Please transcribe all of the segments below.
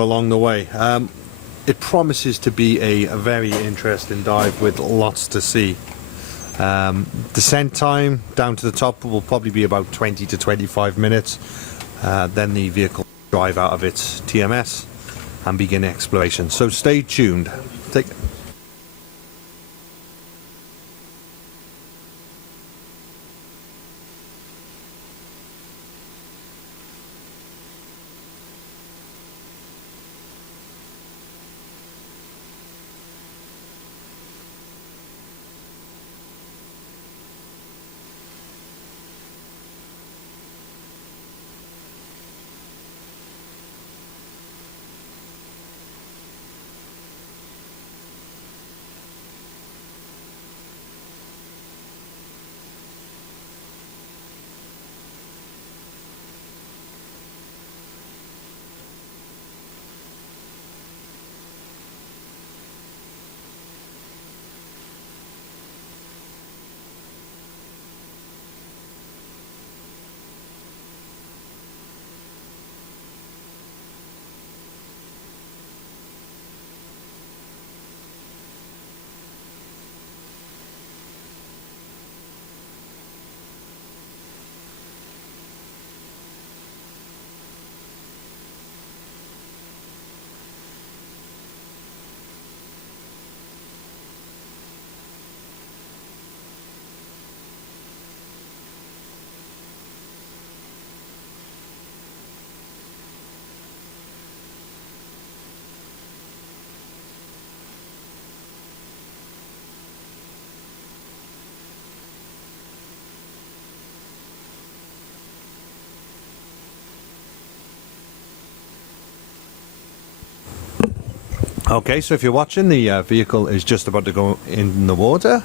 you along the way. It promises to be a very interesting dive with lots to see. Descent time down to the top will probably be about 20 to 25 minutes. Then the vehicle will drive out of its TMS and begin exploration. So stay tuned. Okay, so if you're watching, the vehicle is just about to go in the water.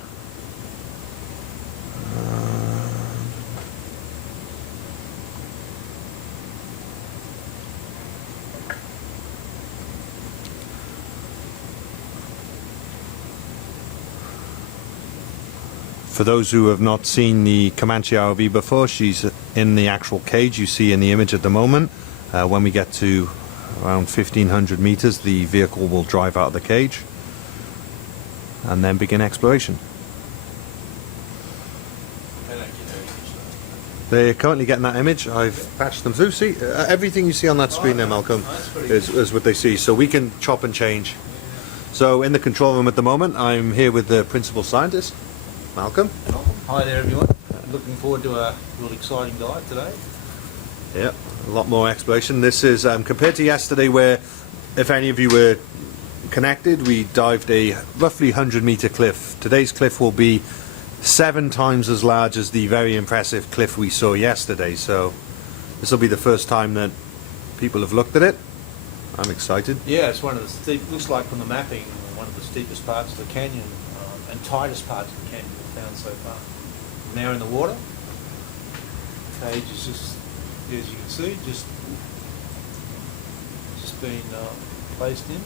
For those who have not seen the Comanche ROV before, she's in the actual cage you see in the image at the moment. When we get to around 1500 meters, the vehicle will drive out of the cage and then begin exploration. They're currently getting that image. I've patched them through. See, everything you see on that screen there, Malcolm, is what they see. So we can chop and change. So in the control room at the moment, I'm here with the principal scientist, Malcolm. Hi there, everyone. Looking forward to a real exciting dive today. Yeah, a lot more exploration. This is compared to yesterday, where, if any of you were connected, we dived a roughly 100-meter cliff. Today's cliff will be 7 times as large as the very impressive cliff we saw yesterday. So this will be the first time that people have looked at it. I'm excited. Yeah, it's one of the steep, looks like from the mapping, one of the steepest parts of the canyon and tightest parts of the canyon we've found so far. Now in the water, cage is just, as you can see, just been placed in.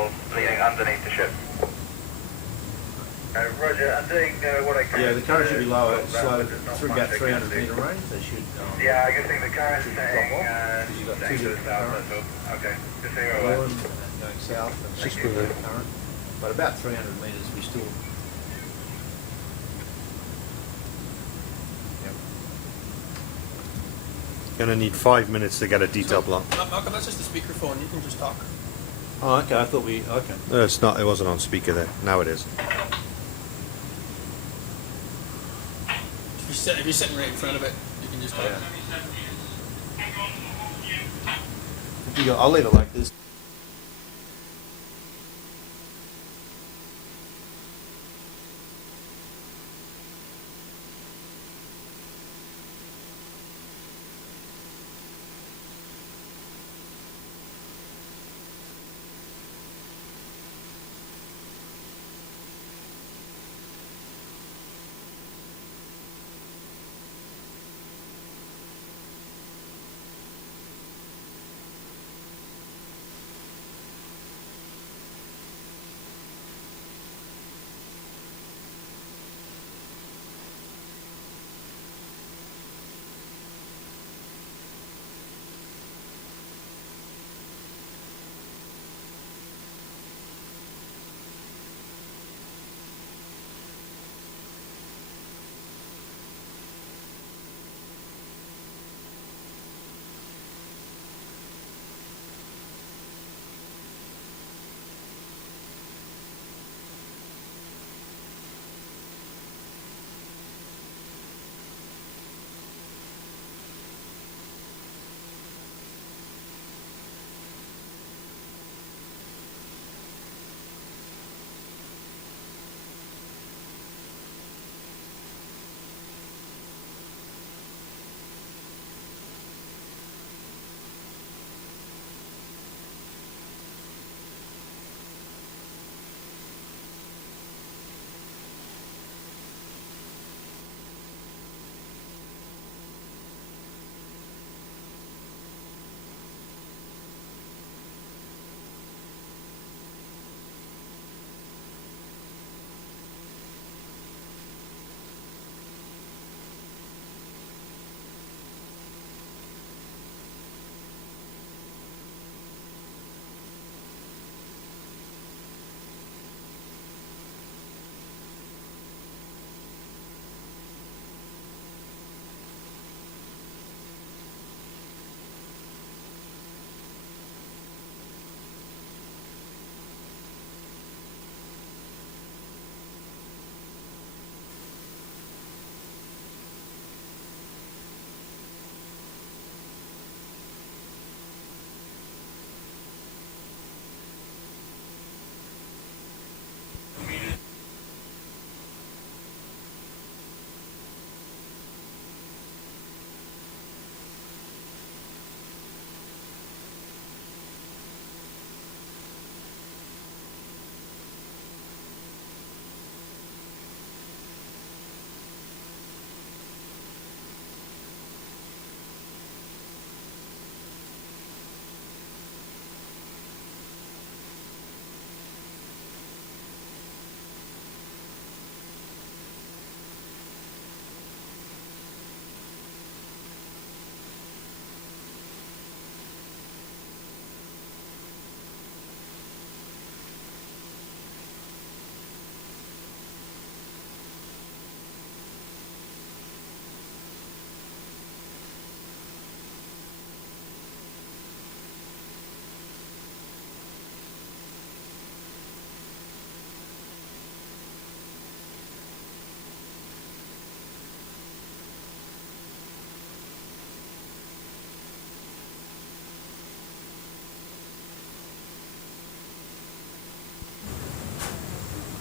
channels leading underneath the ship. Roger, I'm doing what I can. Yeah, the current should be lower, so not through much about I 300 can metre do. range, they should. Yeah, I guess the current should saying, drop off, because you've got saying two to the different south, currents. that's all. Okay, just so you're Going aware. and going south and Just back with with it. the current. But about 300 metres, we still. Yep. Gonna need 5 minutes to get a detail block. Malcolm, that's just a speakerphone. You can just talk. Oh, okay. I thought we. Okay. No, it's not. It wasn't on speaker there. Now it is. If you're sitting right in front of it, you can just talk. Yeah. I'll leave it like this.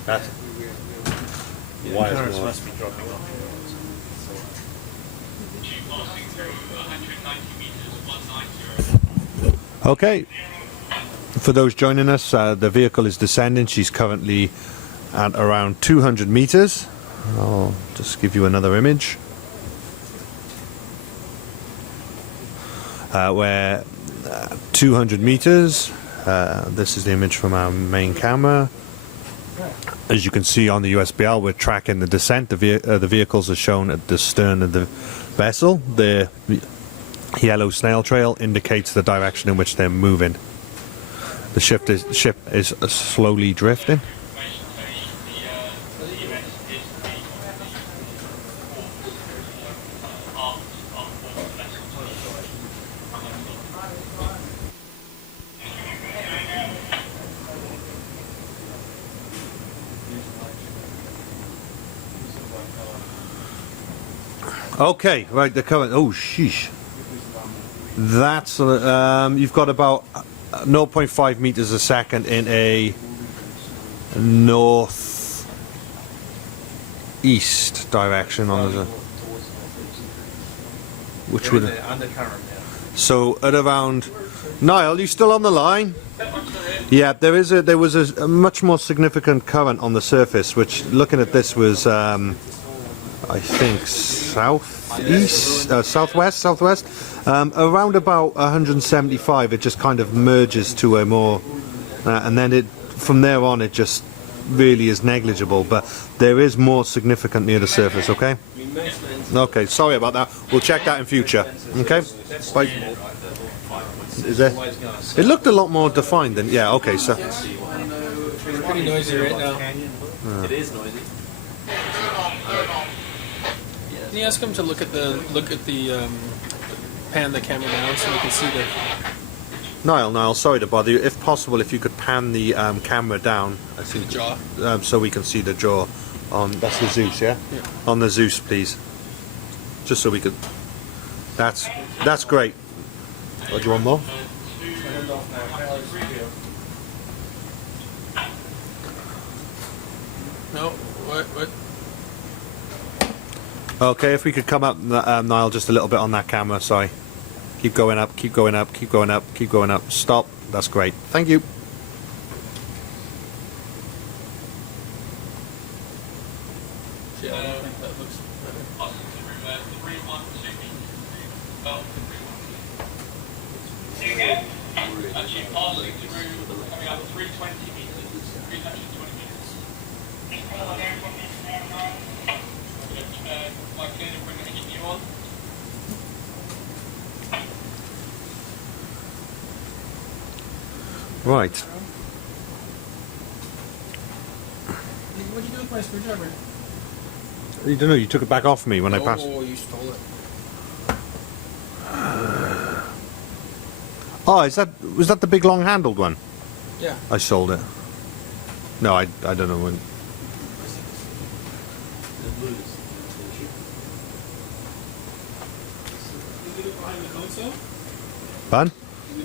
That's Yeah, Why the is currents more? must be dropping off. okay. For those joining us, the vehicle is descending. She's currently at around 200 meters. I'll just give you another image. We're 200 meters. This is the image from our main camera. As you can see on the USBL, we're tracking the descent. The vehicles are shown at the stern of the vessel. The yellow snail trail indicates the direction in which they're moving. The ship is slowly drifting. Okay, right, the current. Oh, sheesh. That's you've got about 0.5 meters a second in a northeast direction on the. Which would. Undercurrent now. So at around. Niall, you still on the line? Yeah, there was a much more significant current on the surface, which looking at this was. I think southwest. Around about 175, it just kind of merges to a more, and then from there on it just really is negligible. But there is more significant near the surface. Okay. Okay. Sorry about that. We'll check that in future. Okay. Bye. Is there? It looked a lot more defined than. Yeah. Okay. So. It's pretty noisy right now. It is noisy. Can you ask him to look at the pan the camera down so we can see the. Niall, sorry to bother you. If possible, if you could pan the camera down, I think, The jaw. so we can see the jaw. That's the Zeus, yeah? Yeah. On the Zeus, please. Just so we could. That's great. Oh, do you want more? No. What? Okay, if we could come up, Niall, just a little bit on that camera. Sorry. Keep going up. Keep going up. Keep going up. Keep going up. Stop. That's great. Thank you. Yeah, I don't think that looks better. Actually passing through, coming up 320 meters, 320 meters. Quite clear to bring any new on. Right. What'd you do with my screwdriver? You don't know. You took it back off me when I passed. Oh, you stole it. Oh, was that the big long-handled one? Yeah. I sold it. No, I don't know when. You leave it behind the console? Fun?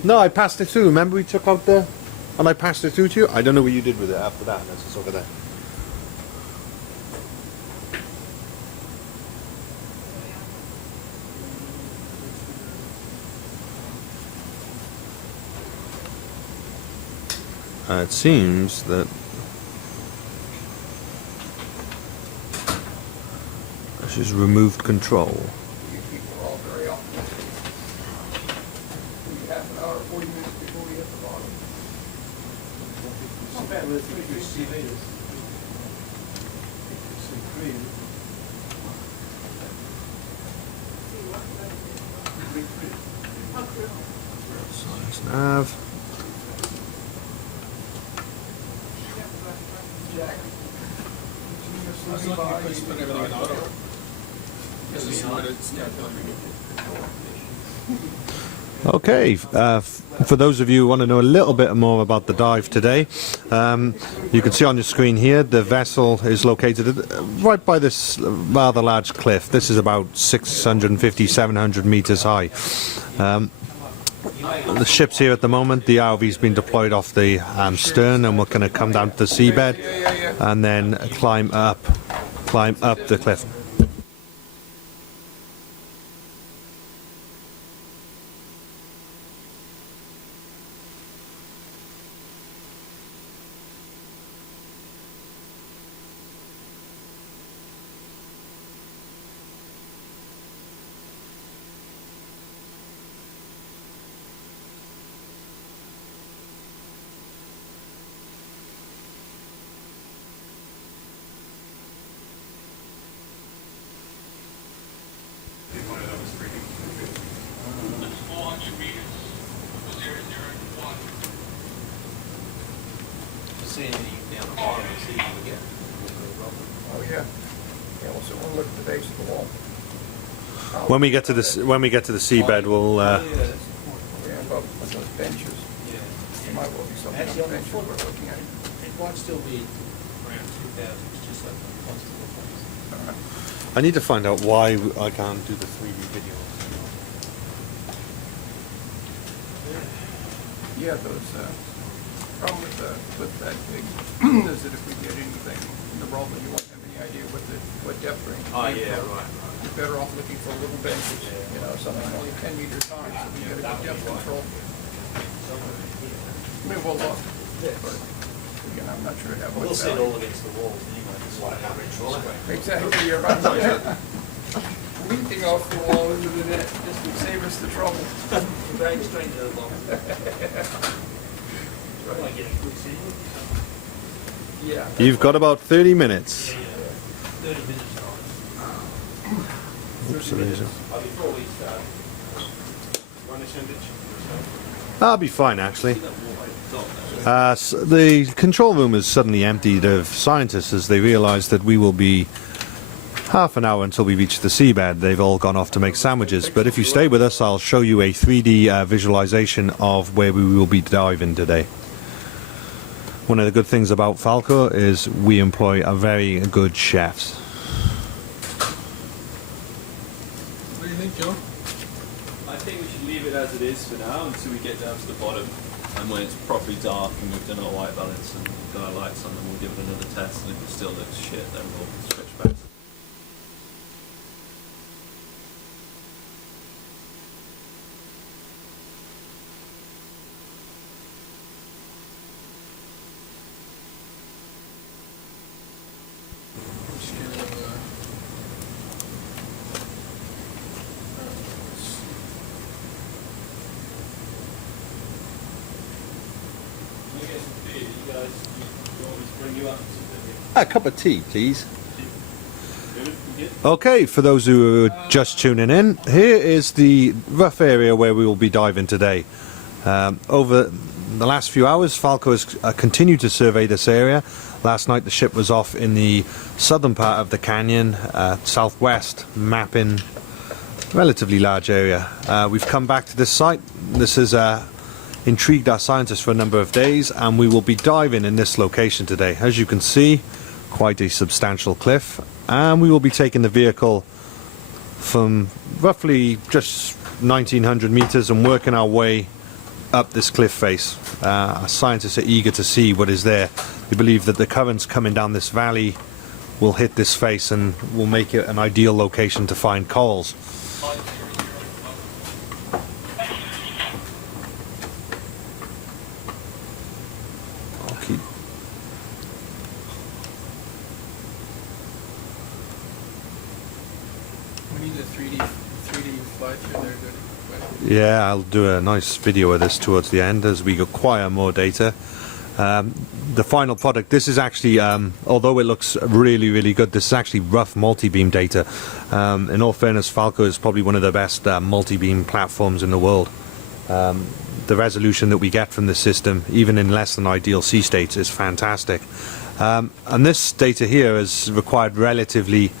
No, I passed it through. Remember we took out the... And I passed it through to you? I don't know what you did with it after that, unless it's over there. It seems that... She's removed control. You people are all very optimistic. We half an hour, 40 minutes before we hit the bottom. Not bad with 3 meters. Science nav. Jack. I was lucky you put everything in auto. Because it's not it's calculating. Okay, for those of you who want to know a little bit more about the dive today, you can see on your screen here the vessel is located right by this rather large cliff. This is about 650, 700 meters high. The ship's here at the moment. The ROV's been deployed off the stern, and we're going to come down to the seabed and then climb up the cliff. see anything down the bottom, it's easy to get. Oh, yeah. Yeah, well, so we'll look at the base of the wall. When we get to the seabed, we'll. Yeah, that's the point. Yeah, above with those benches. Yeah. There might well be something on Actually, the on the benches foot, we're looking at. it might still be around 2,000, it's just like the constable place. All right. I need to find out why I can't do the 3D video. Yeah, those, problem with that big is that if we get anything in the roll, you won't have any idea what depth range. Oh, came yeah, from. right. You're better off looking for little benches, you know, something only 10 meters high, so we get a good depth control. I mean, we'll look, but again, I'm not sure it have We'll much see it value. all against the walls anyway, that's why I have it right. Exactly, you're right. Leaping off the wall into the net, just would save us the trouble. The bag straight to the bottom. Might get a good sandwich. Yeah. You've got about 30 minutes. Yeah, 30 minutes time. Oops, amazing. Before we start. I'll be fine, actually. The control room is suddenly emptied of scientists as they realise that we will be half an hour until we reach the seabed. They've all gone off to make sandwiches. But if you stay with us, I'll show you a 3D visualization of where we will be diving today. One of the good things about Falco is we employ a very good chefs. What do you think, Joe? I think we should leave it as it is for now until we get down to the bottom. And when it's properly dark and we've done our white balance and got our lights on, then we'll give it another test. And if it still looks shit, then we'll switch back. Just kind of, Can we get some beer? You guys, you want me to bring you up? A cup of tea, please. Good? You good? Okay, for those who are just tuning in, here is the rough area where we will be diving today. Over the last few hours, Falco has continued to survey this area. Last night the ship was off in the southern part of the canyon, southwest, mapping a relatively large area. We've come back to this site. This has intrigued our scientists for a number of days, and we will be diving in this location today. As you can see, quite a substantial cliff, and we will be taking the vehicle from roughly just 1900 meters and working our way up this cliff face. Our scientists are eager to see what is there. They believe that the currents coming down this valley will hit this face and will make it an ideal location to find corals. I'll keep. we need a 3D fly through there, good. Yeah, I'll do a nice video of this towards the end as we acquire more data. The final product, this is actually, although it looks really, really good, this is actually rough multi-beam data. In all fairness, Falco is probably one of the best multi-beam platforms in the world. The resolution that we get from the system, even in less than ideal sea states, is fantastic. And this data here has required relatively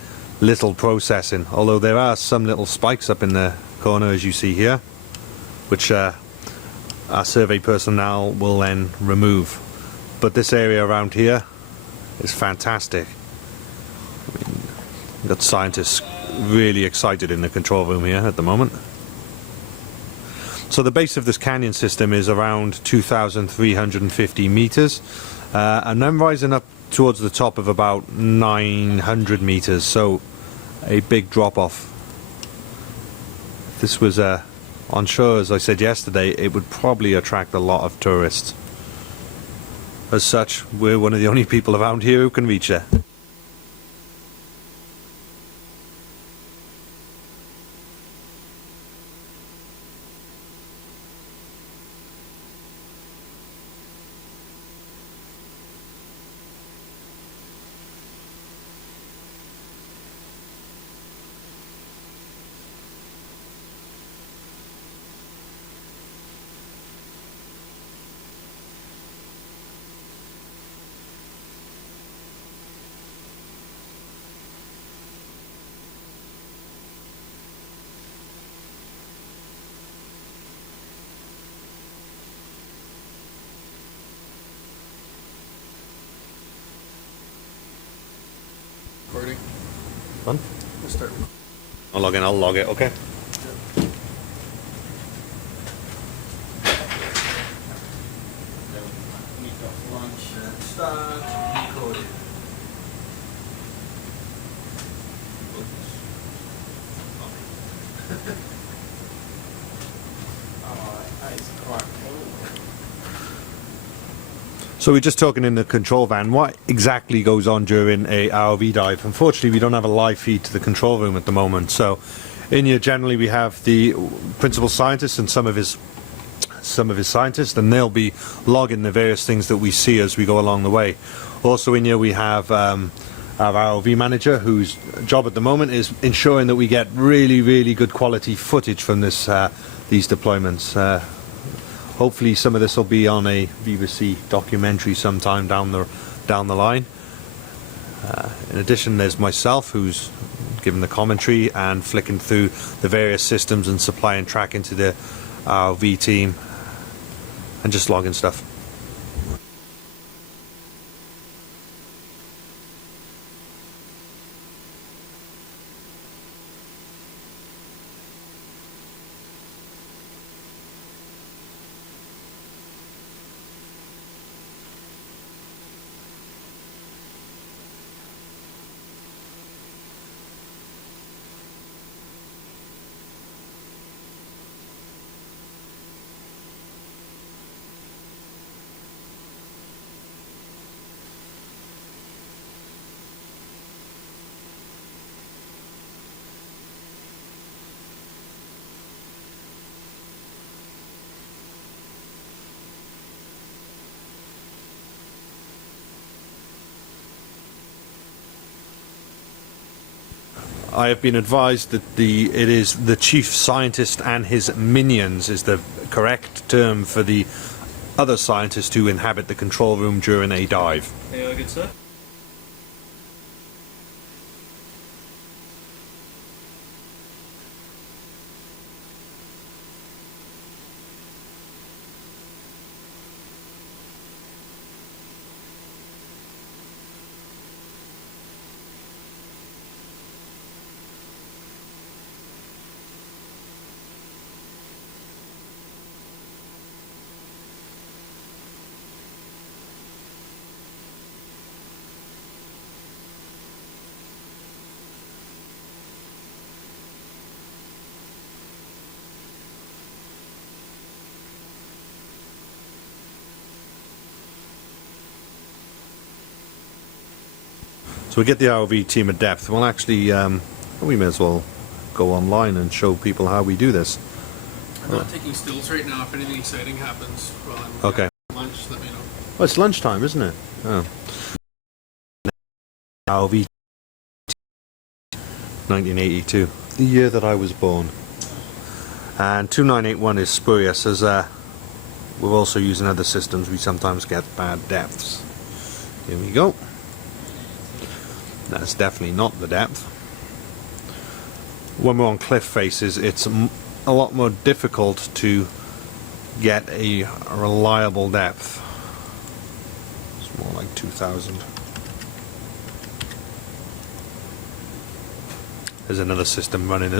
little processing, although there are some little spikes up in the corner, as you see here, which our survey personnel will then remove. But this area around here is fantastic. I mean, we've got scientists really excited in the control room here at the moment. So the base of this canyon system is around 2,350 meters, and then rising up towards the top of about 900 meters, so a big drop off. If this was on shore, as I said yesterday, it would probably attract a lot of tourists. As such, we're one of the only people around here who can reach there. Fun. We'll start. I'll log in, I'll log it, okay? Start recording. So we're just talking in the control van. What exactly goes on during a ROV dive? Unfortunately, we don't have a live feed to the control room at the moment. So in here, generally, we have the principal scientist and some of his scientists, and they'll be logging the various things that we see as we go along the way. Also in here, we have our ROV manager, whose job at the moment is ensuring that we get really, really good quality footage from this these deployments. Hopefully some of this will be on a BBC documentary sometime down the line. In addition, there's myself, who's giving the commentary and flicking through the various systems and supplying tracking to the ROV team and just logging stuff. I have been advised that it is the chief scientist and his minions is the correct term for the other scientists who inhabit the control room during a dive. Hey, good sir. So we get the ROV team at depth. Well, actually, we may as well go online and show people how we do this. I'm not taking stills right now. If anything exciting happens while I'm Okay. at lunch, let me know. Well, it's lunchtime, isn't it? Oh. ROV 1982, the year that I was born. And 2981 is spurious, as we're also using other systems. We sometimes get bad depths. Here we go. That's definitely not the depth. When we're on cliff faces, it's a lot more difficult to get a reliable depth. It's more like 2000. There's another system running. We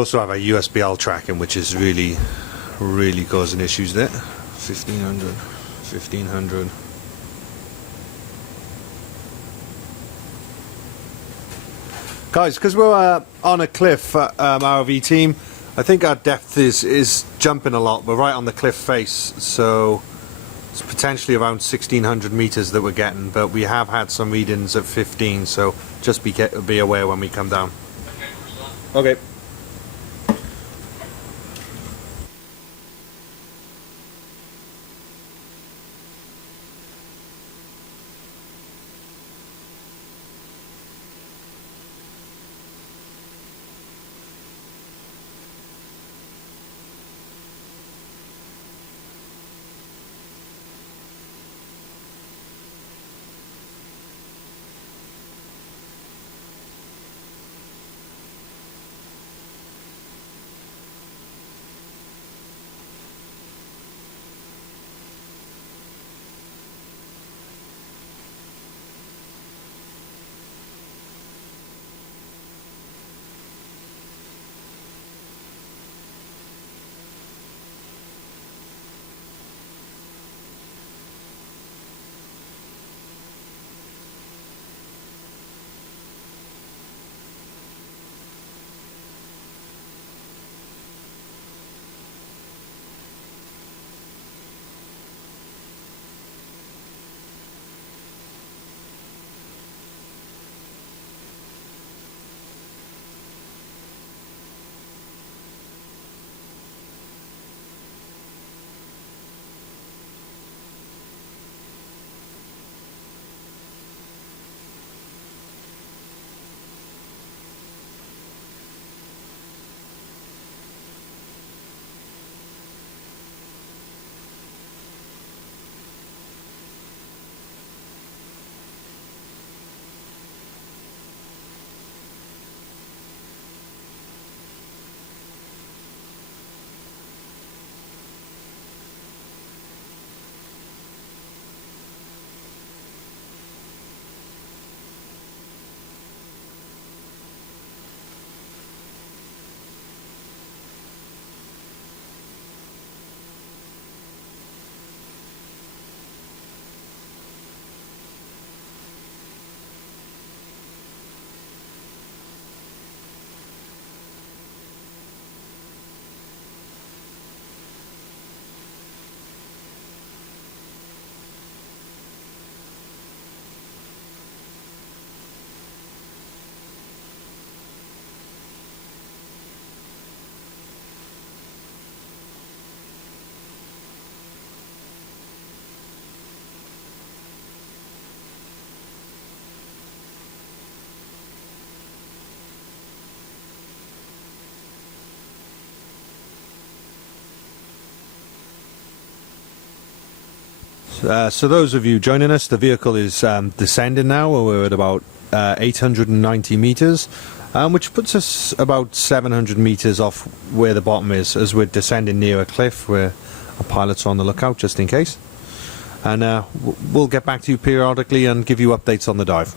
also have a USBL tracking, which is really causing issues there. 1500, 1500. Guys, because we're on a cliff, ROV team, I think our depth is jumping a lot. We're right on the cliff face, so it's potentially around 1600 meters that we're getting, but we have had some readings of 15, so just be aware when we come down. Okay. So those of you joining us, the vehicle is descending now. We're at about 890 meters, which puts us about 700 meters off where the bottom is, as we're descending near a cliff where our pilots are on the lookout just in case. And we'll get back to you periodically and give you updates on the dive.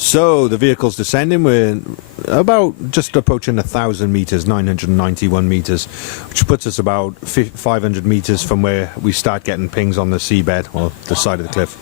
So the vehicle's descending. We're about just approaching 1,000 meters, 991 meters, which puts us about 500 meters from where we start getting pings on the seabed or the side of the cliff.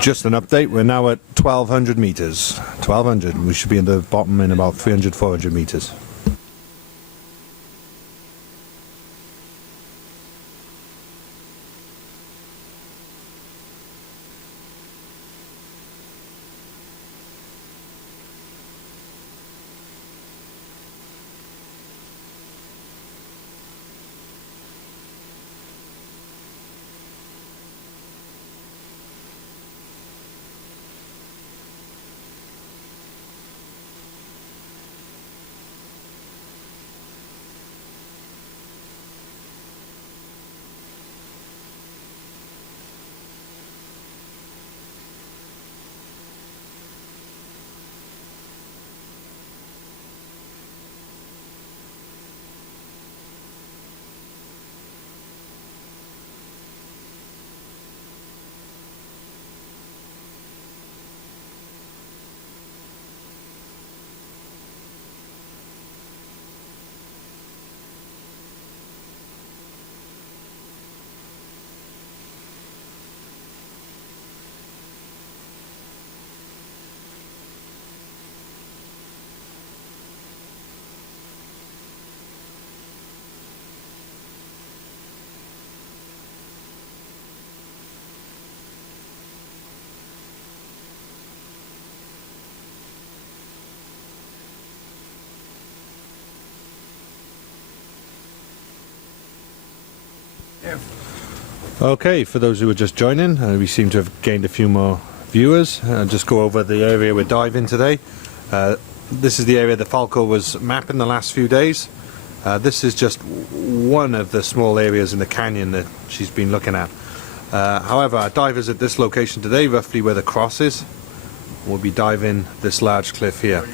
Just an update, we're now at 1200 meters. 1200, we should be in the bottom in about 300, 400 meters. Okay, for those who are just joining, we seem to have gained a few more viewers. Just go over the area we're diving today. This is the area that Falco was mapping the last few days. This is just one of the small areas in the canyon that she's been looking at. However, our divers at this location today, roughly where the cross is, will be diving this large cliff here.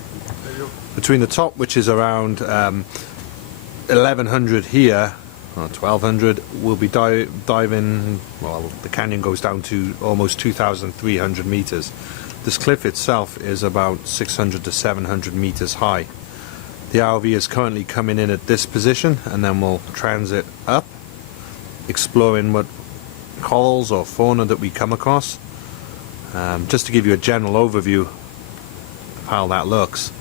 Between the top, which is around 1100 here, or 1200, we'll be diving, well, the canyon goes down to almost 2300 meters. This cliff itself is about 600 to 700 meters high. The ROV is currently coming in at this position, and then we'll transit up, exploring what corals or fauna that we come across. Just to give you a general overview of how that looks.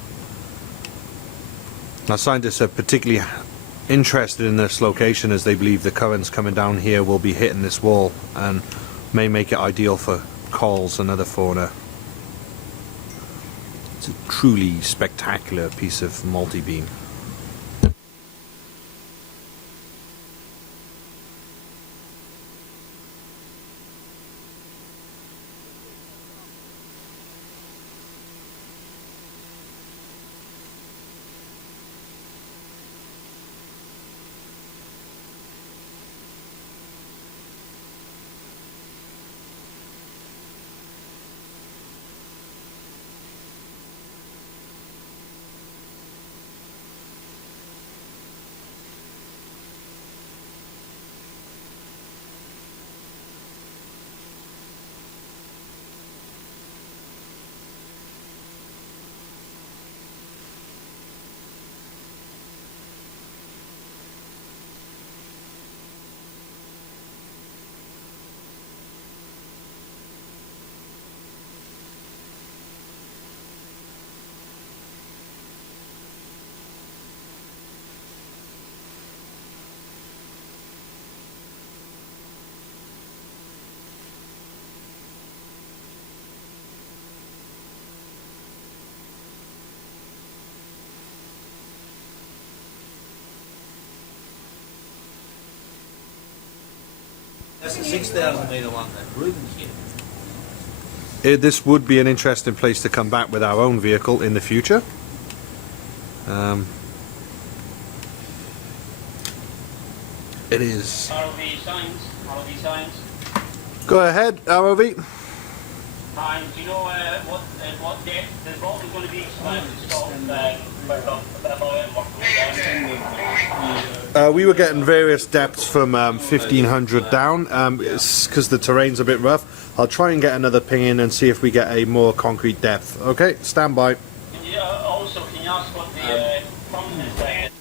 Now, scientists are particularly interested in this location as they believe the currents coming down here will be hitting this wall and may make it ideal for corals and other fauna. It's a truly spectacular piece of multi-beam. That's the 6,000 metre one that Ruben's getting. This would be an interesting place to come back with our own vehicle in the future. It is. ROV signs. Go ahead, ROV. And do you know what depth the vault is going to be expanded? We were getting various depths from 1500 down, because the terrain's a bit rough. I'll try and get another ping in and see if we get a more concrete depth. Okay, stand by. Also, can you ask what the prominence is?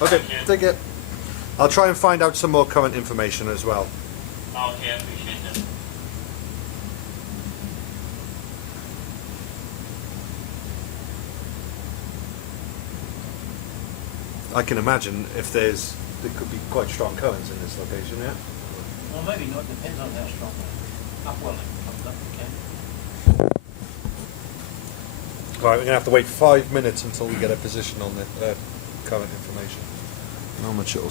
Okay, Thank you. take it. I'll try and find out some more current information as well. Okay, I appreciate that. I can imagine if there could be quite strong currents in this location, yeah? Well, maybe not, depends on how strong the upwelling comes up the canyon. Right, we're going to have to wait 5 minutes until we get a position on the current information. How much it'll...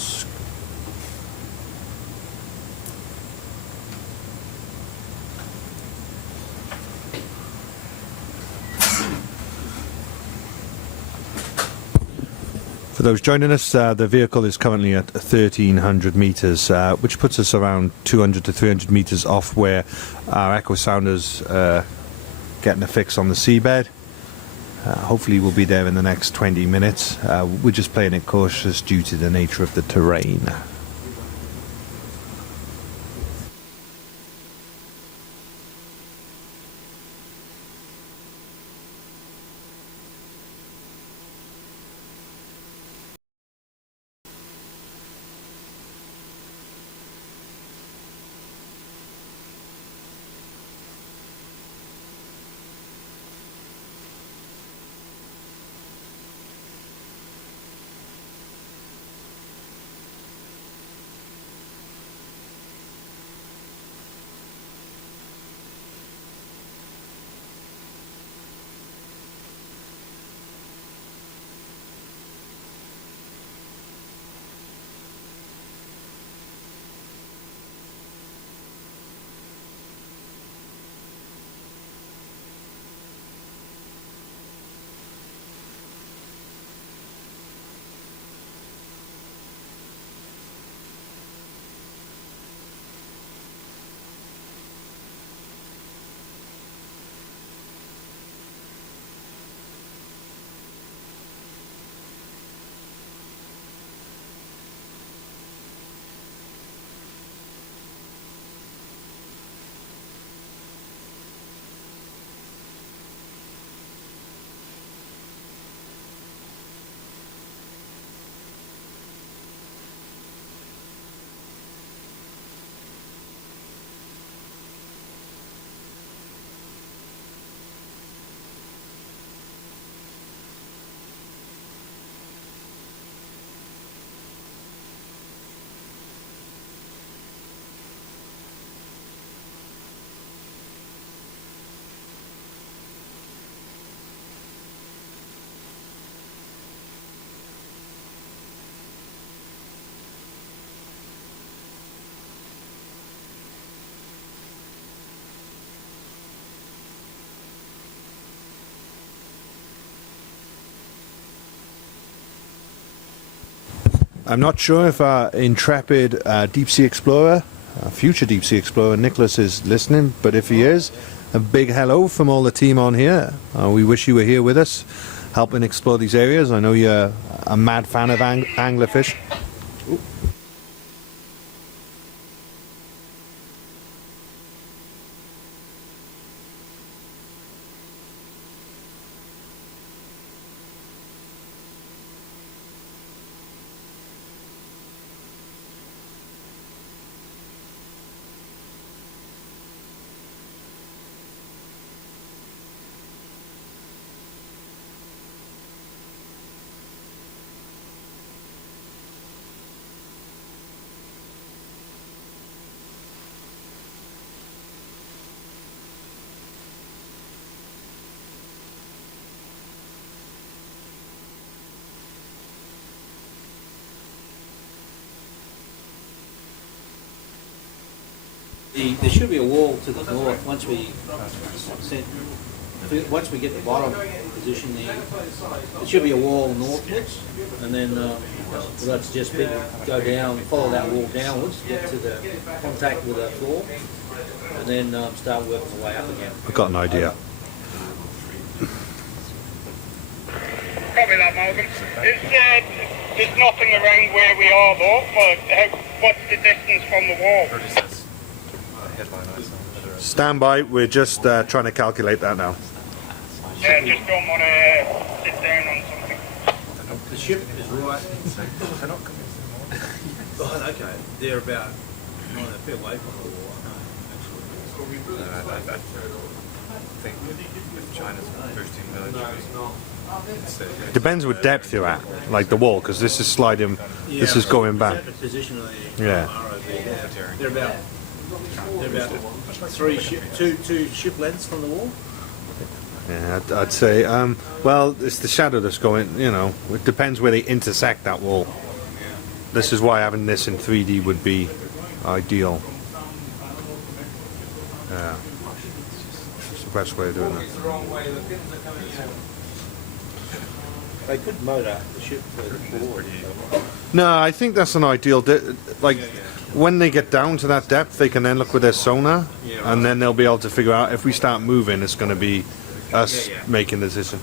For those joining us, the vehicle is currently at 1,300 metres, which puts us around 200 to 300 metres off where our echo sounders getting a fix on the seabed. Hopefully we'll be there in the next 20 minutes. We're just playing it cautious due to the nature of the terrain. I'm not sure if our intrepid deep sea explorer, future deep sea explorer Nicholas is listening, but if he is, a big hello from all the team on here. We wish you were here with us, helping explore these areas. I know you're a mad fan of anglerfish. There should be a wall to the north once we get the bottom position there. There should be a wall northwards, and then what I'd suggest people go down, follow that wall downwards, get to the contact with the floor, and then start working the way up again. I've got an idea. Copy that, Malcolm. There's nothing around where we are though. What's the distance from the wall? Stand by, we're just trying to calculate that now. Yeah, just don't want to sit down on something. The ship is right. Oh, okay. They're about a fair way from the wall. I think with China's boosting military. Depends what depth you're at, like the wall, because this is sliding, this is going back. The position of the Yeah. ROV. They're about two ship lengths from the wall. Yeah, I'd say, well, it's the shadow that's going, you know, it depends where they intersect that wall. This is why having this in 3D would be ideal. Yeah. It's the best way of doing it. They could motor the ship forward. No, I think that's an ideal, like, when they get down to that depth, they can then look with their sonar, and then they'll be able to figure out if we start moving, it's going to be us making the decision.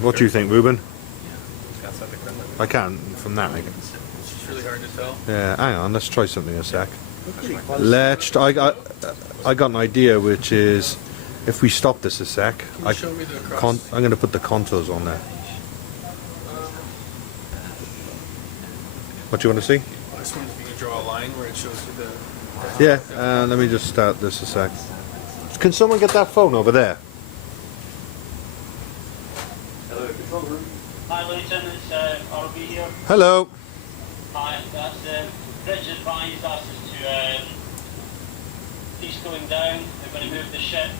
What do you think, Ruben? I can't, from that, I guess. It's really hard to tell. Yeah, hang on, let's try something a sec. I got an idea, which is, if we stop this a sec, Can you show me the cross? I'm going to put the contours on there. What do you want to see? I just wondered if you could draw a line where it shows you the... Yeah, let me just start this a sec. Can someone get that phone over there? Hello, control room. Hi, Leighton, it's ROV here. Hello. Hi, that's Bridge advised us to cease going down. They're going to move the ship.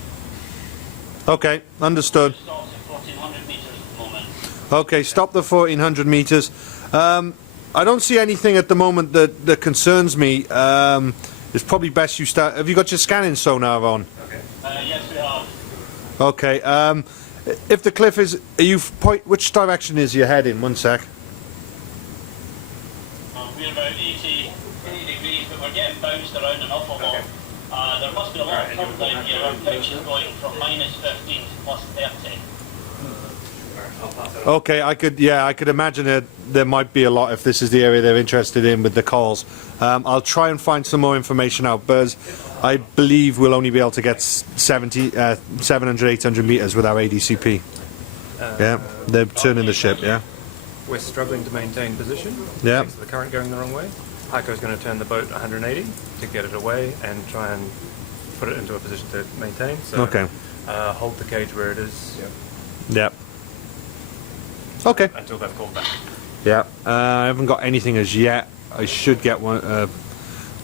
Okay, understood. Stops at 1,400 metres at the moment. Okay, stop the 1,400 meters. I don't see anything at the moment that concerns me. It's probably best you start. Have you got your scanning sonar on? Yes, we are. Okay. If the cliff is, are you which direction is your head in? One sec. We're about 80 degrees, but we're getting bounced around an awful lot. There must be a lot of curve down here. Our pitch is going from -15 to +30. Okay, I could imagine it. There might be a lot if this is the area they're interested in with the calls. I'll try and find some more information out, but I believe we'll only be able to get 700, 800 meters with our ADCP. Yeah, they're turning the ship. Yeah. We're struggling to maintain position. Yeah. Thanks to the current going the wrong way. Heiko's going to turn the boat 180 to get it away and try and put it into a position to maintain. So Okay. Hold the cage where it is Yep. Okay. until they've called back. Yeah. I haven't got anything as yet. I should get one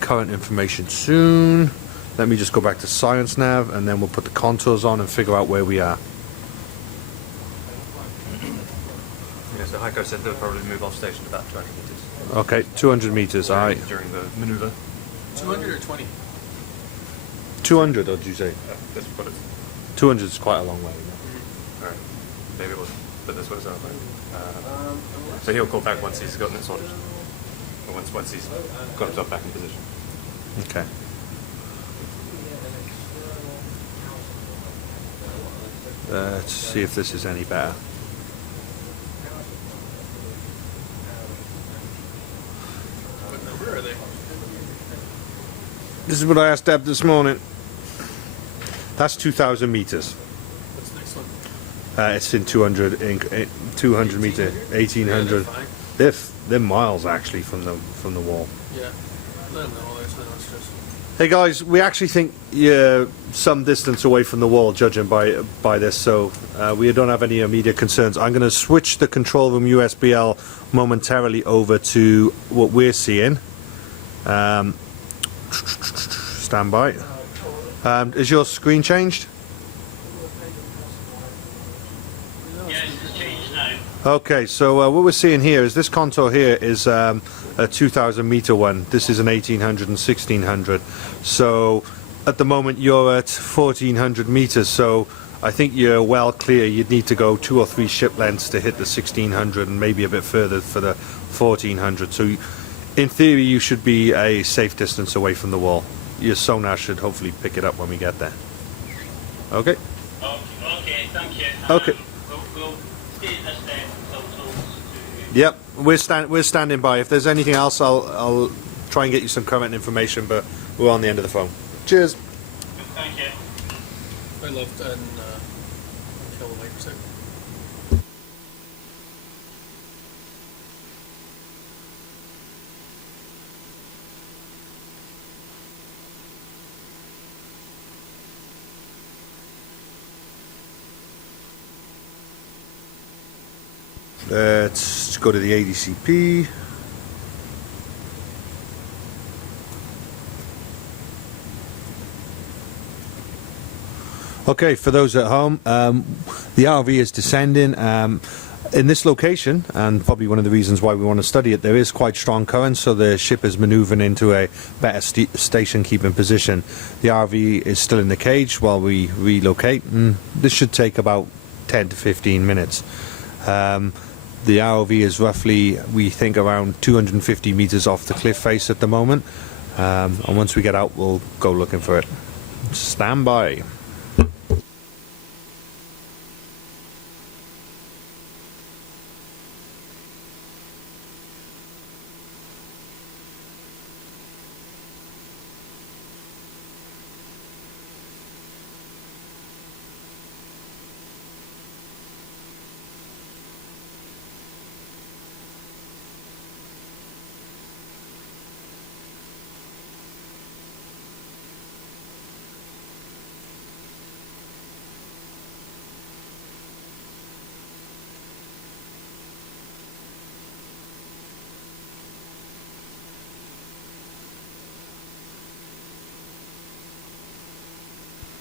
current information soon. Let me just go back to Science Nav, and then we'll put the contours on and figure out where we are. Yeah, so Heiko said they'll probably move off station about 200 meters. Okay, 200 meters. All right. During the maneuver. 200 or 20? 200, or did you say? Let's put it. 200 is quite a long way. Alright. Maybe we'll put this way. So he'll call back once he's gotten it sorted. Or once he's got himself back in position. Okay. Let's see if this is any better. What number are they? This is what I asked Deb this morning. That's 2,000 meters. What's the next one? It's in 200 meter, 1,800. They're miles actually from the wall. Yeah. Let them know, there's no stress. Hey guys, we actually think you're some distance away from the wall, judging by this, so we don't have any immediate concerns. I'm going to switch the control room USBL momentarily over to what we're seeing. Stand by. Is your screen changed? Yes, it's changed now. Okay, so what we're seeing here is this contour here is a 2,000 meter one. This is an 1,800 and 1,600. So at the moment you're at 1,400 meters. So I think you're well clear. You'd need to go 2 or 3 ship lengths to hit the 1,600 and maybe a bit further for the 1,400. So in theory you should be a safe distance away from the wall. Your sonar should hopefully pick it up when we get there. Okay? Okay, thank you. Okay. We'll stay at this then until told to... Yep, we're standing by. If there's anything else, I'll try and get you some current information, but we're on the end of the phone. Cheers. Thank you. I left and kill the microsec. Let's go to the ADCP. Okay, for those at home, the ROV is descending. In this location, and probably one of the reasons why we want to study it, there is quite strong currents, so the ship is manoeuvring into a better station keeping position. The ROV is still in the cage while we relocate, and this should take about 10 to 15 minutes. The ROV is roughly, we think, around 250 meters off the cliff face at the moment, and once we get out, we'll go looking for it. Stand by.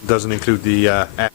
Doesn't include the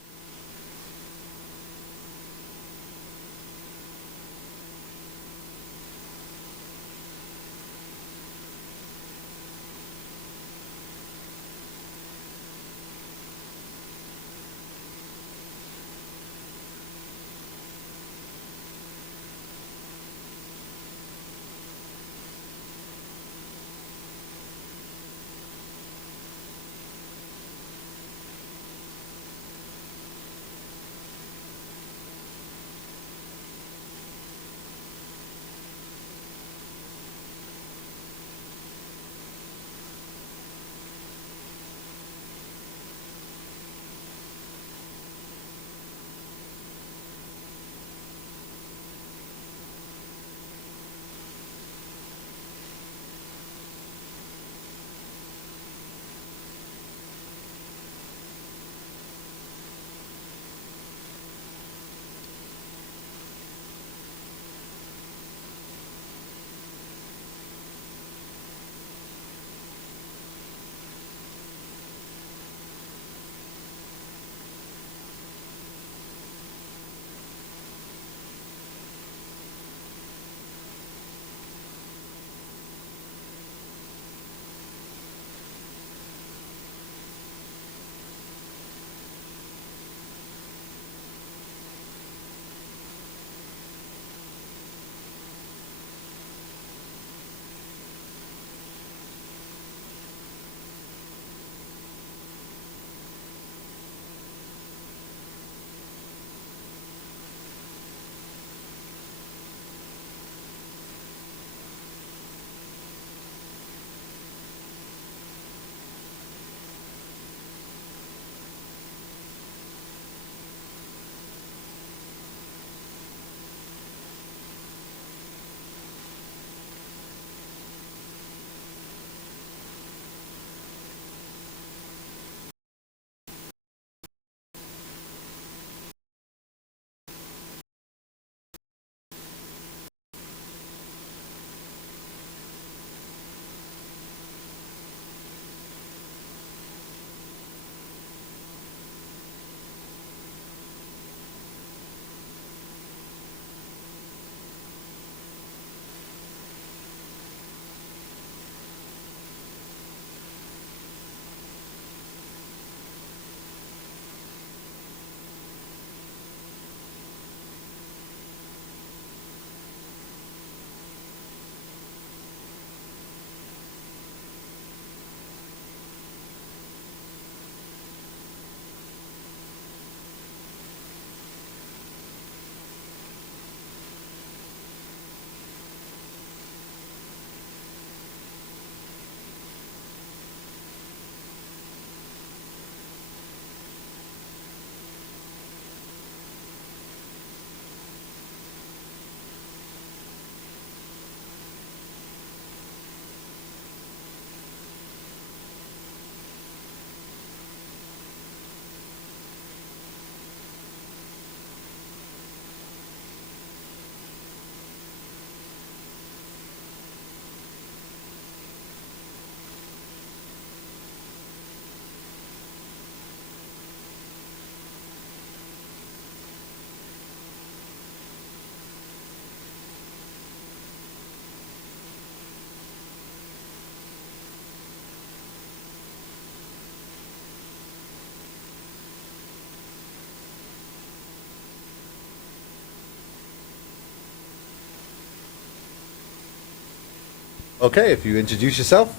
Okay, if you introduce yourself.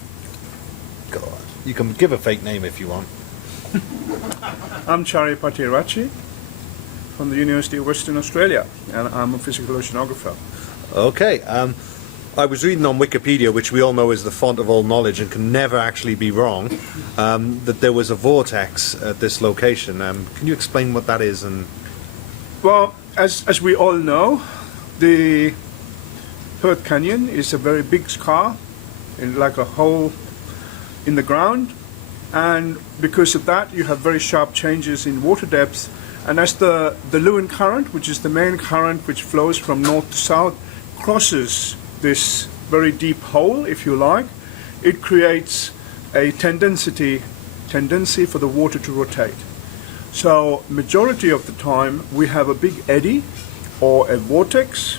God, you can give a fake name if you want. I'm Chari Patirachi from the University of Western Australia, and I'm a physical oceanographer. Okay, I was reading on Wikipedia, which we all know is the font of all knowledge and can never actually be wrong, that there was a vortex at this location. Can you explain what that is? And Well, as we all know, the Perth Canyon is a very big scar, like a hole in the ground, and because of that you have very sharp changes in water depth, and as the Lewin current, which is the main current which flows from north to south, crosses this very deep hole, if you like, it creates a tendency for the water to rotate. So majority of the time we have a big eddy or a vortex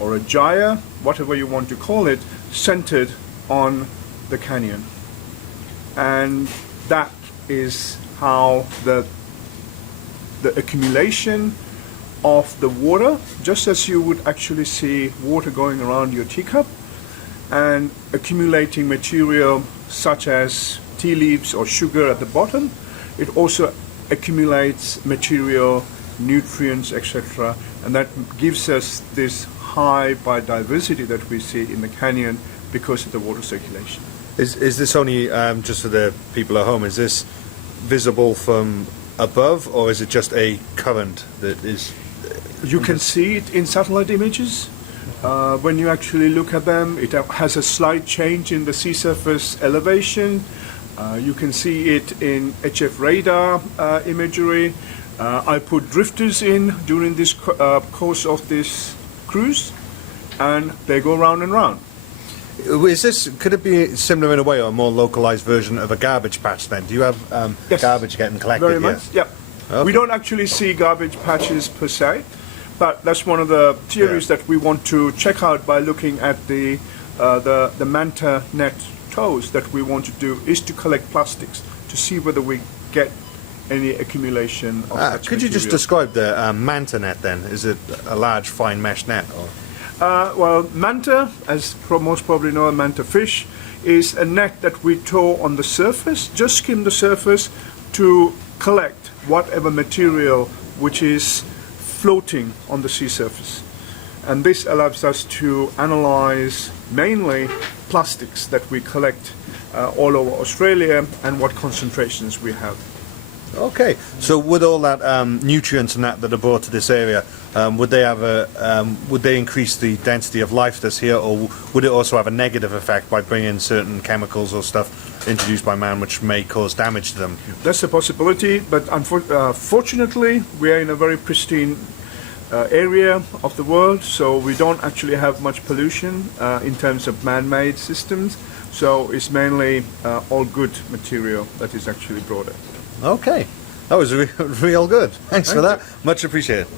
or a gyre, whatever you want to call it, centered on the canyon. And that is how the accumulation of the water, just as you would actually see water going around your teacup and accumulating material such as tea leaves or sugar at the bottom, it also accumulates material, nutrients, etc., and that gives us this high biodiversity that we see in the canyon because of the water circulation. is this only, just for the people at home, is this visible from above, or is it just a current that is... You can see it in satellite images. When you actually look at them, it has a slight change in the sea surface elevation. You can see it in HF radar imagery. I put drifters in during this course of this cruise, and they go round and round. Could it be similar in a way, or a more localized version of a garbage patch then? Do you have Yes. garbage getting collected? Very much, Yes. yeah. Okay. We don't actually see garbage patches per se, but that's one of the theories that we want to check out by looking at the manta net toes that we want to do, is to collect plastics to see whether we get any accumulation of such Could you just material. describe the manta net then? Is it a large fine mesh net? Or? Well, manta, as most probably know, a manta fish, is a net that we tow on the surface, just skim the surface to collect whatever material which is floating on the sea surface. And this allows us to analyze mainly plastics that we collect all over Australia and what concentrations we have. Okay, so with all that nutrients and that are brought to this area, would they increase the density of life that's here, or would it also have a negative effect by bringing certain chemicals or stuff introduced by man which may cause damage to them? That's a possibility, but fortunately we are in a very pristine area of the world, so we don't actually have much pollution in terms of man-made systems, so it's mainly all good material that is actually brought in. Okay, that was real good. Thanks for that. Much appreciated.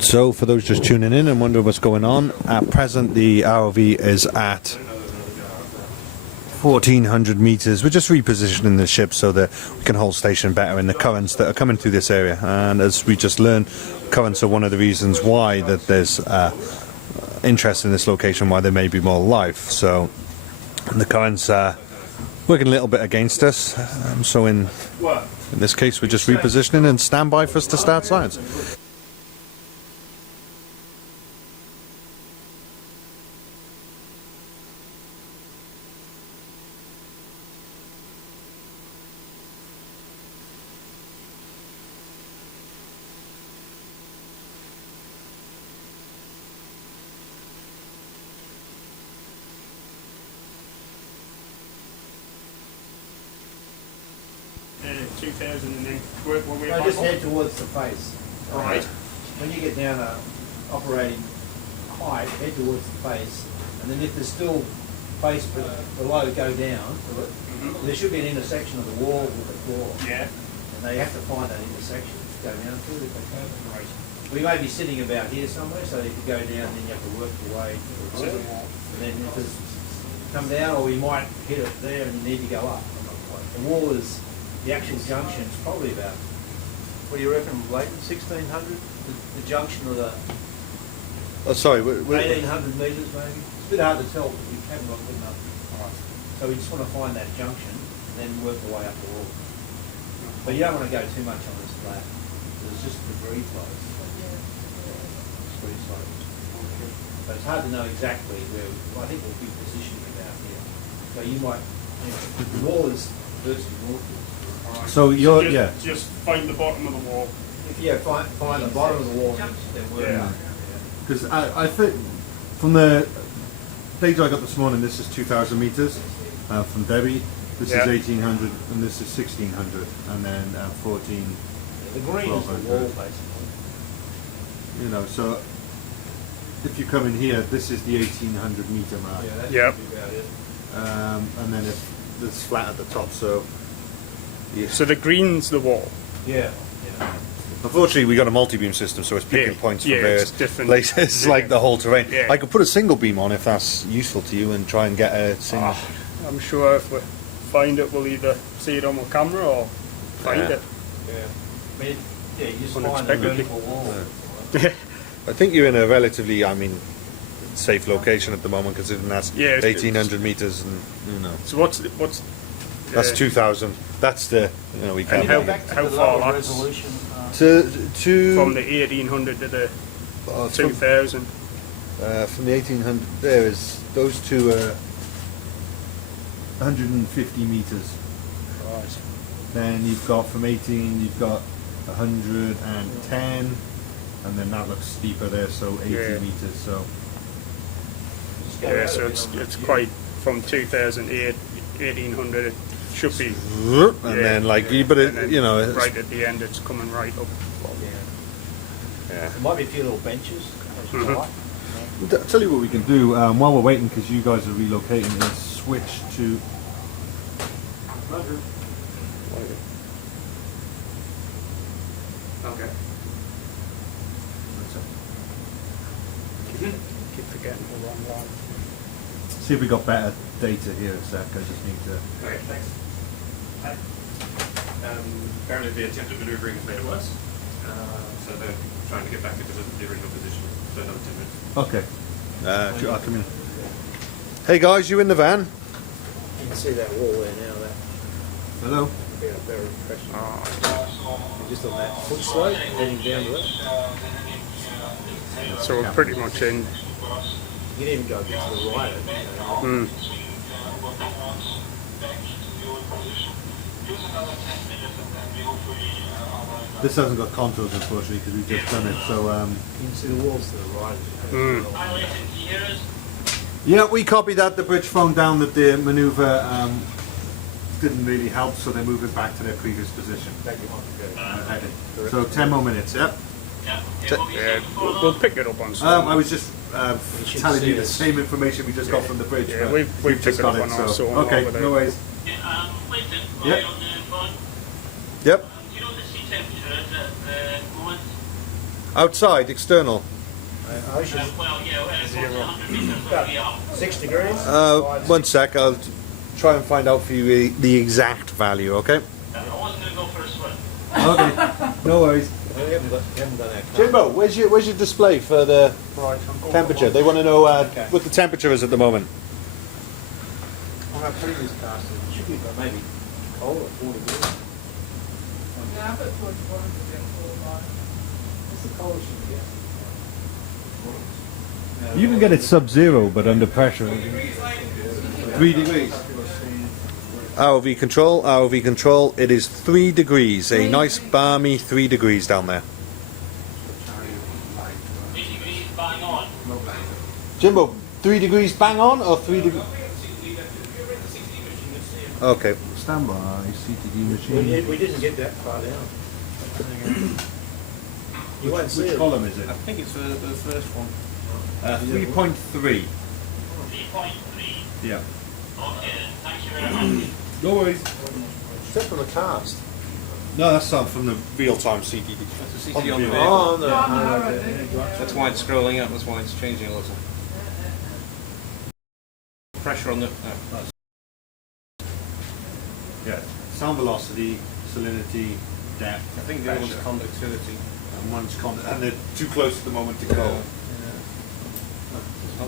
So, for those just tuning in and wondering what's going on, at present the ROV is at 1,400 meters. We're just repositioning the ship so that we can hold station better in the currents that are coming through this area. And as we just learned, currents are one of the reasons why that there's interest in this location, why there may be more life. So the currents are working a little bit against us. So in this case, we're just repositioning and stand by for us to start science. 2000 and then work our way No, back just up? head towards the face. Right. When you get down to operating height, head towards the face, and then if there's still face below, go down to it. There should be an intersection of the wall with the floor. Yeah. And they have to find that intersection to go down to if they can. Right. We may be sitting about here somewhere, so if you go down, then you have to work your way to the wall. And then if it's come down, or we might hit it there and you need to go up. I'm not quite. The wall is, the actual junction is probably about, what do you reckon, Leighton, 1600? The junction of the Oh, sorry. 1800 metres maybe. It's a bit hard to tell because we haven't got good enough height. So we just want to find that junction and then work the way up the wall. But you don't want to go too much on this flat. There's just debris flows. Debris flows. But it's hard to know exactly where, I think we'll be positioning about here. So you might, the wall is virtually northwards. So you're, just, yeah. Just find the bottom of the wall. If you find the bottom of the wall, then work. Yeah. Because I think from the page I got this morning, this is 2,000 meters from Debbie. This Yeah. is 1,800, and this is 1,600, and then 14. The green is the wall basically. You know, so if you come in here, this is the 1,800 meter mark, That Yep. should be about it. and then if this flat at the top. So, yeah. So the green's the wall. Yeah. Unfortunately, we got a multi-beam system, so it's picking Yeah. points from Yeah, various it's different. places, Yeah. like the whole terrain. Yeah. I could put a single beam on if that's useful to you, and try and get a single. I'm sure if we find it, we'll either see it on the camera or find Yeah. it. Yeah. I mean, yeah, you just find a Unexpectedly. vertical wall. I think you're in a relatively, safe location at the moment, considering that's Yeah, it's 1,800 meters, and So what's that's 2,000. That's the we And can't. how- Go back to how the far lower that's- resolution. To from the 1800 to the from 2000? the 1800, there is those two 150 meters. Right. Then you've got from 18, you've got 110, and then that looks steeper there, so 80 Yeah. meters. So Just go Yeah, out so a bit it's on the view. quite from 2008, 1800. It should be. and then but and then it's, right at the end, it's coming right up. Yeah. yeah. There might be a few little benches. As you Mhm. like. I'll tell you what we can do while we're waiting, because you guys are relocating, is switch to. Okay. Keep forgetting the wrong line. See if we got better data here a sec. I just need to. Okay, thanks. Hi. Apparently the attempted maneuvering has made it worse. So they're trying to get back into the original position for another 10 minutes. Okay. I'll come in. Hey guys, you in the van? You can see that wall there now. That Hello. would be a better impression. Oh, Just on that foot slope, heading down to it. so we're pretty much in. You can even go a bit to the right. Mm. This hasn't got contours, unfortunately, because we've just done it. So You can see the walls to the right. Mm. yeah, we copied that. The bridge phoned down that the manoeuvre didn't really help, so they're moving back to their previous position. So 10 more minutes. Yep. Yeah, we'll pick it up on some. I was just should telling see you the us. same information we just got from the bridge. Yeah, but we've just picked it got up on our so sonar okay, over there. no worries. Yep. Yep. Do you know the sea temperature is at the moment? Outside, external. Ocean, Well, yeah, it's 100 metres where we are. 6 degrees. 1 sec, I'll try and find out for you the exact value. Okay. I wasn't going to go for a swim. Okay. No worries. We haven't done our count. Jimbo, where's your display for the Right, I'm going temperature? They want to know Okay. what the temperature is at the moment. on our previous cast, it should be maybe colder, 4 degrees. Yeah, but towards the bottom of the line. What's the coldest you can get? You can get it sub-zero, but under pressure. 3 degrees. ROV control, it is 3 degrees. A nice balmy 3 degrees down there. 3 degrees bang on. Jimbo, 3 degrees bang on or 3 degrees? Okay, standby. CTD We, machine. we didn't get that far down. You won't see Which it. column is it? I think it's the first one. 3.3. 3.3. Yeah. Okay, thank you very much. No worries. Is that from the cast? No, that's from the real-time CTD. That's the CT on the view. vehicle. Oh, no. No, no, okay. right, Yeah, gotcha. That's why it's scrolling up, that's why it's changing a little. Pressure on the... Yeah. Sound velocity, salinity, depth. I think the other one's pressure. conductivity. And one's and they're too close at the moment to go.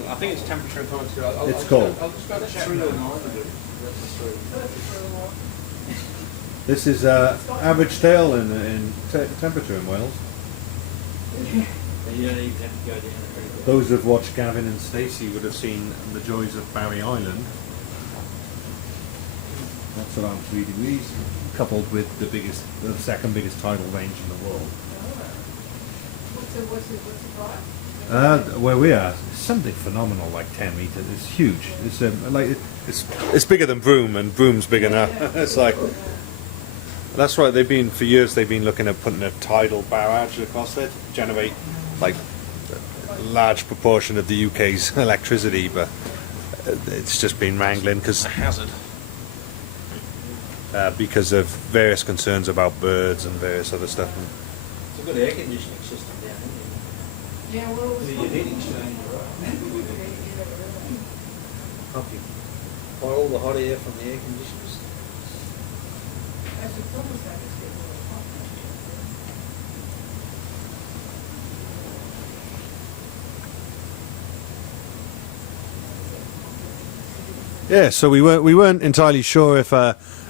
I think it's temperature and conductivity. It's cold. I'll just go check. 309. This is average tail in temperature in Wales. You don't even have to go down. Those who've watched Gavin and Stacey would have seen the joys of Barry Island. That's around 3 degrees, coupled with the second biggest tidal range in the world. What's the price? Where we are, it's something phenomenal, like 10 meters. It's huge. It's bigger than Broome, and Broome's bigger now. It's like that's right. For years they've been looking at putting a tidal barrage across there to generate like a large proportion of the UK's electricity, but it's just been wrangling A hazard. because of various concerns about birds and various other stuff. It's a good air conditioning system down here. Yeah, well, it was. Your heating exchanger, right? Pump you. Buy all the hot air from the air conditioners. That's the thermostat is getting a little hot. Yeah, so we weren't entirely sure if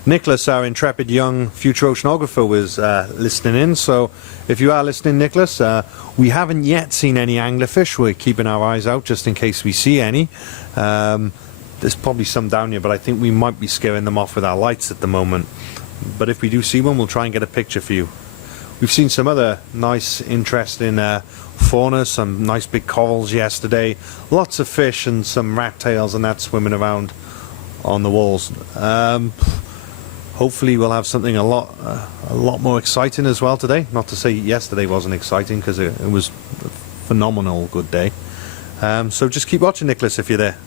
Nicholas, our intrepid young future oceanographer, was listening in. So if you are listening, Nicholas, we haven't yet seen any anglerfish. We're keeping our eyes out just in case we see any. There's probably some down here, but I think we might be scaring them off with our lights at the moment. But if we do see one, we'll try and get a picture for you. We've seen some other nice, interesting fauna, some nice big corals yesterday, lots of fish and some rat tails and that swimming around on the walls. Hopefully we'll have something a lot more exciting as well today. Not to say yesterday wasn't exciting, because it was a phenomenal good day. So just keep watching, Nicholas, if you're there.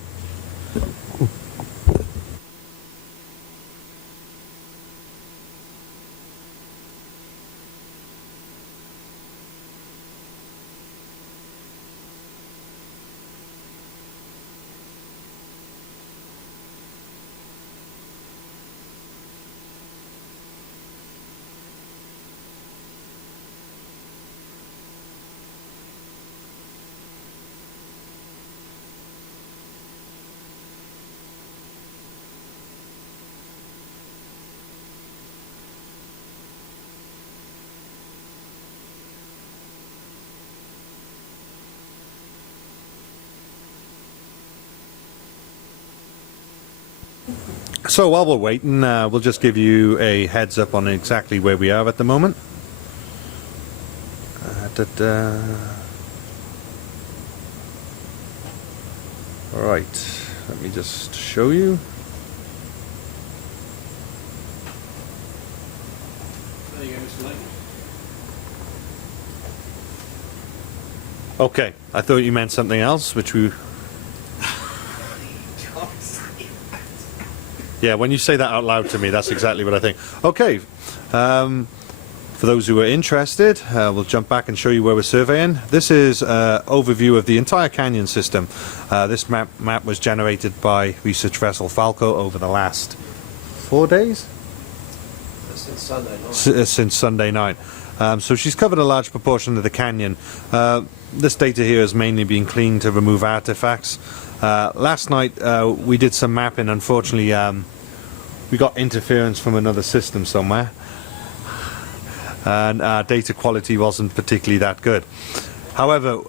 So while we're waiting, we'll just give you a heads up on exactly where we are at the moment. Right, let me just show you. There you go, Mr. Lake. Okay, I thought you meant something else, which we... Yeah, when you say that out loud to me, that's exactly what I think. Okay, for those who are interested, we'll jump back and show you where we're surveying. This is an overview of the entire canyon system. This map was generated by research vessel Falco over the last 4 days? Since Sunday night. Since Sunday night. So she's covered a large proportion of the canyon. This data here has mainly been cleaned to remove artifacts. Last night we did some mapping. Unfortunately, we got interference from another system somewhere, and our data quality wasn't particularly that good. However,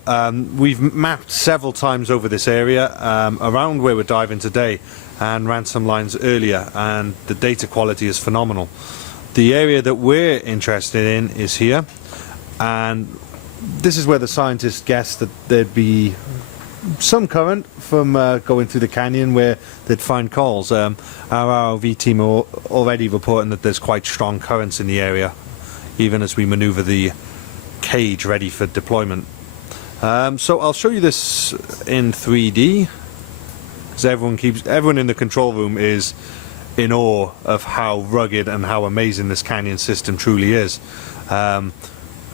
we've mapped several times over this area around where we're diving today, and ran some lines earlier, and the data quality is phenomenal. The area that we're interested in is here, and this is where the scientists guessed that there'd be some current from going through the canyon where they'd find corals. Our ROV team are already reporting that there's quite strong currents in the area, even as we manoeuvre the cage ready for deployment. So I'll show you this in 3D, because everyone in the control room is in awe of how rugged and how amazing this canyon system truly is. I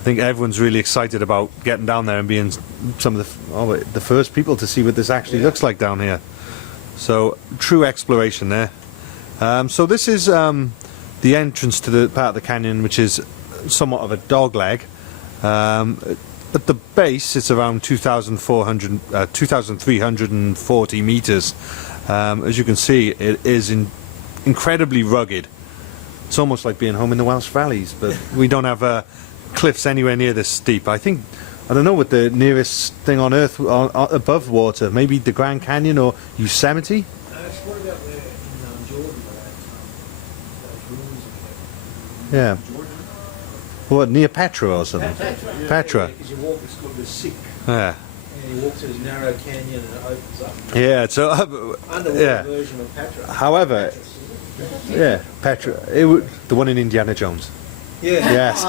think everyone's really excited about getting down there and being some of the first people to see what this actually looks like down here. So true exploration there. So this is the entrance to the part of the canyon, which is somewhat of a dog leg. At the base, it's around 2,340 meters. As you can see, it is incredibly rugged. It's almost like being home in the Welsh Valleys, but we don't have cliffs anywhere near this steep. I don't know what the nearest thing on Earth above water, maybe the Grand Canyon or Yosemite? What about where in Jordan, those ruins Yeah. Jordan? What, near Petra or something? Petra. Because you walk, it's called the Sick. Yeah. And you walk through this narrow canyon and it opens up. Yeah, so Underwater yeah. version of Petra. However, yeah, Petra, the one in Indiana Jones. Yeah. Yes.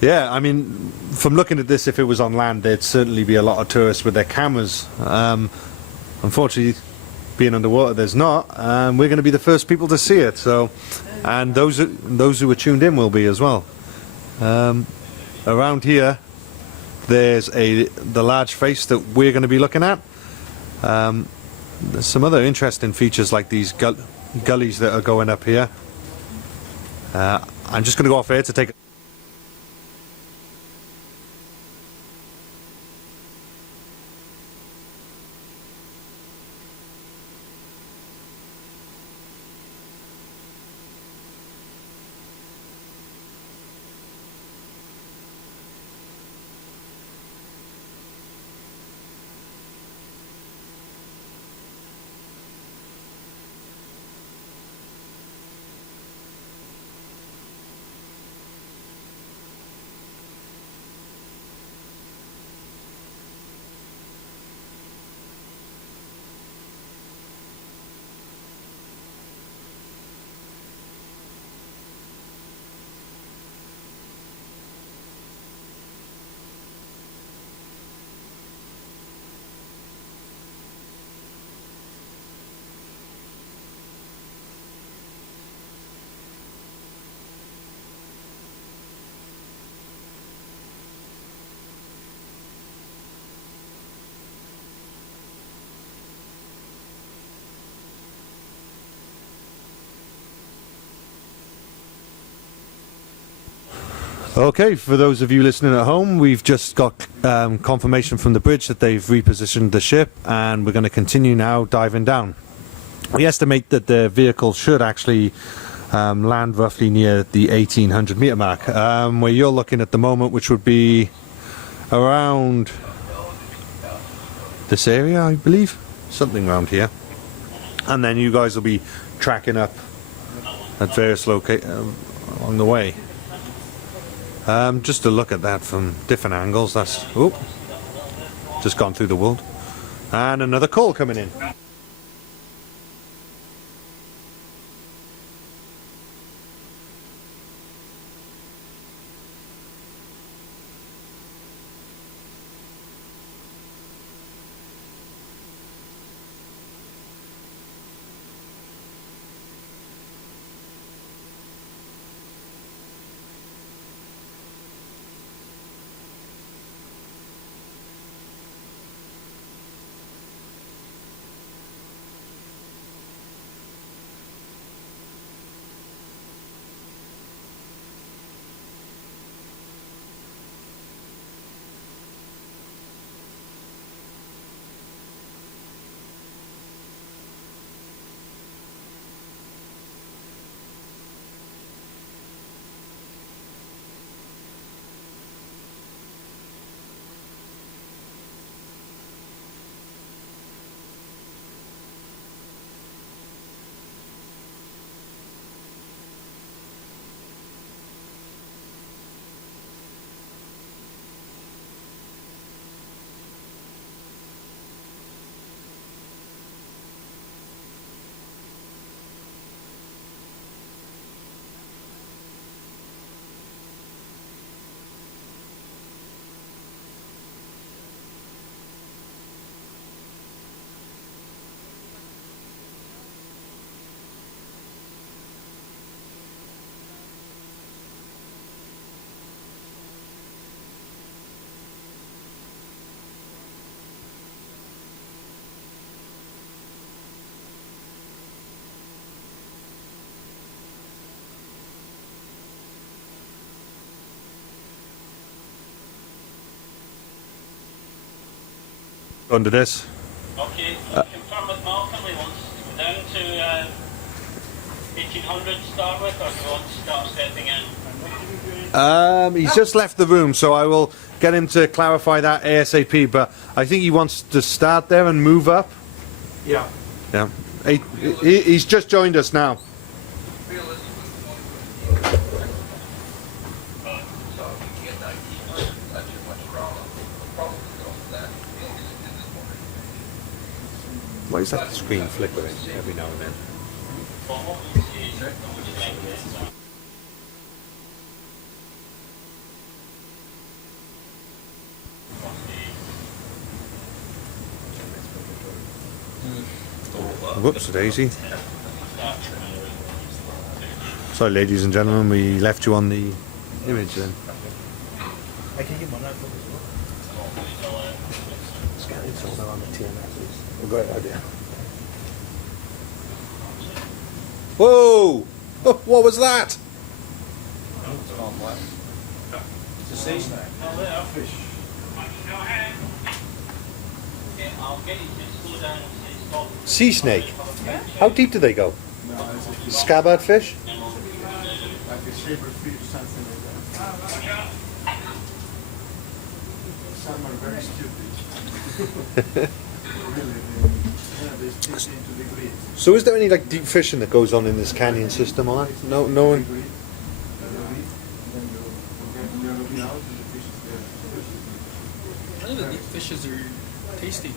Yeah, I mean, from looking at this, if it was on land, there'd certainly be a lot of tourists with their cameras. Unfortunately, being underwater, there's not. We're going to be the first people to see it. So, and those who are tuned in will be as well. Around here, there's the large face that we're going to be looking at. There's some other interesting features like these gullies that are going up here. I'm just going to go off here to take. Okay, for those of you listening at home, we've just got confirmation from the bridge that they've repositioned the ship, and we're going to continue now diving down. We estimate that the vehicle should actually land roughly near the 1,800 meter mark, where you're looking at the moment, which would be around this area, I believe, something around here. And then you guys will be tracking up at various locations along the way. Just to look at that from different angles, that's just gone through the world. And another call coming in. under this. Okay, confirm with Malcolm, we want to go down to 1800 to start with, or do we want to start stepping in? He's just left the room, so I will get him to clarify that ASAP. But I think he wants to start there and move up. Yeah. Yeah. He's just joined us now. Why is that screen flickering every now and then? Whoops, daisy. Sorry, ladies and gentlemen, we left you on the image then. I can get my notebook as well. Scanning somewhere on the TMS. A great idea. Whoa! What was that? It's a sea snake. Fish. I'll get you to slow down and stop. Sea snake. How deep do they go? Scabbard fish? Like a shaper fish, something like that. Some are very stupid. Really, they stick into the grid. So is there any like deep fishing that goes on in this canyon system or that? No one. Then you get the ROV out and the fish is there. I think the deep fishes are tasty.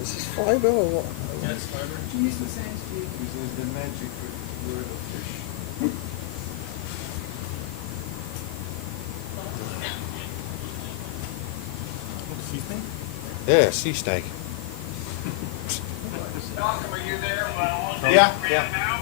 Is this fibre or what? Yeah, it's fiber. Cheese was saying to you. This is the magic word of fish. Yeah, sea snake. Malcolm, are you there? Yeah.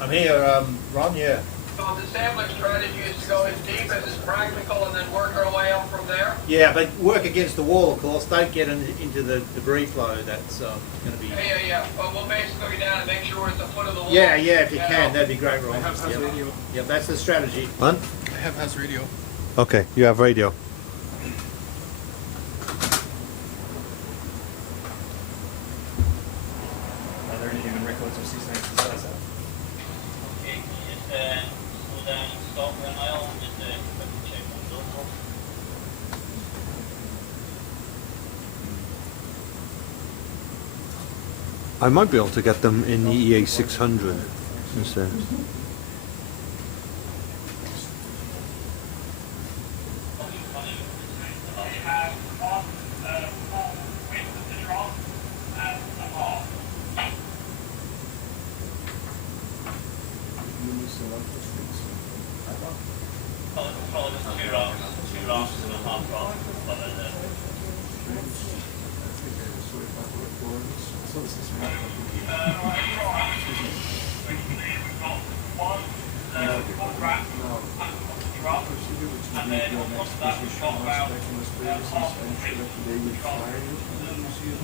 I'm here, Ron, yeah. So the sampling strategy is to go as deep as is practical and then work our way up from there? Yeah, but work against the wall, of course. Don't get into the debris flow. That's going to be... Yeah. Well, we'll basically go down and make sure we're at the foot of the wall. Yeah, if you can, that'd be great, Ron. I have has radio. Yep, that's the strategy. What? I have has radio. Okay, you have radio. Are there any human records of sea snakes in South? Okay, can you just slow down and stop for an aisle and just quickly check on those ones? I might be able to get them in the EA 600 instead. Probably just two rocks and a half rock. But And then once that was got about half the trip, they would fire you from the museum.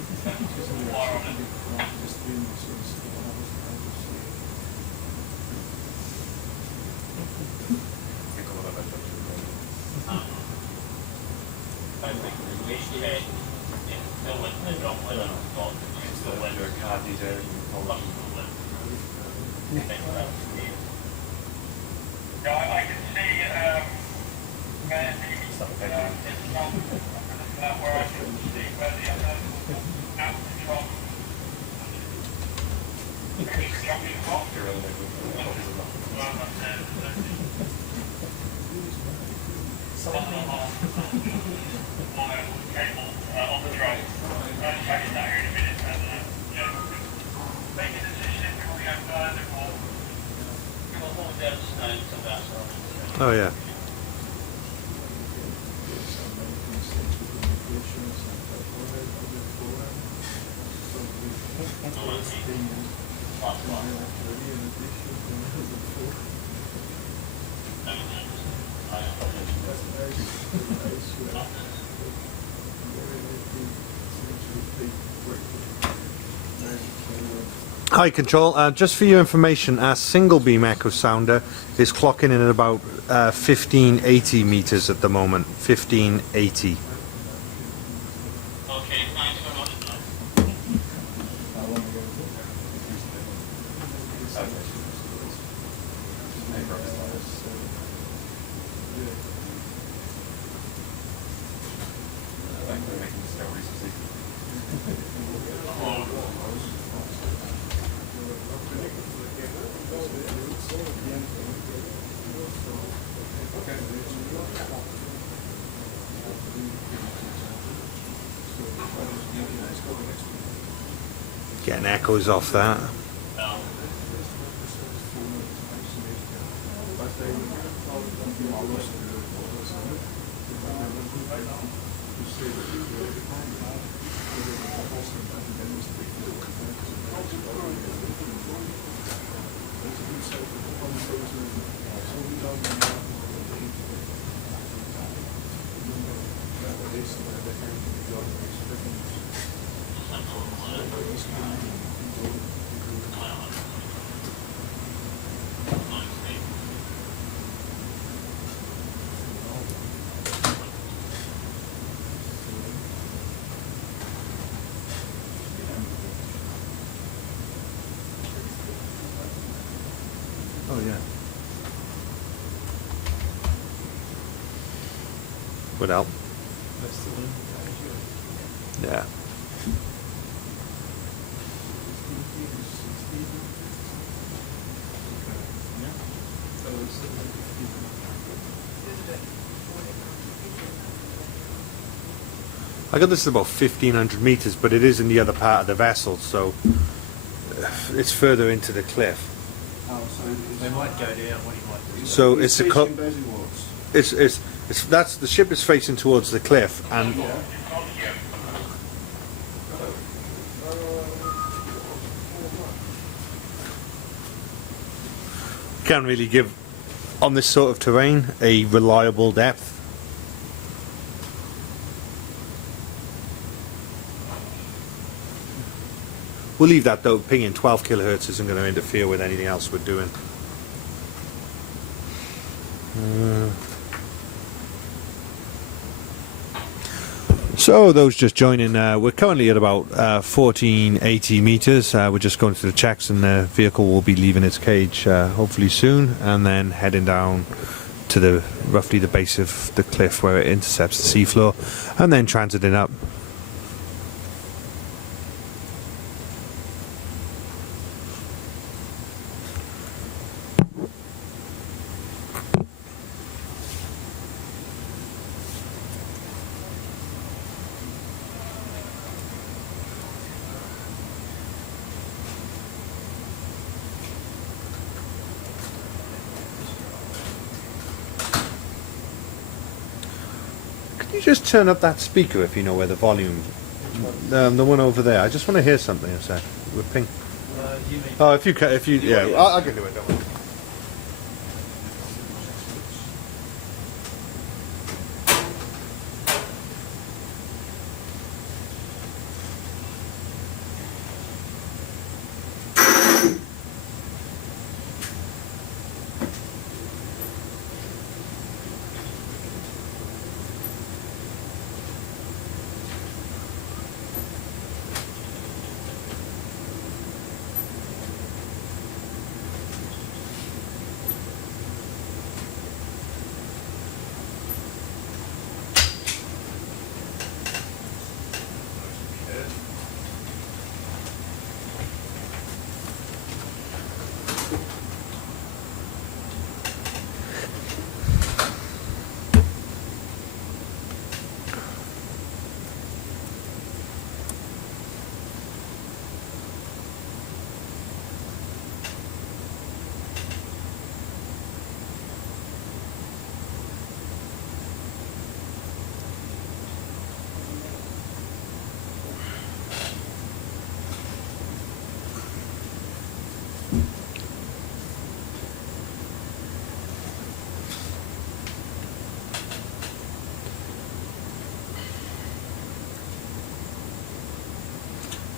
Yeah, I can see where I can see where the other outfit from junction box. Cable on the drone. I'll check it out here in a minute and make a decision if we want to go further or we'll hold down snow until that's all. Oh yeah. Hi Control, just for your information, our single beam echo sounder is clocking in at about 1580 meters at the moment, 1580. Okay, thanks very much. Getting echoes off that. Oh yeah. Would help. Yeah. I got this at about 1,500 meters, but it is in the other part of the vessel, so it's further into the cliff. They might go down. What do you might do? So it's that's the ship is facing towards the cliff, and can't really give on this sort of terrain a reliable depth. We'll leave that though. Pinging 12 kilohertz isn't going to interfere with anything else we're doing. So those just joining, we're currently at about 1480 meters. We're just going through the checks, and the vehicle will be leaving its cage hopefully soon, and then heading down to the roughly the base of the cliff where it intercepts the seafloor, and then transiting up. Can you just turn up that speaker if you know where the volume, the one over there? I just want to hear something a sec. With ping. You mean Oh, if you yeah, I can do it. Don't worry.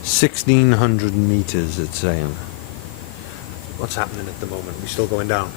$1,600 meters, it's saying. What's happening at the moment? We're still going down.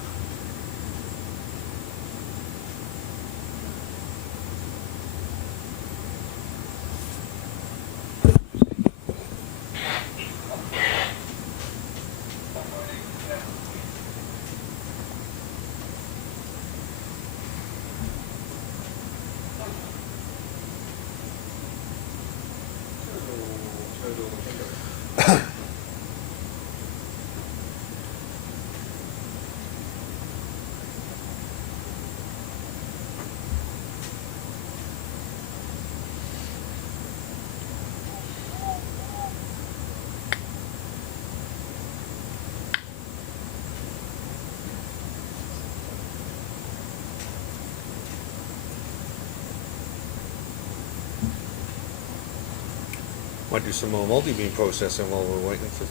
Might do some more multi-beam processing while we're waiting for.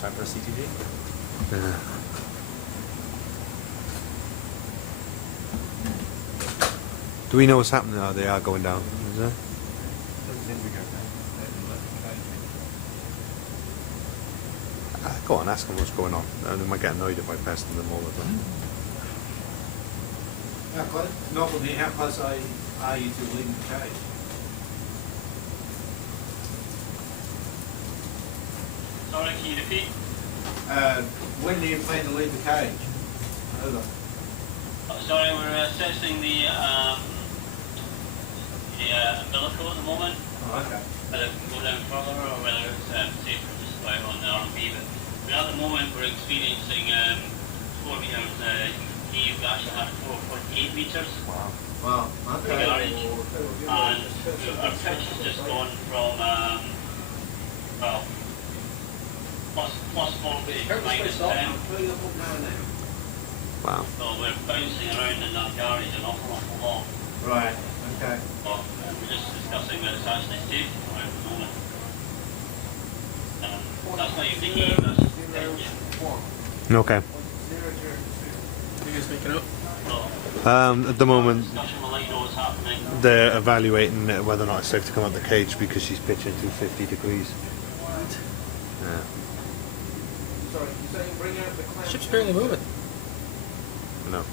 Time for a CTG. Yeah. Do we know what's happening? Oh, they are going down. Is there? Go on, ask them what's going on. They might get annoyed if I pester them all the time. How close, Malcolm here, how close are you to leaving the cage? Sorry, can you repeat? When do you plan to leave the cage? Over. Sorry, we're assessing the umbilical at the moment. Oh, okay. Whether it can go down further or whether it's safer to just go out on the ROV. But at the moment we're experiencing 4 meters. We actually had 4.8 meters. Wow. Wow. Okay. Garage. And our pitch has just gone from well, plus 40 to minus 10. Wow. So we're bouncing around in that garage an awful lot. Right. Okay. But we're just discussing whether it's actually safe to come out at the moment. That's not even the key, that's tension. Okay. You guys making up? At the moment, Discussion will let you know what's happening. they're evaluating whether or not it's safe to come out the cage because she's pitching to 50 degrees. Yeah. Sorry, you're saying bring out the clamp? Ship's barely moving. No.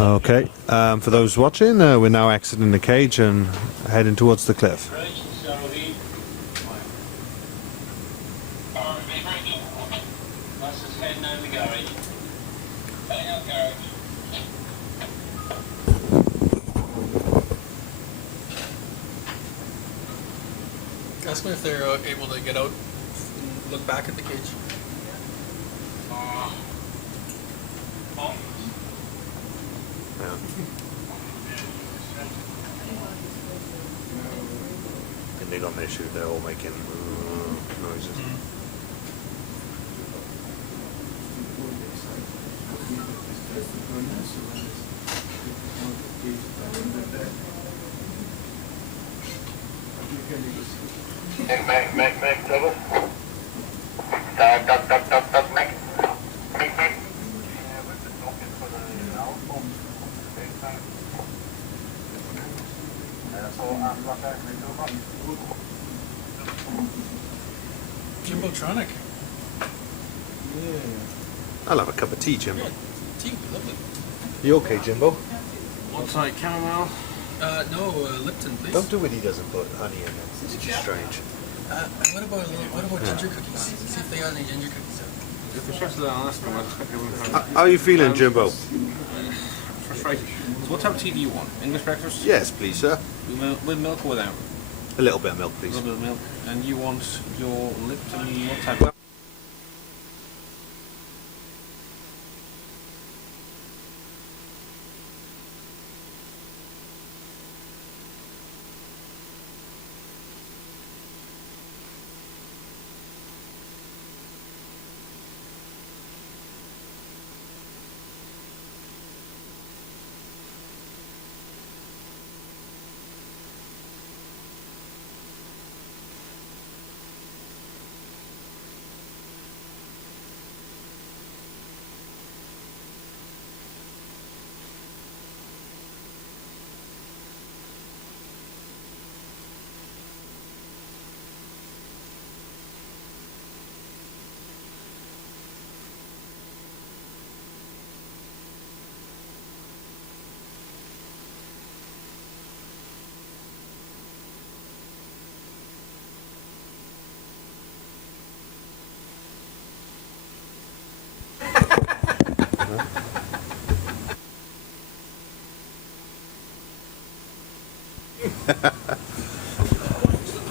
Okay, for those watching, we're now exiting the cage and heading towards the cliff. Right, it's ROV. ROV breaking. That's us heading out of the garage. Heading out garage. Ask them if they're able to get out and look back at the cage. Oh. Yeah. And they got an issue, they're all making noises. Make trouble. Duck, make. Jimbotronic. I'll have a cup of tea, Jimbo. Tea, lovely. You okay, Jimbo? What's like chamomile? No, Lipton, please. Don't do what he doesn't put honey in it. It's just strange. What about ginger cookies? See if they got any ginger cookies out. If the chefs are there, I'll ask them. I just think they wouldn't have. How are you feeling, Jimbo? Frustrated. So what type of tea do you want? English breakfast? Yes, please, sir. With milk or without? A little bit of milk, A please. little bit of milk. And you want your Lipton, what type of...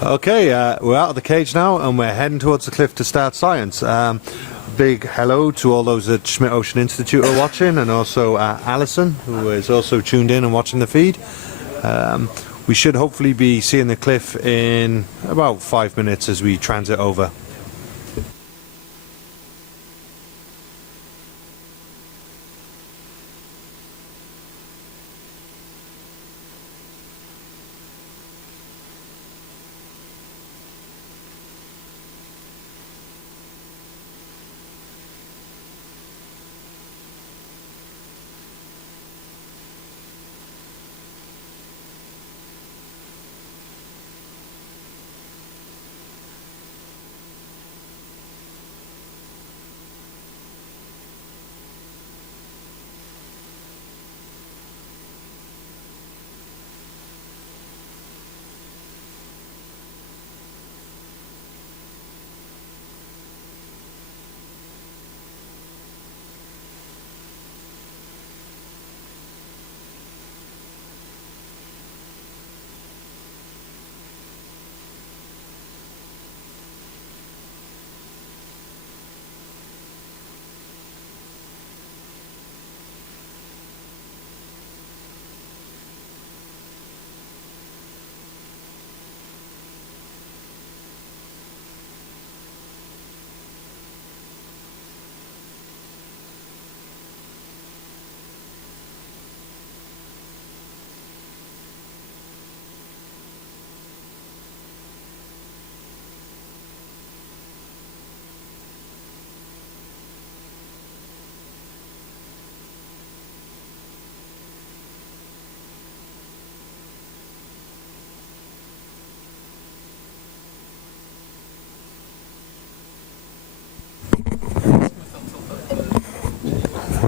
Okay, we're out of the cage now and we're heading towards the cliff to start science. Big hello to all those at Schmidt Ocean Institute who are watching, and also Alison, who is also tuned in and watching the feed. We should hopefully be seeing the cliff in about 5 minutes as we transit over.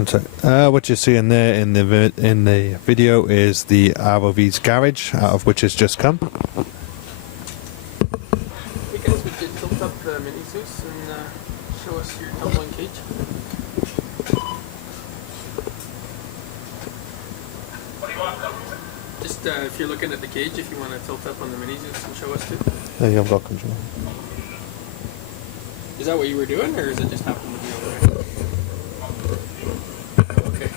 One sec. What you're seeing there in the video is the ROV's garage, out of which has just come. Hey guys, we could tilt up the mini Zeus and show us your tumbling cage. Just if you're looking at the cage, if you want to tilt up on the mini Zeus and show us too. There you've got control. Is that what you were doing, or is it just happened to be over there? Okay.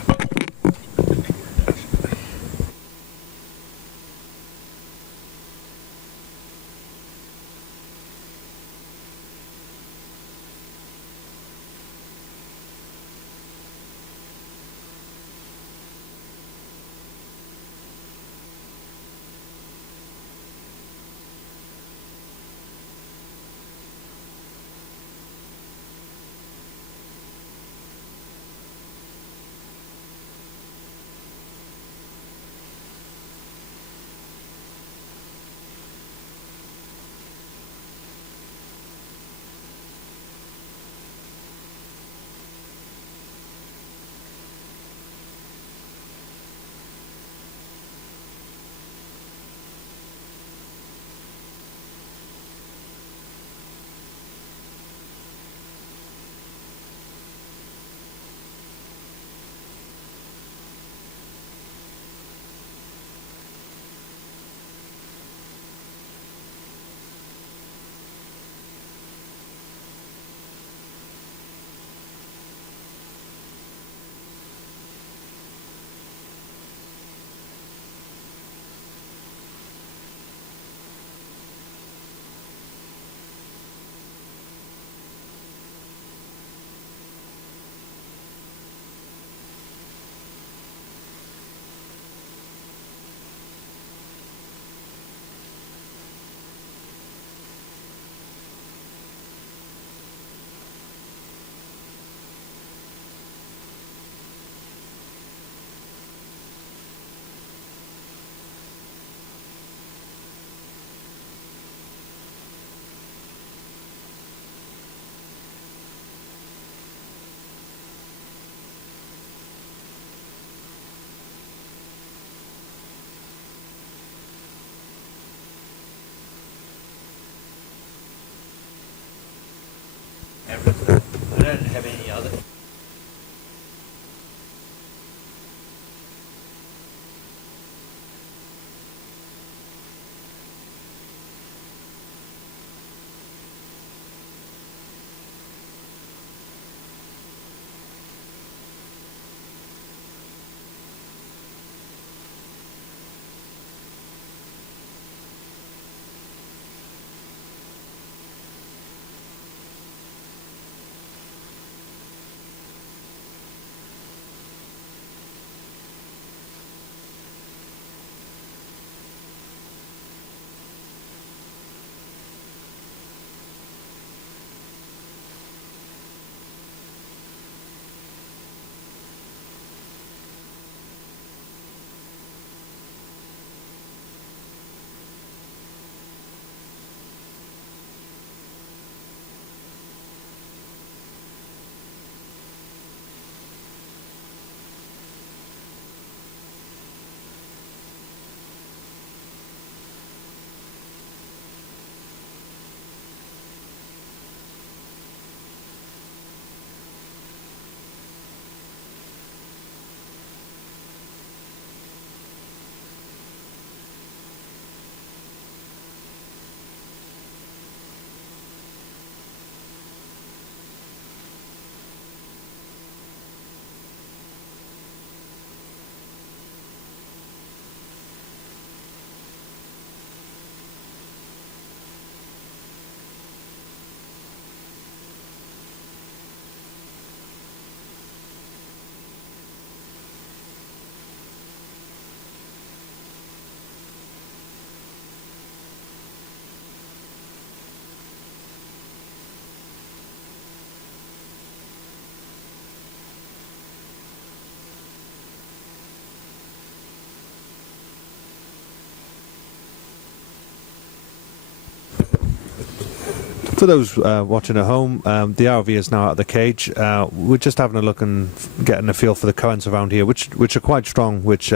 For those watching at home, the ROV is now out of the cage. We're just having a look and getting a feel for the currents around here, which are quite strong, which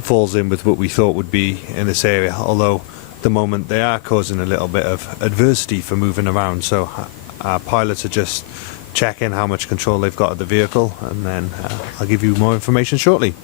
falls in with what we thought would be in this area, although at the moment they are causing a little bit of adversity for moving around. So our pilots are just checking how much control they've got of the vehicle, and then I'll give you more information shortly.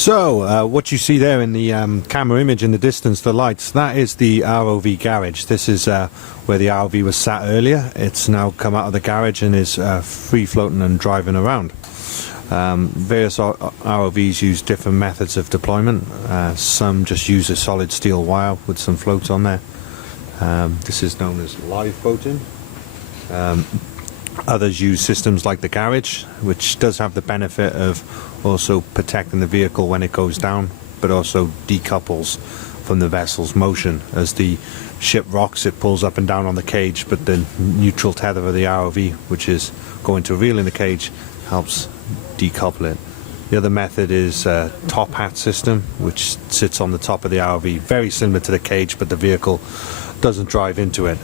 So, what you see there in the camera image in the distance, the lights, that is the ROV garage. This is where the ROV was sat earlier. It's now come out of the garage and is free floating and driving around. Various ROVs use different methods of deployment. Some just use a solid steel wire with some floats on there. This is known as live boating. Others use systems like the garage, which does have the benefit of also protecting the vehicle when it goes down, but also decouples from the vessel's motion. As the ship rocks, it pulls up and down on the cage, but the neutral tether of the ROV, which is going to reel in the cage, helps decouple it. The other method is a top hat system, which sits on the top of the ROV, very similar to the cage, but the vehicle doesn't drive into it.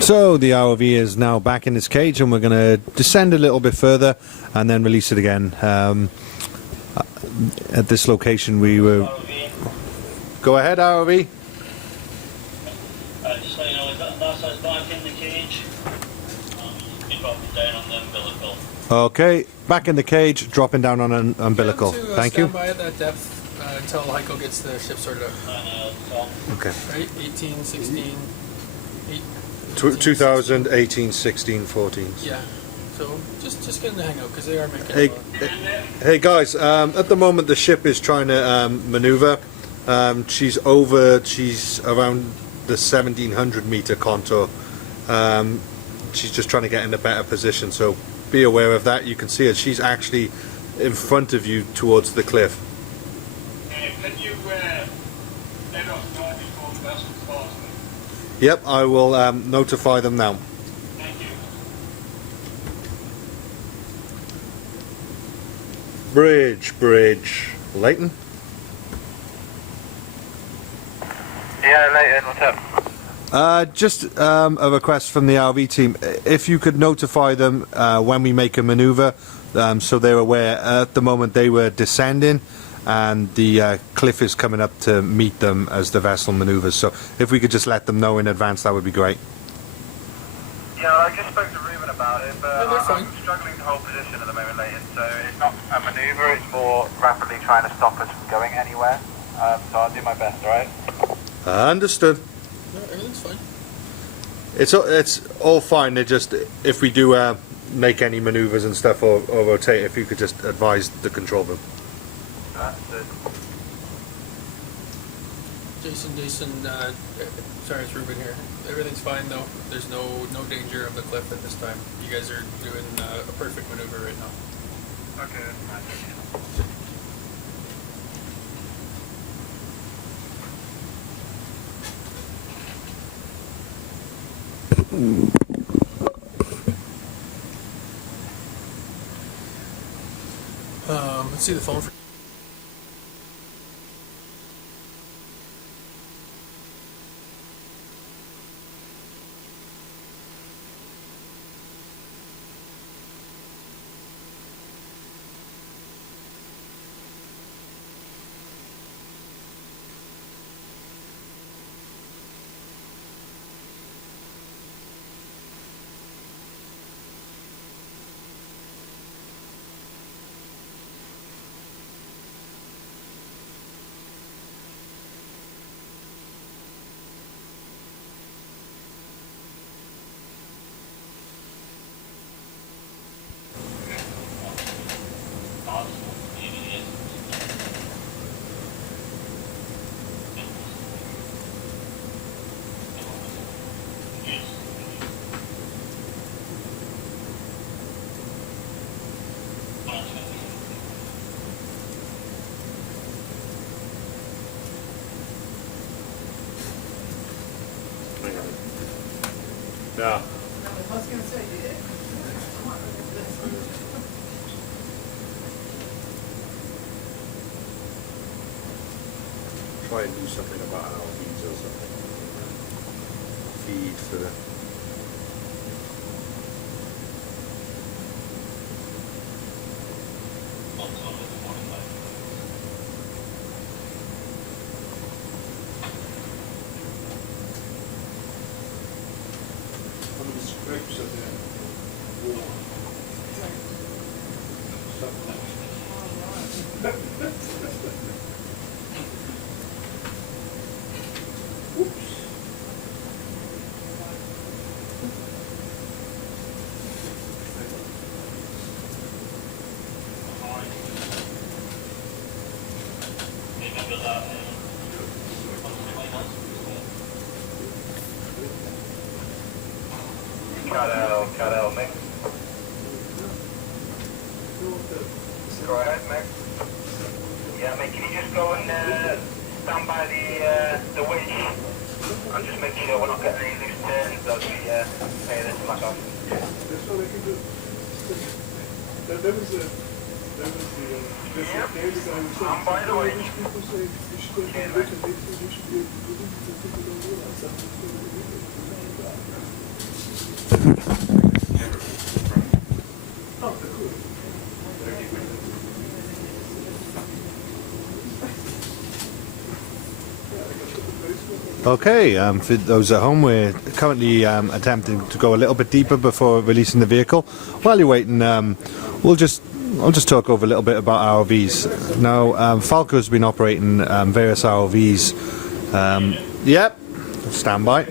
So the ROV is now back in its cage, and we're going to descend a little bit further and then release it again. At this location we were... Go ahead, ROV. Just so you know, that's us back in the cage. We drop it down on the umbilical. Okay, back in the cage, dropping down on an umbilical. Yeah, Thank stand you. by at that depth until Heiko gets the ship sorted out. Okay. Right? 18, 16, 2018, 16, 14. Yeah. So just getting the hang out because they are making. Hey guys, at the moment the ship is trying to maneuver. She's around the 1700 meter contour. She's just trying to get in a better position, so be aware of that. You can see her. She's actually in front of you towards the cliff. Can you let us know before the vessel starts? Yep, I will notify them now. Thank you. Bridge. Leighton? Yeah, Leighton, what's up? Just a request from the RV team. If you could notify them when we make a maneuver, so they're aware. At the moment they were descending and the cliff is coming up to meet them as the vessel maneuvers. So if we could just let them know in advance, that would be great. Yeah, I just spoke to Ruben about it, but they're fine. I'm struggling to hold position at the moment, Leighton. So it's not a manoeuvre, it's more rapidly trying to stop us from going anywhere. So I'll do my best, alright? Understood. No, everything's fine. It's all fine. They just, if we do make any maneuvers and stuff or rotate, if you could just advise the control room. Jason, sorry, it's Ruben here. Everything's fine though. There's no danger of the cliff at this time. You guys are doing a perfect maneuver right now. Okay. Let's see the phone for. Yeah. I was going to say, yeah. Try and do something about ROVs or something. Feed for the... One of the scrapes of the wall. Remember that. Cut out, Mick. Go ahead, Mick. Yeah, Mick, can you just go and stand by the winch? And just make sure we're not getting any loose turns as we pay this back off. That's all I can do. That was the I'm by the winch. people say you should go and look and they should be able to do it. Okay, for those at home, we're currently attempting to go a little bit deeper before releasing the vehicle. While you're waiting, I'll just talk over a little bit about ROVs. Now, Falco has been operating various ROVs. Yep, stand by.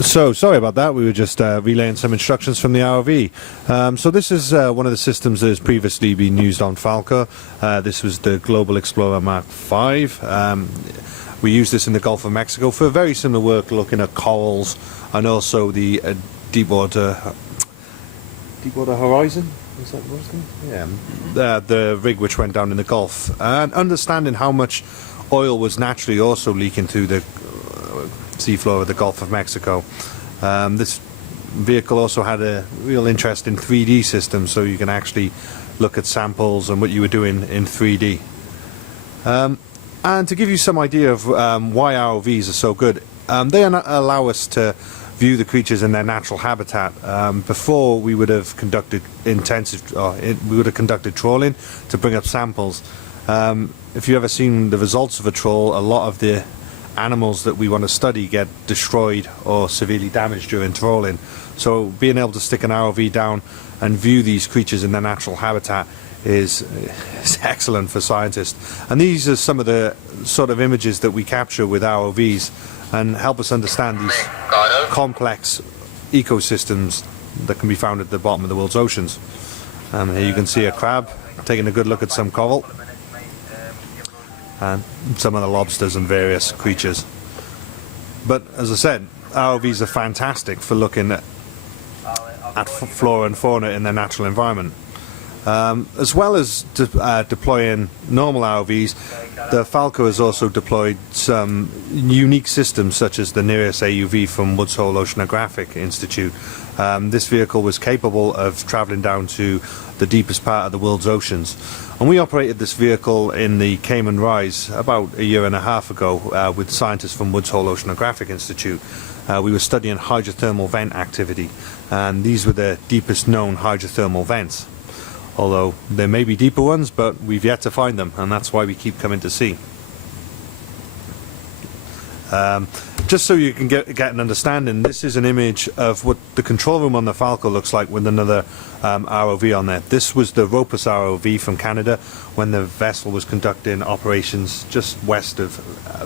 So, sorry about that, we were just relaying some instructions from the ROV. So this is one of the systems that has previously been used on Falco. This was the Global Explorer Mark V. We used this in the Gulf of Mexico for very similar work, looking at corals and also the Deepwater Horizon. Is that what it's called? Yeah. The rig which went down in the Gulf. And understanding how much oil was naturally also leaking through the seafloor of the Gulf of Mexico. This vehicle also had a real interest in 3D systems, so you can actually look at samples and what you were doing in 3D. And to give you some idea of why ROVs are so good, they allow us to view the creatures in their natural habitat. Before, we would have conducted trawling to bring up samples. If you've ever seen the results of a trawl, a lot of the animals that we want to study get destroyed or severely damaged during trawling. So being able to stick an ROV down and view these creatures in their natural habitat is excellent for scientists. And these are some of the sort of images that we capture with ROVs and help us understand these complex ecosystems that can be found at the bottom of the world's oceans. Here you can see a crab taking a good look at some coral and some of the lobsters and various creatures. But as I said, ROVs are fantastic for looking at flora and fauna in their natural environment. As well as deploying normal ROVs, the Falco has also deployed some unique systems such as the Nereus AUV from Woods Hole Oceanographic Institute. This vehicle was capable of travelling down to the deepest part of the world's oceans. And we operated this vehicle in the Cayman Rise about a year and a half ago with scientists from Woods Hole Oceanographic Institute. We were studying hydrothermal vent activity, and these were the deepest known hydrothermal vents. Although there may be deeper ones, but we've yet to find them, and that's why we keep coming to sea. Just so you can get an understanding, this is an image of what the control room on the Falco looks like with another ROV on there. This was the Ropus ROV from Canada when the vessel was conducting operations just west of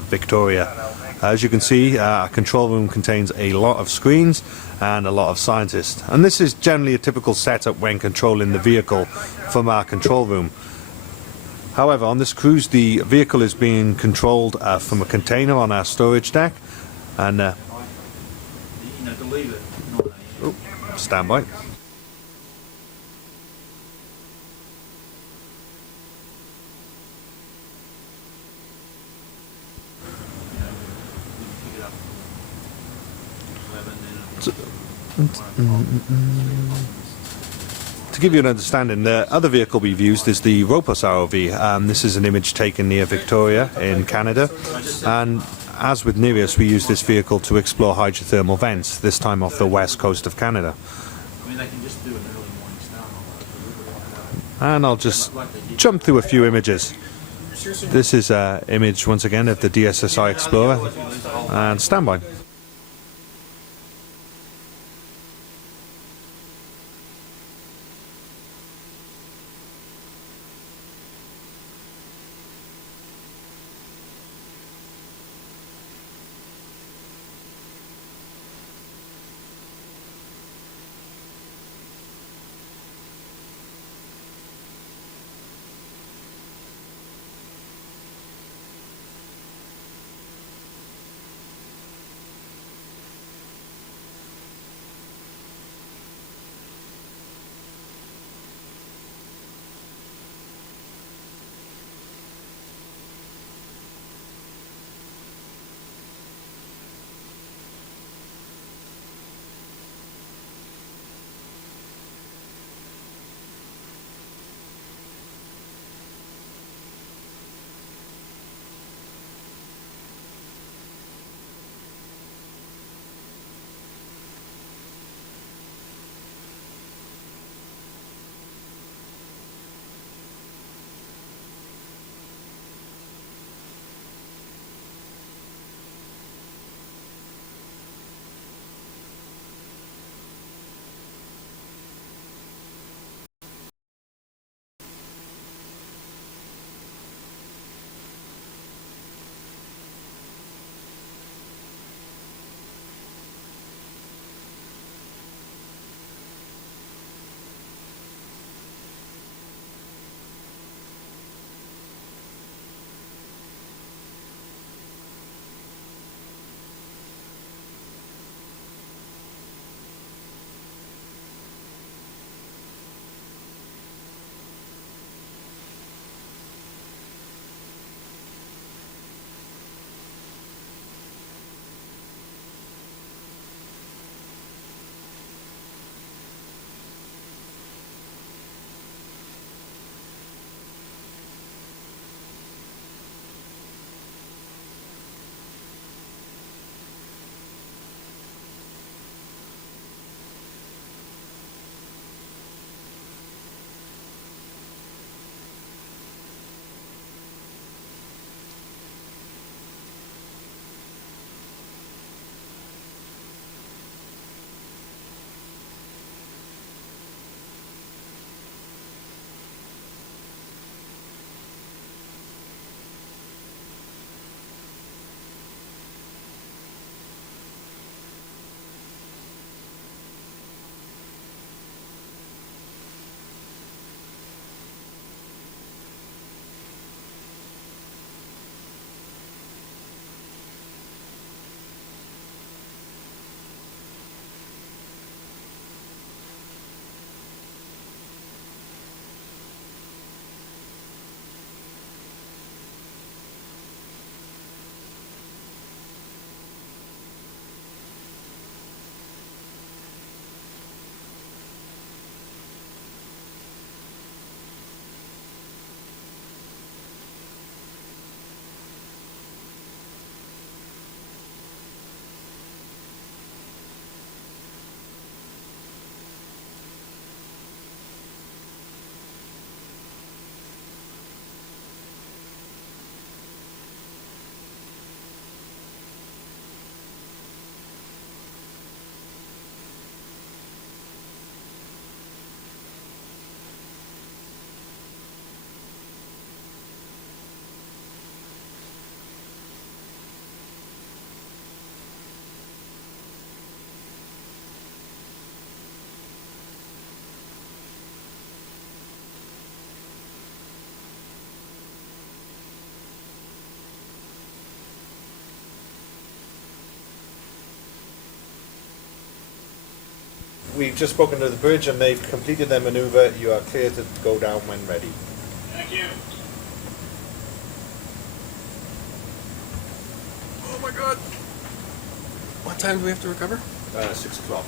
Victoria. As you can see, our control room contains a lot of screens and a lot of scientists. And this is generally a typical setup when controlling the vehicle from our control room. However, on this cruise, the vehicle is being controlled from a container on our storage deck. And stand by. To give you an understanding, the other vehicle we've used is the Ropus ROV. This is an image taken near Victoria in Canada, and as with Nereus, we use this vehicle to explore hydrothermal vents, this time off the west coast of Canada. And I'll just jump through a few images. This is an image once again of the DSSI Explorer, and stand by. we've just spoken to the bridge and they've completed their manoeuvre. You are clear to go down when ready. Thank you. Oh my god. What time do we have to recover? 6 o'clock.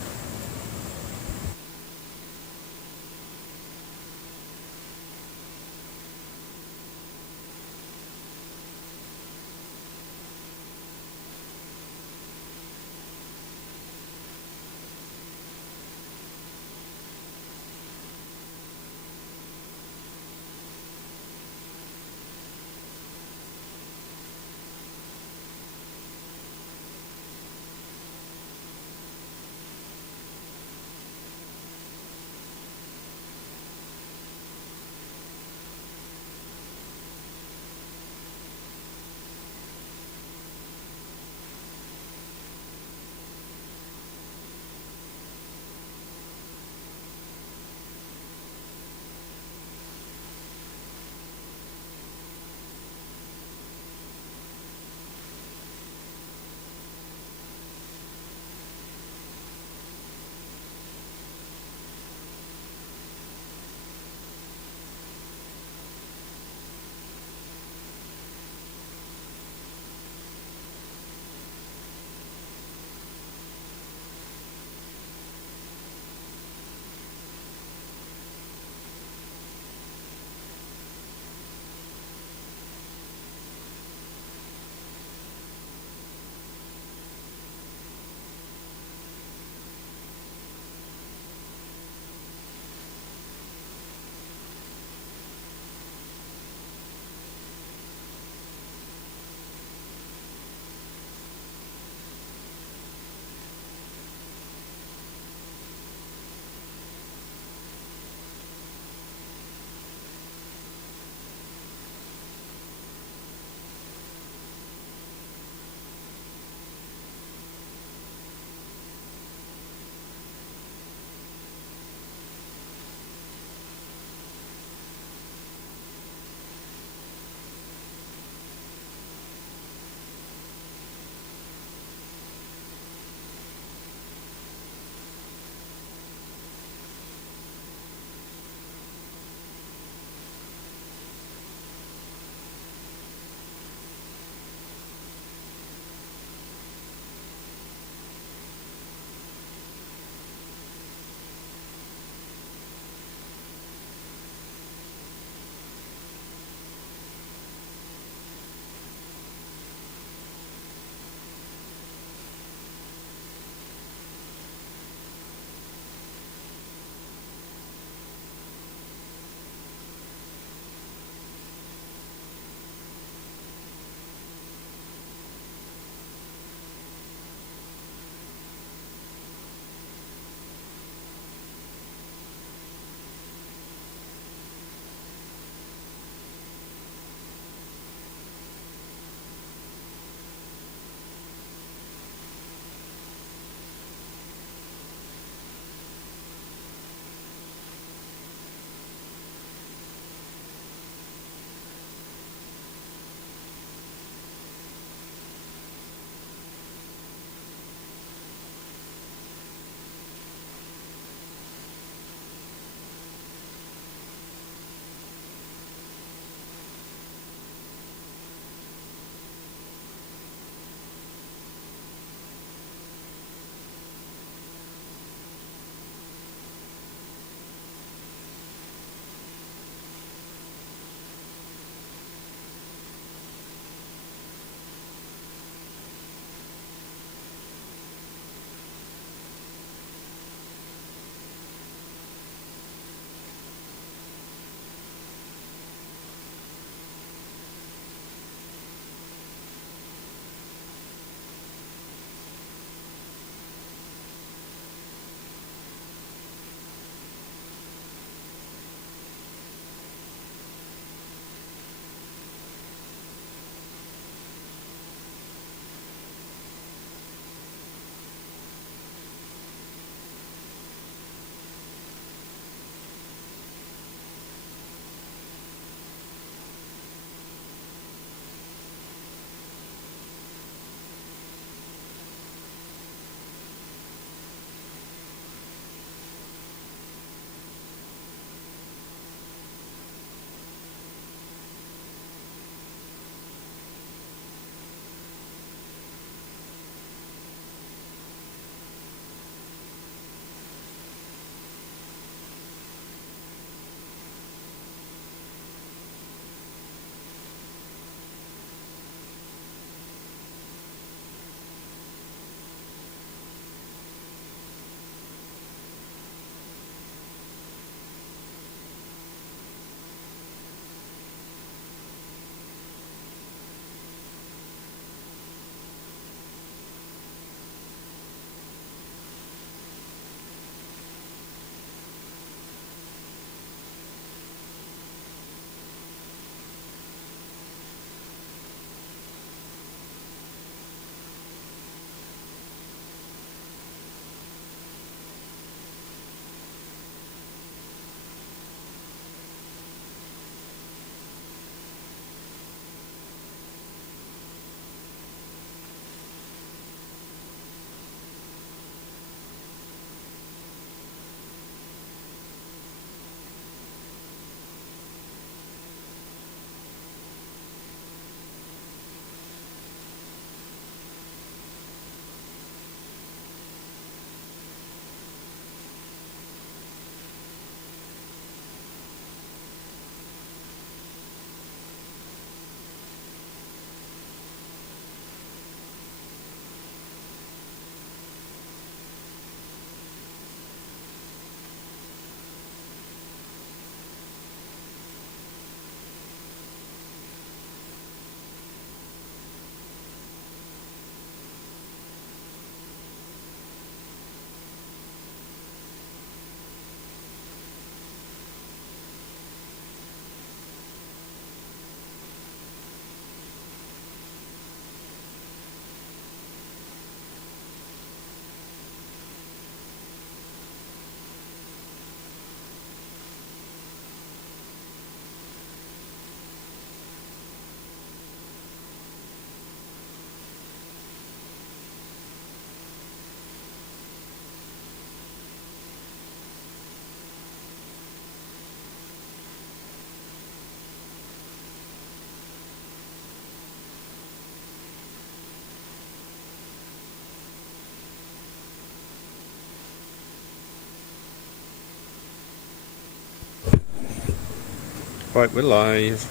Right, we're live.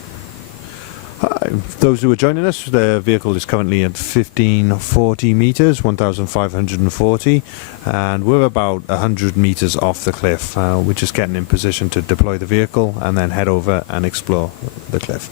Hi, those who are joining us, the vehicle is currently at 1540 meters, 1540, and we're about 100 meters off the cliff. We're just getting in position to deploy the vehicle and then head over and explore the cliff.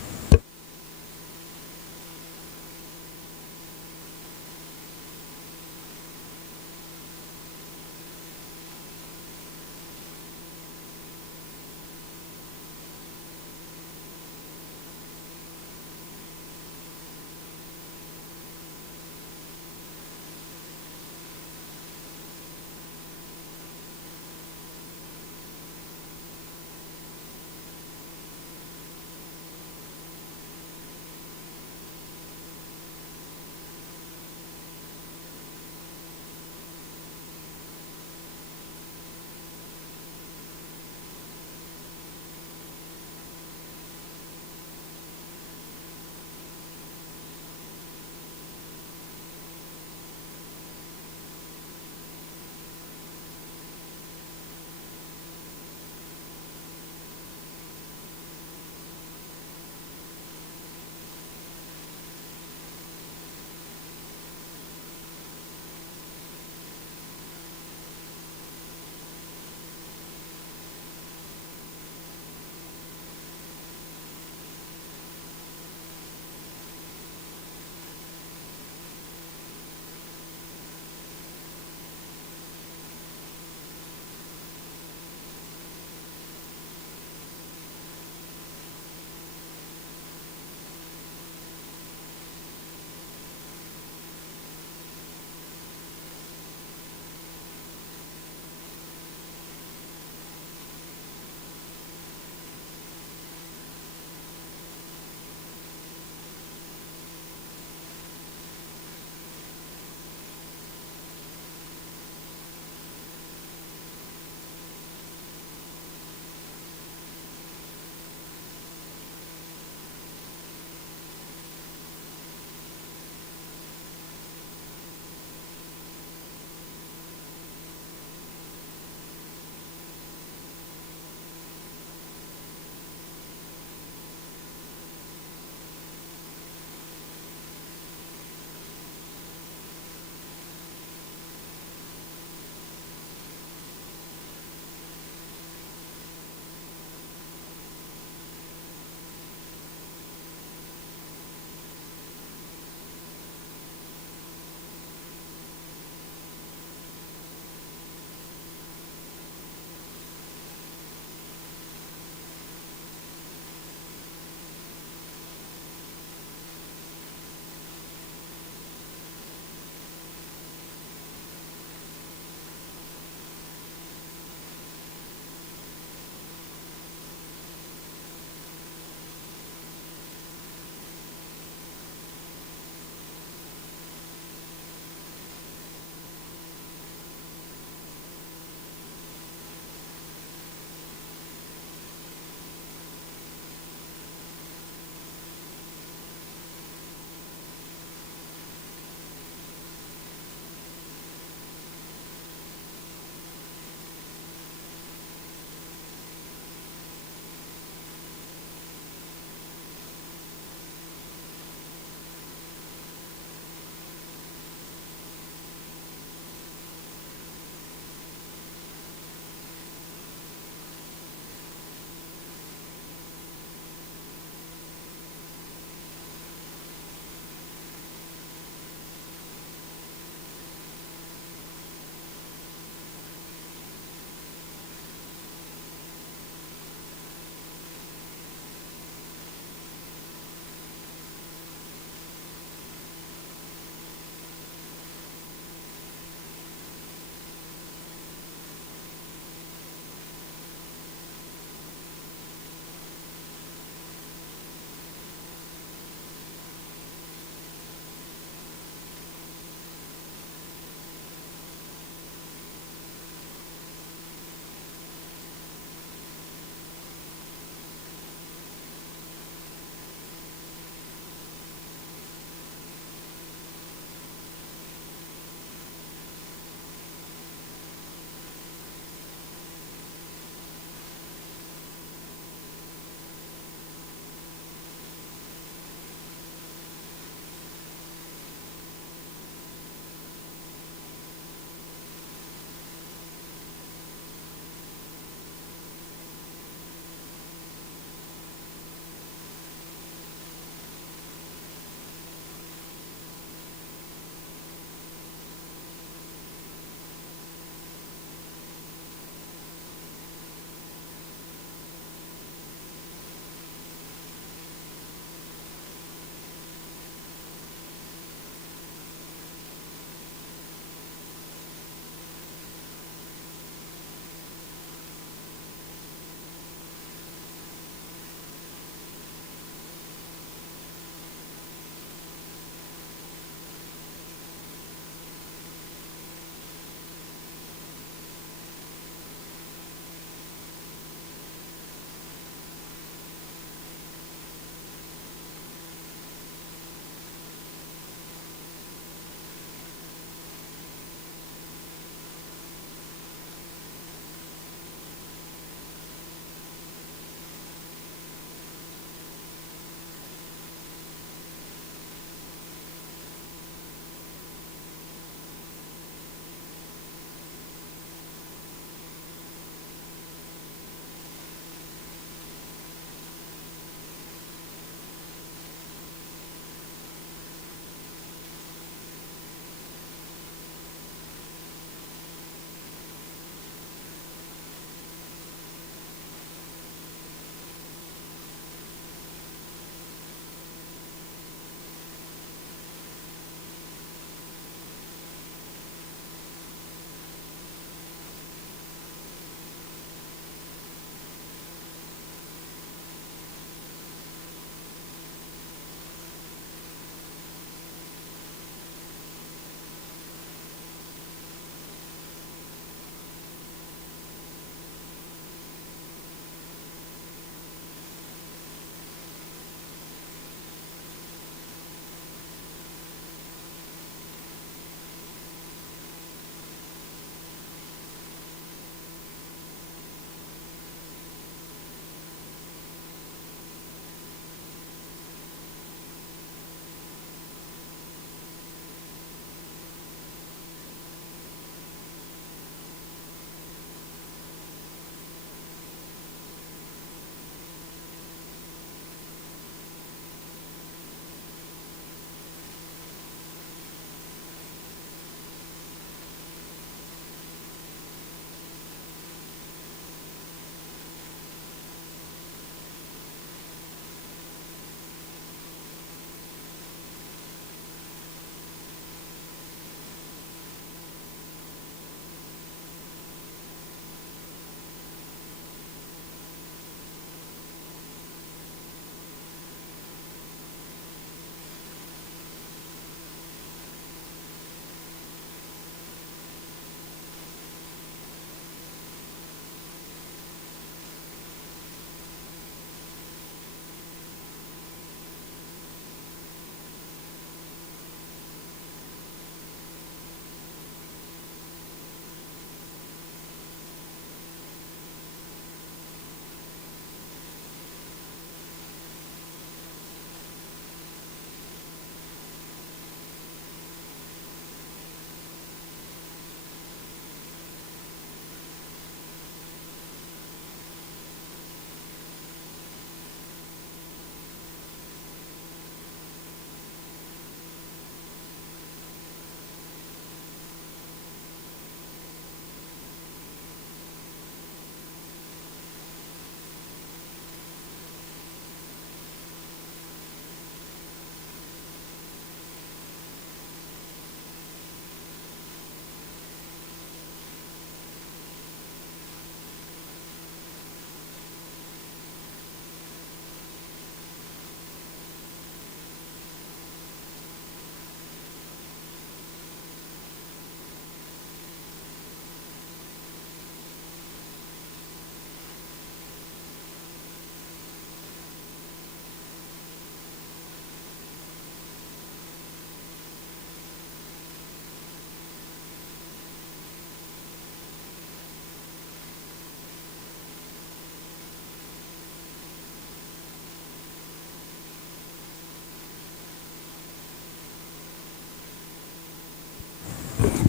That's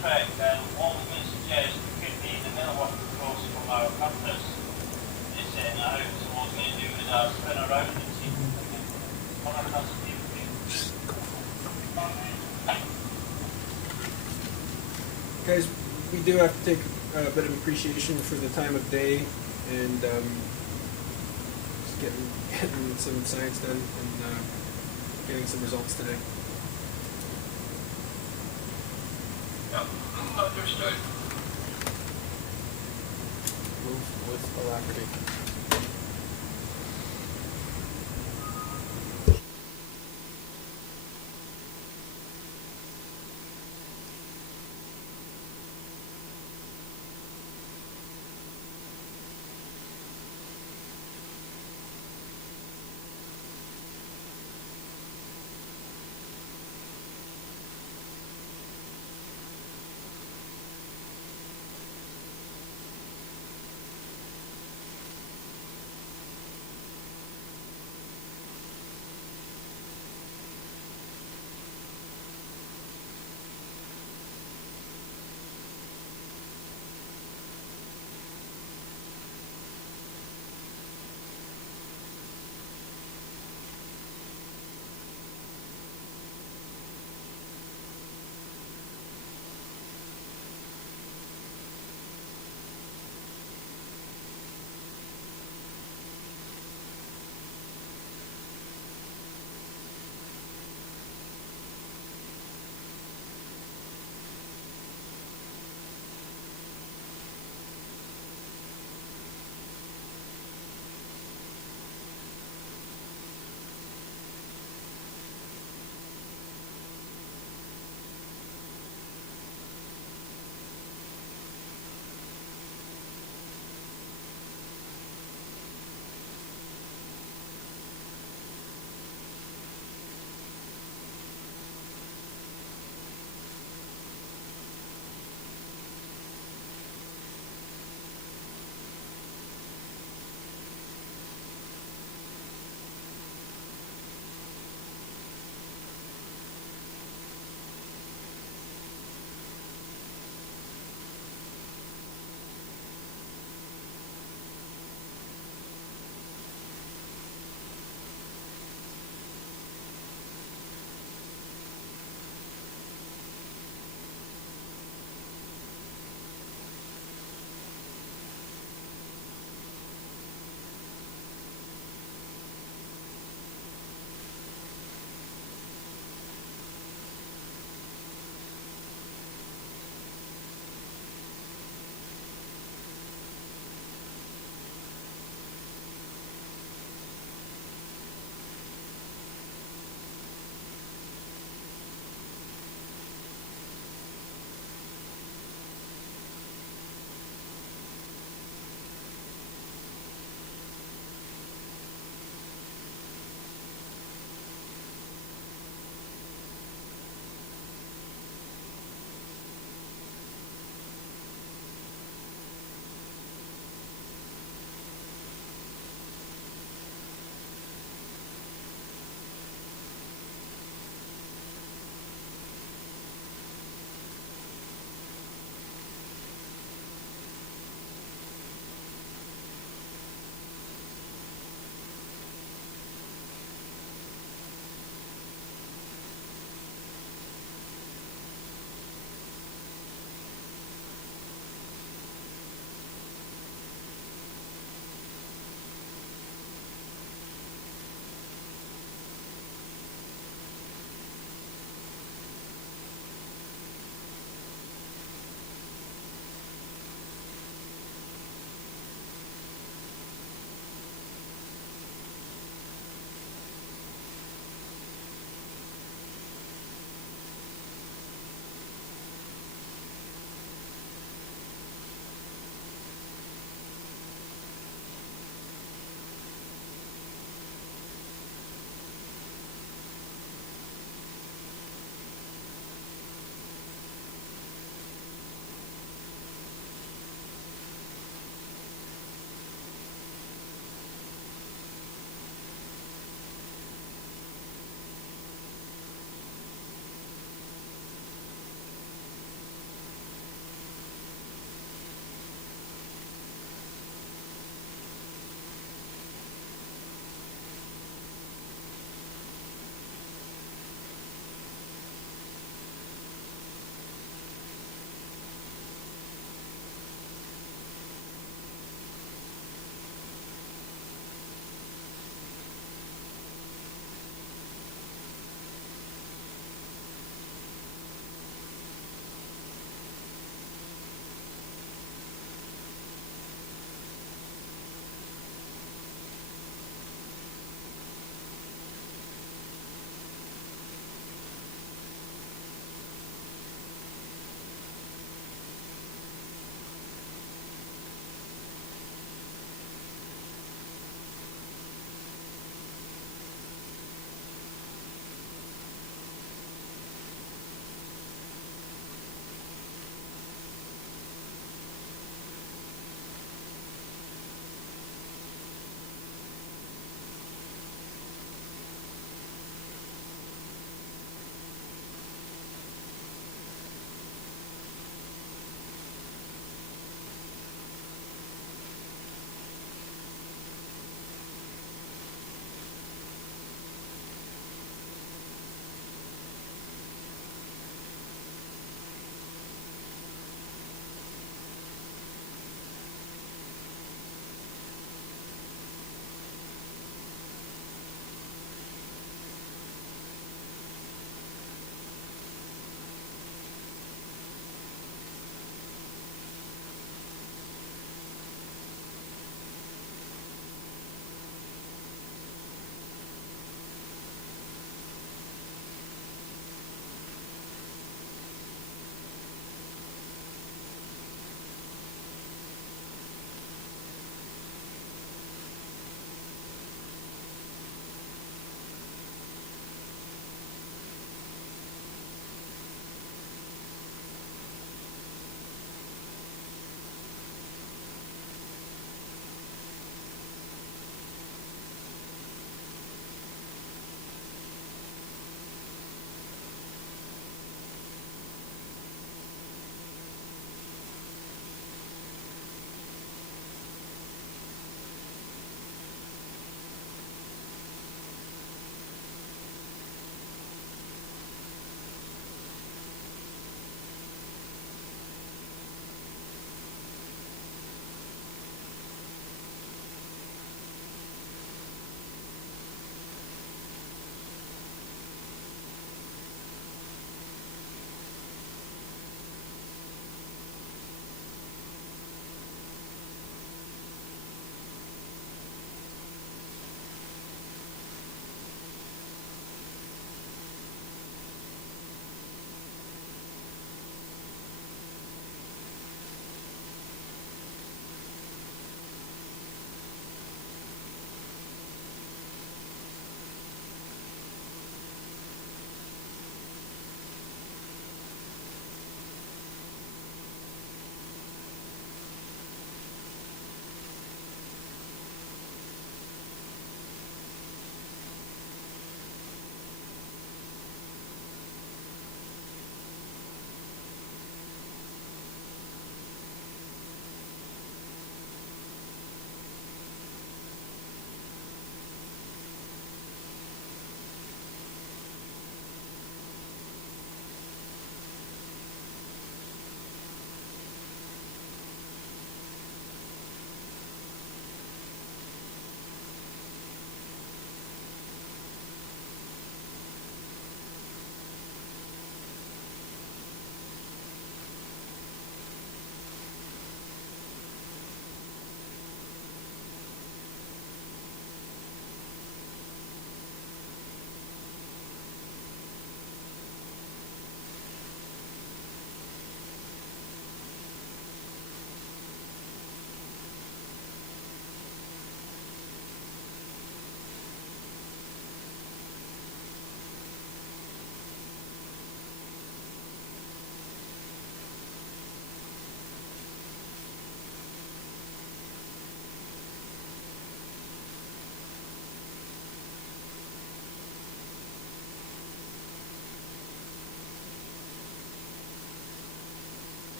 correct. What we can suggest could be the middle one across from our compass is setting out. So what we're going to do is spin around and see if we can on our compass. Guys, we do have to take a bit of appreciation for the time of day and just getting some science done and getting some results today. Yep, understood. Move with alacrity.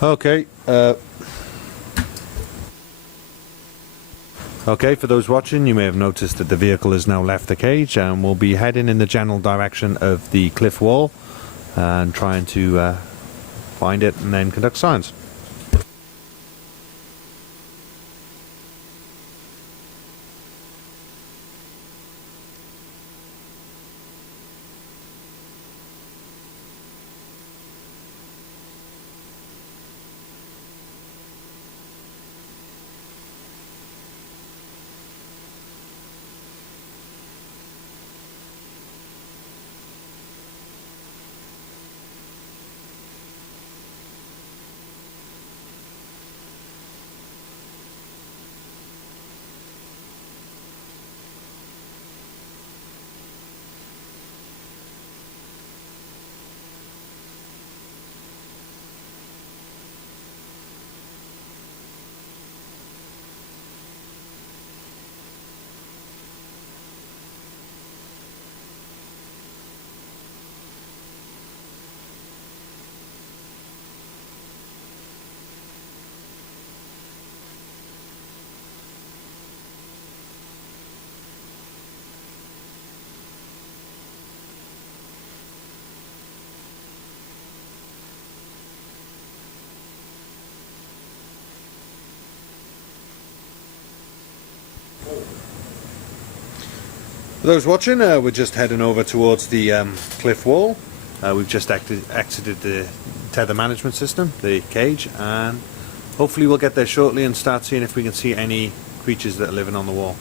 Okay. Okay, for those watching, you may have noticed that the vehicle has now left the cage and will be heading in the general direction of the cliff wall and trying to find it and then conduct science. For those watching, we're just heading over towards the cliff wall. We've just exited the tether management system, the cage, and hopefully we'll get there shortly and start seeing if we can see any creatures that are living on the wall.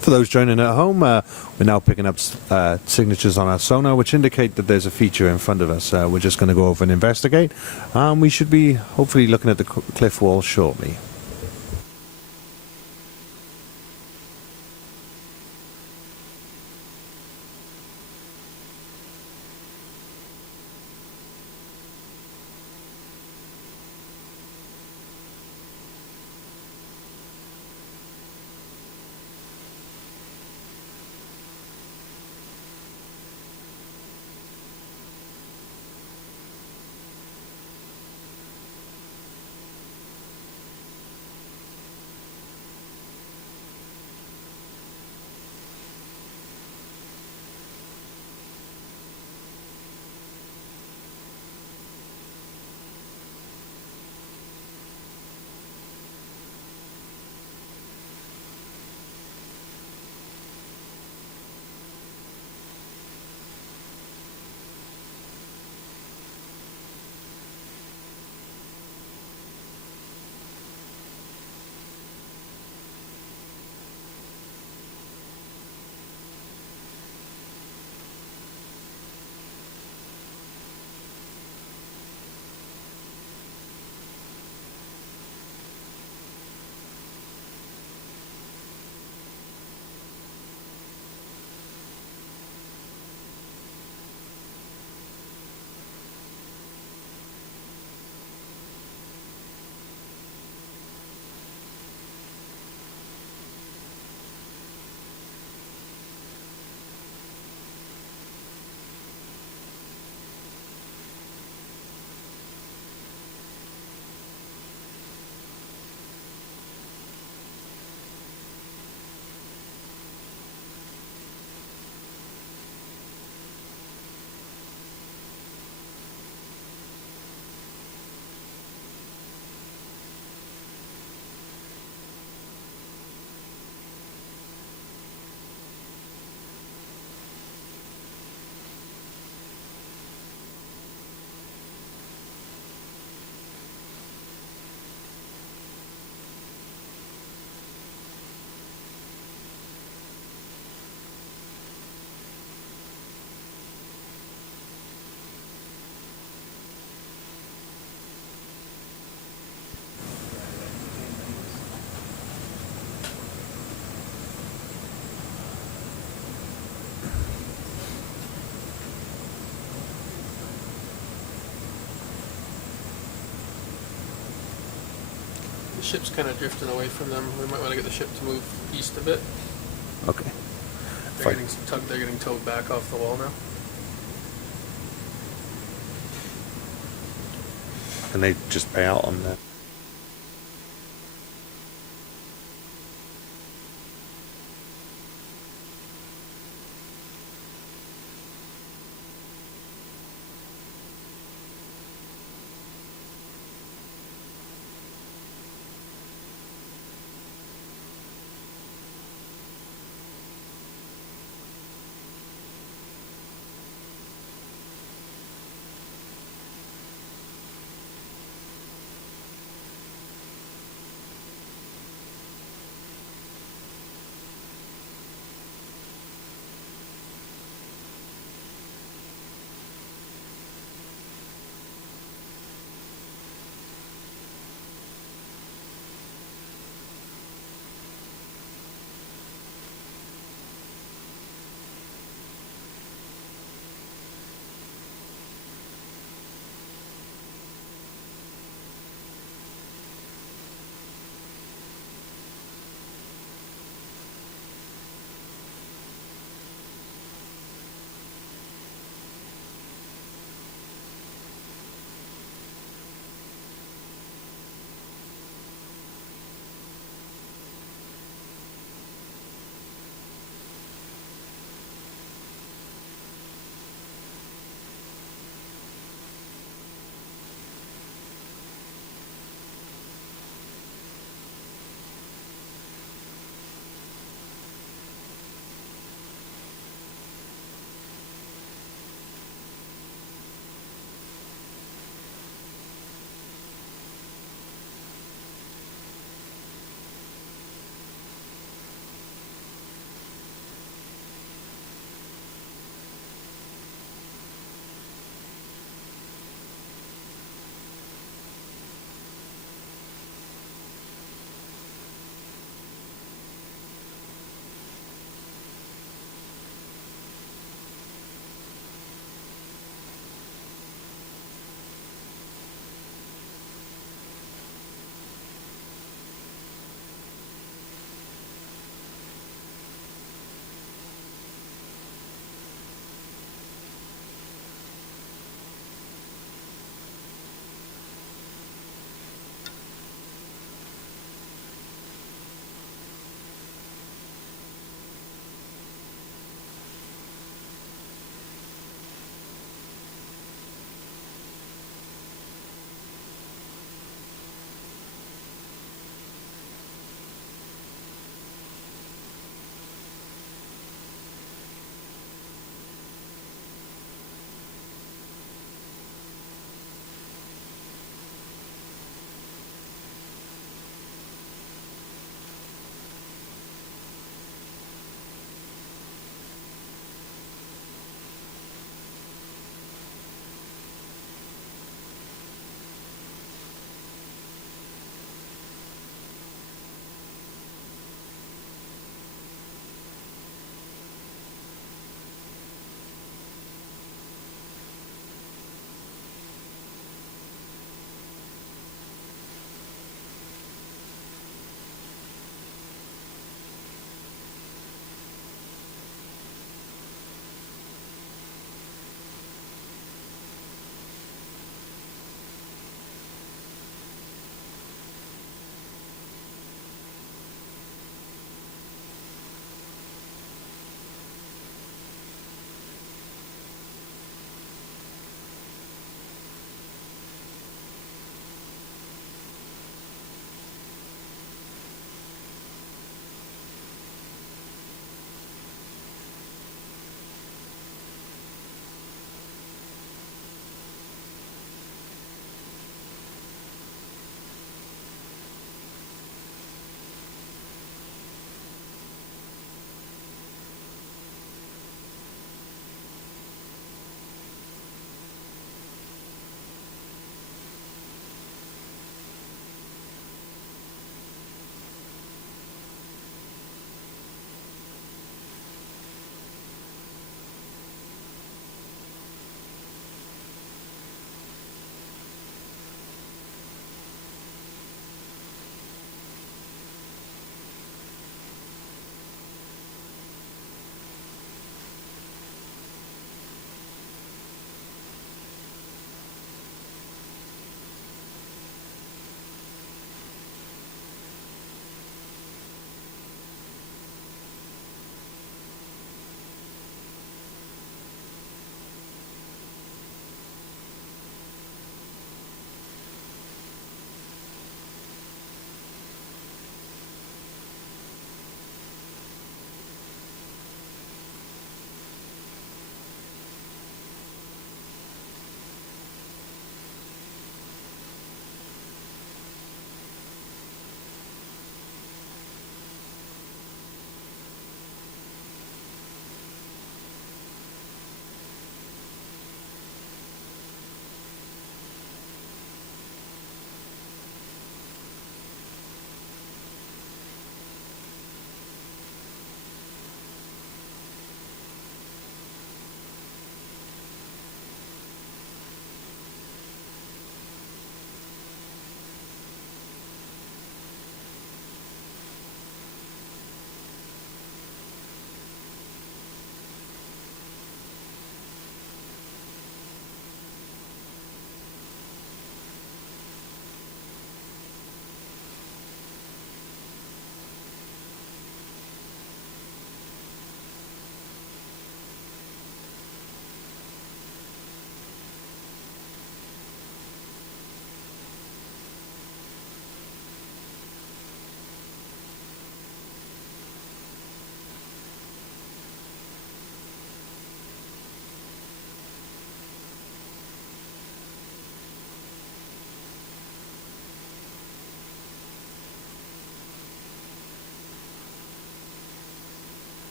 For those joining at home, we're now picking up signatures on our sonar which indicate that there's a feature in front of us. We're just going to go over and investigate, and we should be hopefully looking at the cliff wall shortly. ship's kind of drifting away from them. We might want to get the ship to move east a bit. Okay. They're getting towed back off the wall now. Can they just pay out on that?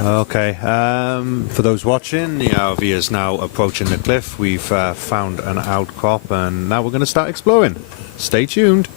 Okay, for those watching, the ROV is now approaching the cliff. We've found an outcrop and now we're going to start exploring. Stay tuned.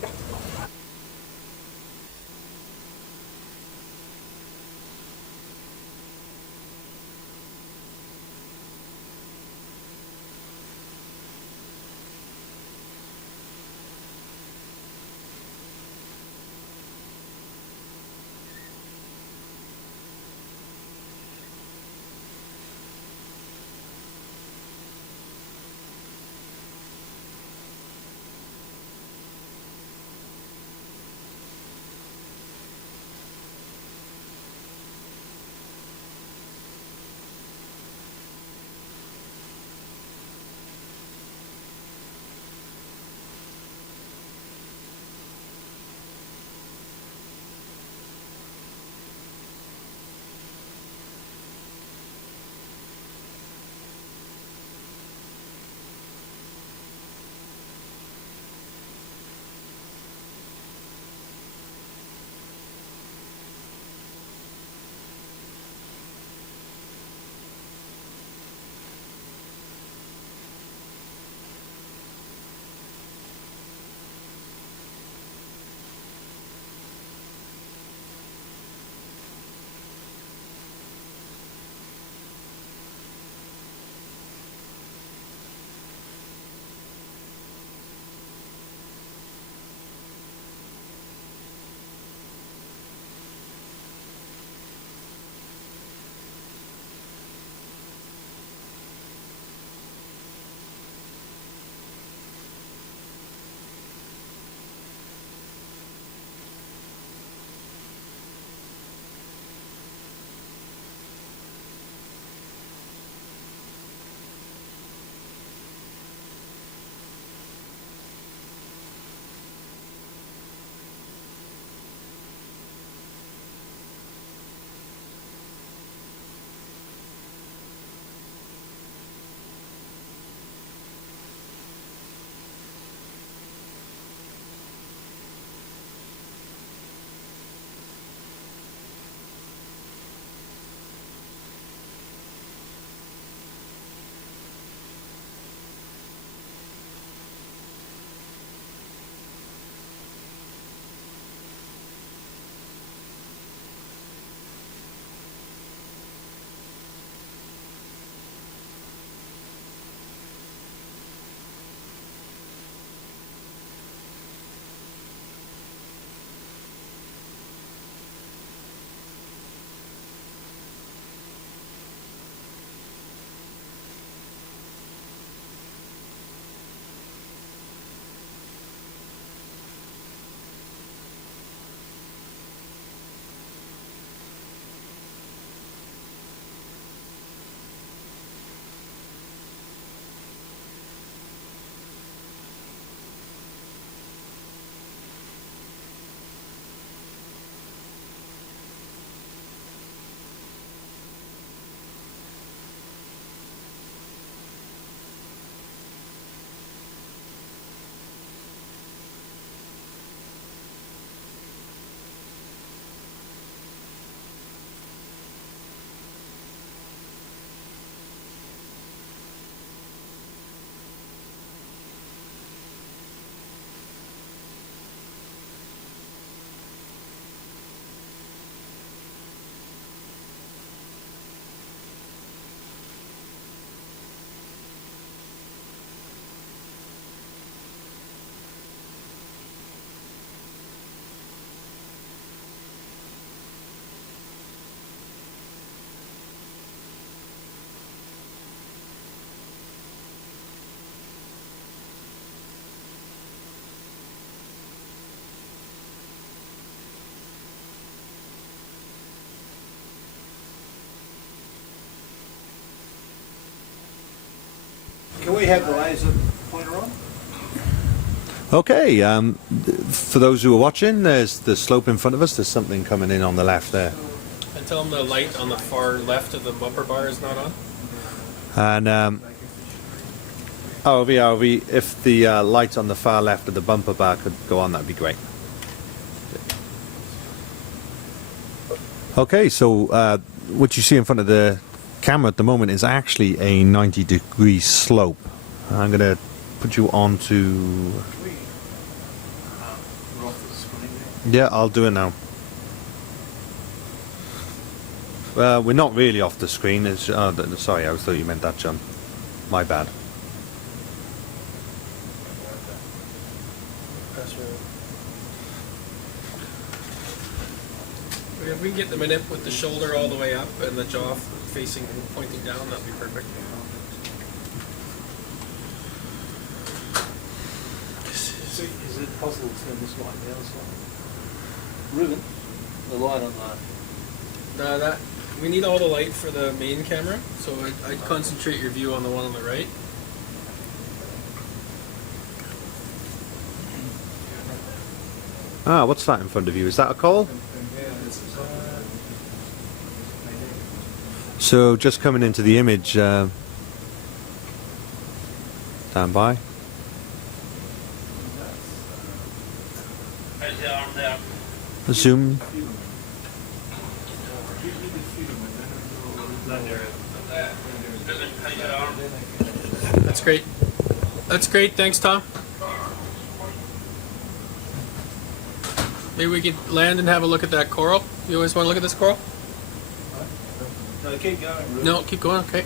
Can we have the laser pointer on? Okay, for those who are watching, there's the slope in front of us. There's something coming in on the left there. And tell them the light on the far left of the bumper bar is not on. And ROV, if the light on the far left of the bumper bar could go on, that'd be great. Okay, so what you see in front of the camera at the moment is actually a 90-degree slope. I'm going to put you onto... We're off the screen there. Yeah, I'll do it now. We're not really off the screen. It's, sorry, I thought you meant that, John. My bad. If we can get them in it with the shoulder all the way up and the jaw facing and pointing down, that'd be perfect. Is it possible to turn this light down slightly? Ruben, the light on the... We need all the light for the main camera, so I'd concentrate your view on the one on the right. Ah, what's that in front of you? Is that a call? So just coming into the image, stand by. How's the arm there? Zoom. Ruben, how's your arm? That's great. That's great. Thanks, Tom. Maybe we could land and have a look at that coral. You always want to look at this coral? No, keep going, Ruben. No, keep going. Okay.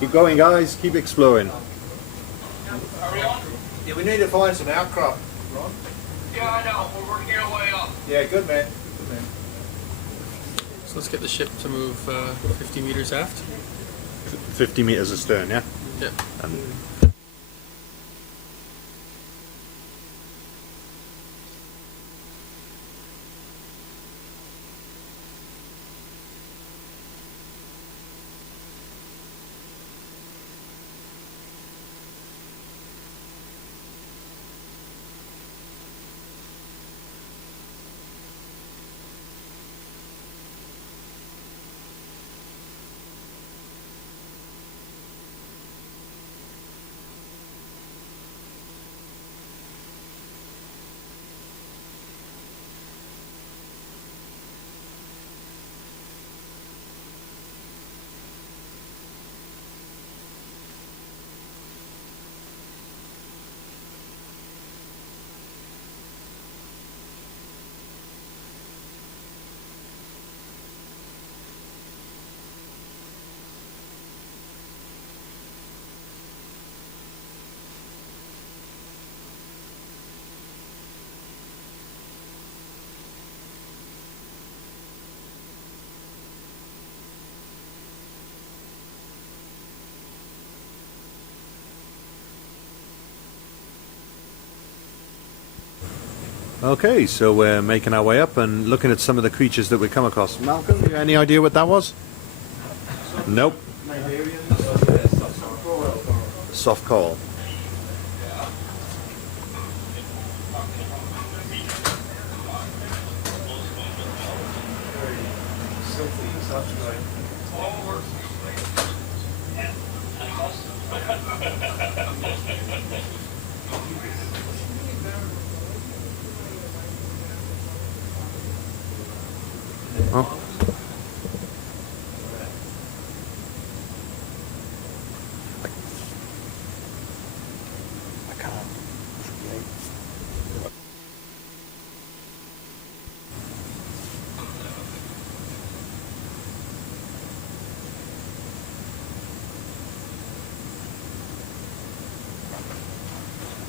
Keep going, guys. Keep exploring. Are we on? Yeah, we need to find some outcrop, Ron. Yeah, I know. We're working our way up. Yeah, good man. Good man. So let's get the ship to move 50 meters aft. 50 meters astern, yeah? Yep. And okay, so we're making our way up and looking at some of the creatures that we come across. Malcolm, you any idea what that was? Nope. Soft coral. Oh. I can't.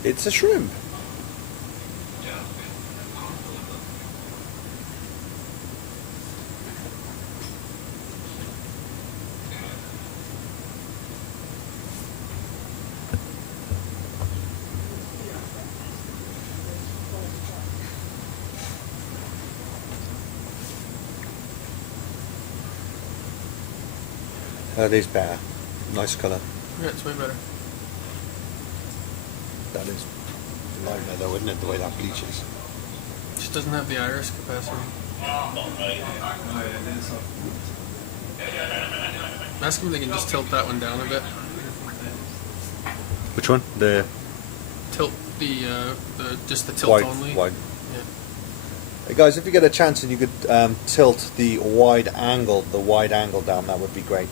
It's a shrimp. That is better. Nice colour. Yeah, it's way better. That is a nightmare though, isn't it, the way that bleaches? It just doesn't have the iris capacity. Ask them if they can just tilt that one down a bit. Which one? The Tilt the just the tilt wide, only. wide. Yeah. Hey guys, if you get a chance and you could tilt the wide angle down, that would be great.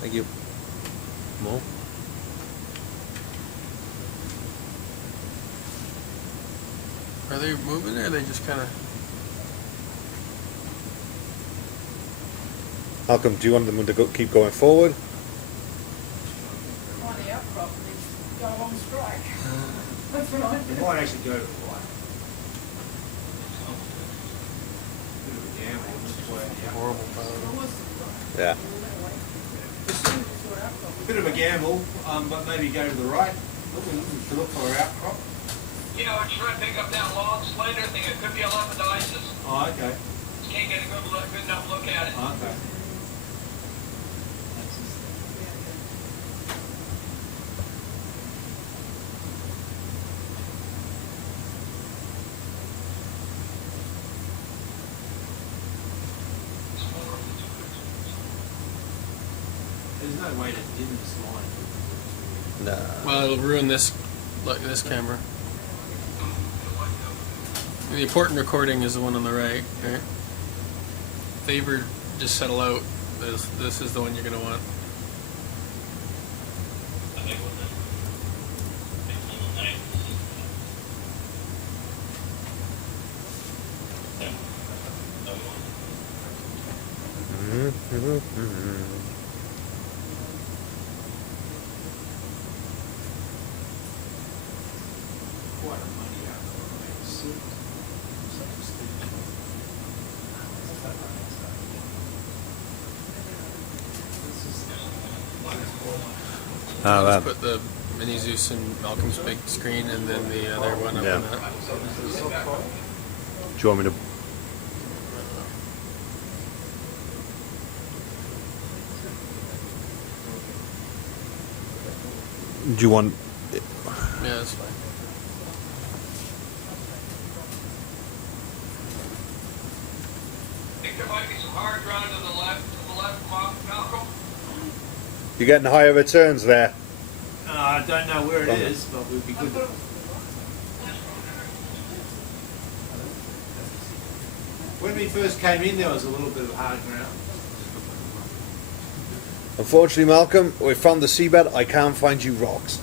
Thank you. More. Are they moving or are they just kind of... Malcolm, do you want them to keep going forward? Find the outcrop and then go along strike. That's what I It do. might actually go to the right. Bit of a gamble, just way out. Horrible power. Yeah. Bit of a gamble, but maybe go to the right. To look for our outcrop. You know, I tried to pick up that long slender thing. It could be a lepidopsis. Oh, okay. Just can't get a good enough look at it. Oh, okay. There's no way to dim this line. No. Well, it'll ruin this camera. The important recording is the one on the right, right? If they ever just settle out, this is the one you're going to want. Quite a money outcrop. Such a steep. Oh, Just put the Mini Zeus in Malcolm's big screen and then the other one up Yeah. on that. Do you want me to? Do you want? Yeah, that's fine. I think there might be some hard ground to the left, Malcolm. You're getting higher returns there. I don't know where it is, but we'd be good to... When we first came in, there was a little bit of hard ground. Unfortunately, Malcolm, we found the seabed. I can't find you rocks.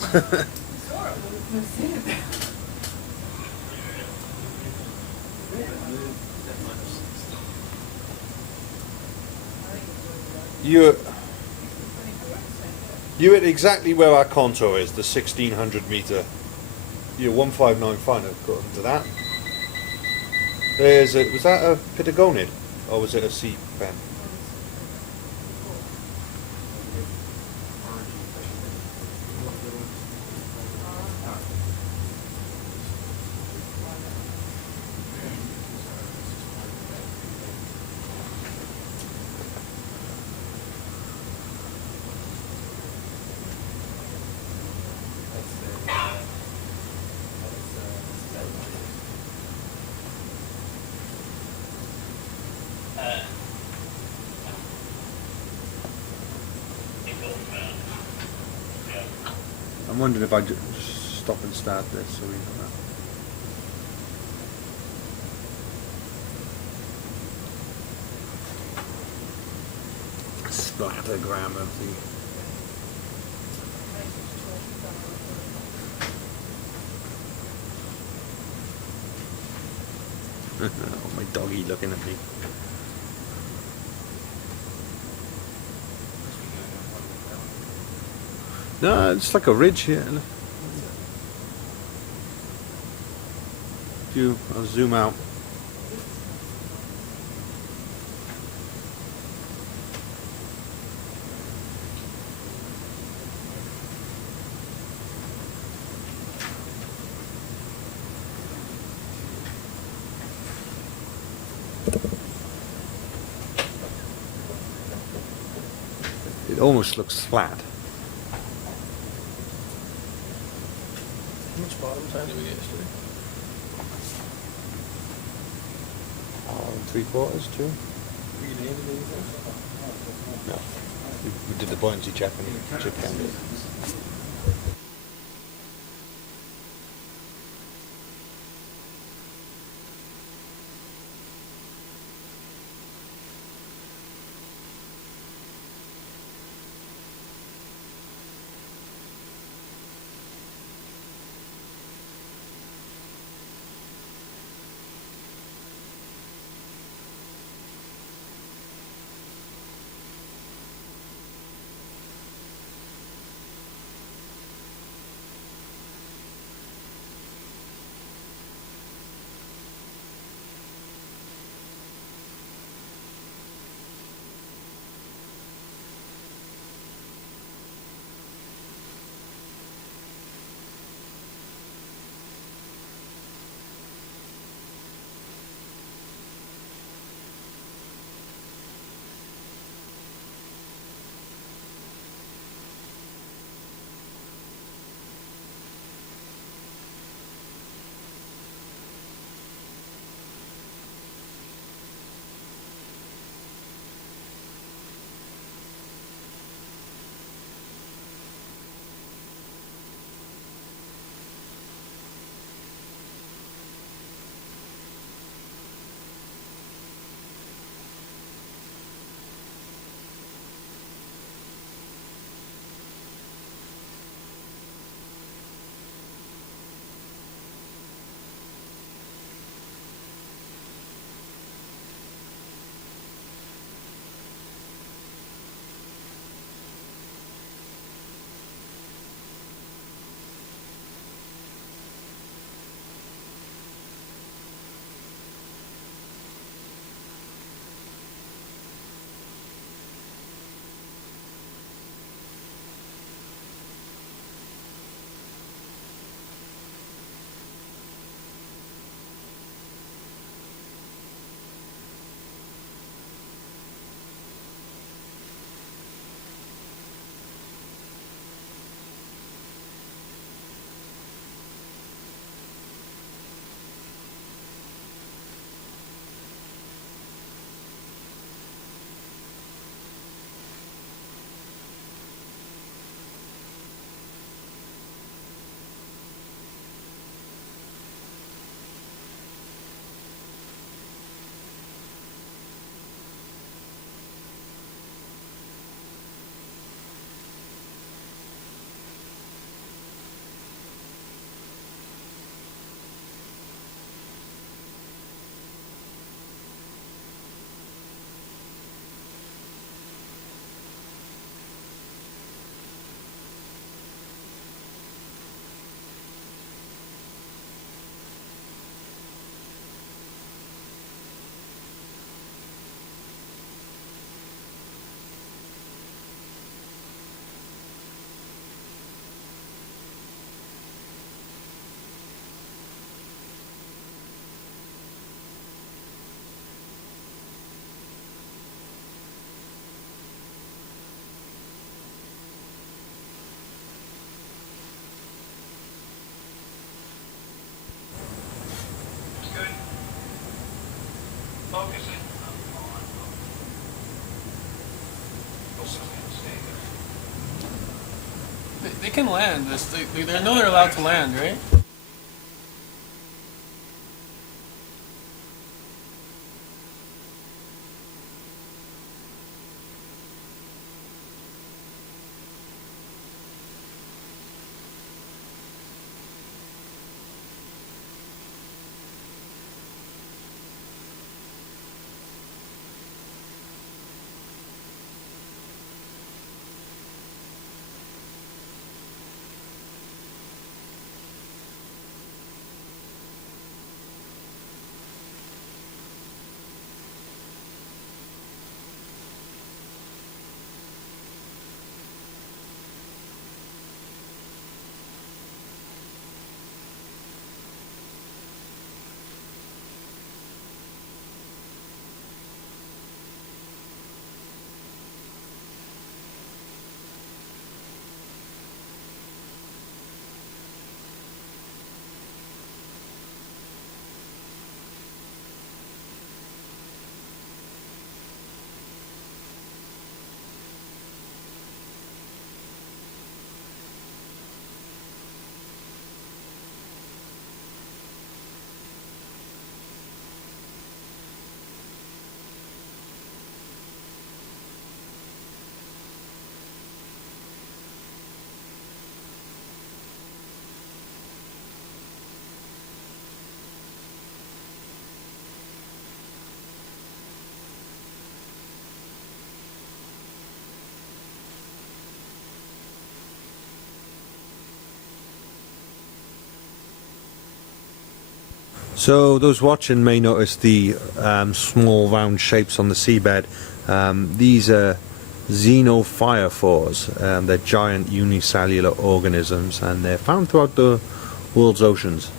Saw it, but we've seen it. You're at exactly where our contour is, the 1600 meter. You're 1595 according to that. Was that a patagonid or was it a sea pen? I'm wondering if I just stop and start this so we know that. Splattergram of the... oh, my doggy looking at me. No, it's like a ridge here. I'll zoom out. It almost looks flat. How much bottom time did we get yesterday? 3/4, 2. We get anything? No. We did the buoyancy check and chip cam. This- They can land. They know they're allowed to land, right? So those watching may notice the small round shapes on the seabed. These are xenophyrophores. They're giant unicellular organisms, and they're found throughout the world's oceans.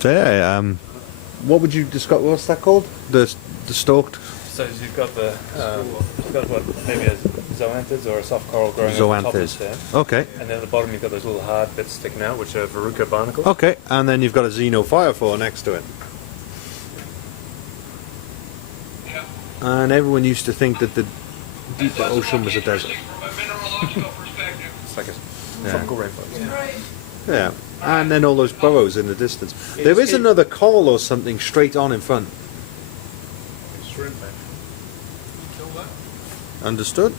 So yeah, what would you describe? What's that called? The stalked So you've got what maybe a zoanthids or a soft coral growing on the top of the stem. Okay. And then at the bottom you've got those little hard bits sticking out, which are verruca barnacles. Okay, and then you've got a xenophyrophore next to it. Yeah. And everyone used to think that the deeper ocean was a desert. From a mineralogical perspective. It's like a Yeah. tropical rainforest. Right. Yeah, and then all those burrows in the distance. There is another coral or something straight on in front. Shrimp, man. Kill that. Understood?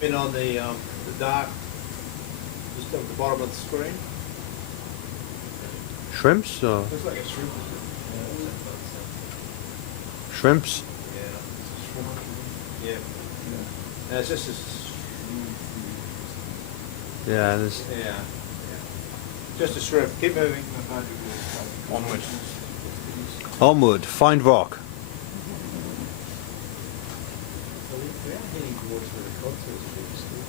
Been on the dark, just at the bottom of the screen. Shrimps or Looks like a shrimp. shrimps? Yeah. No, it's just Yeah, there's yeah. Just a shrimp. Keep moving. Onward. onward. Find rock. We are heading towards where the contours are being still.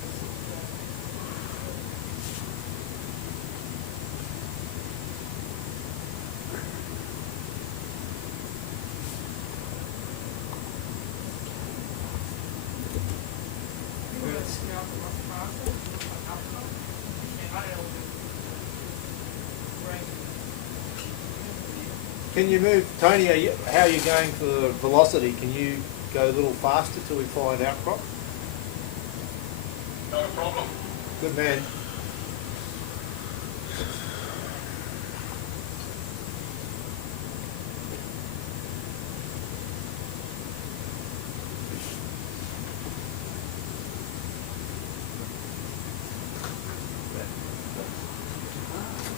Can you move, Tony? How are you going for the velocity? Can you go a little faster till we find outcrop? Not a problem. Good man.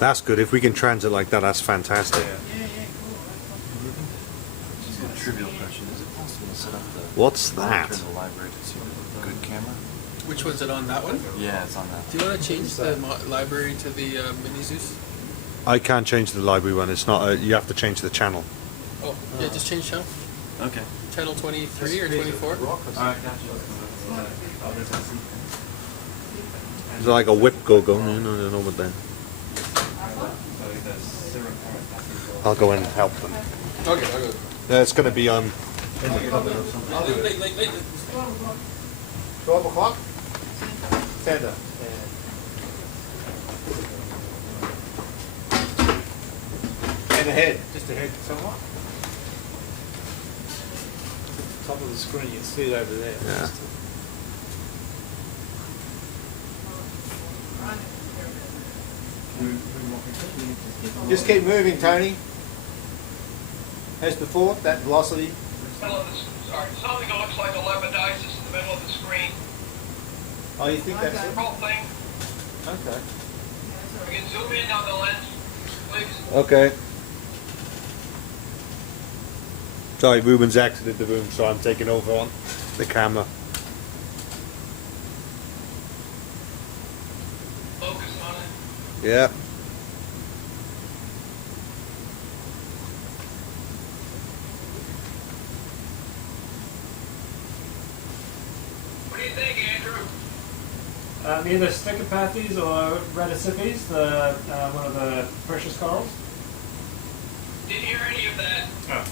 That's good. If we can transit like that, that's fantastic. Just a trivial question. Is it possible to set up the What's that? monitor in the library to see a good camera? Which one's it on? That one? Yeah, it's on that. Do you want to change the library to the mini Zeus? I can't change the library one. It's not. You have to change the channel. Oh, yeah, just change channel. Okay. Channel 23 or 24? Alright, gotcha. There's like a whip go going in. I don't know what then. I'll go in and help them. Okay, I'll go. It's going to be on. I'll do it. Late. 12 o'clock? Tender. And ahead, just ahead somewhat. Top of the screen, you can see it over there. Yeah. Just keep moving, Tony. As before, that velocity. Sorry, something that looks like a lepiditis in the middle of the screen. Oh, you think that's The it? whole thing. Okay. We can zoom in on the lens, please. Okay. Sorry, Ruben's exited the room, so I'm taking over on the camera. Focus on it. Yeah. What do you think, Andrew? Either Stickopathes or Radicipes, one of the precious corals. Didn't hear any of that. Oh.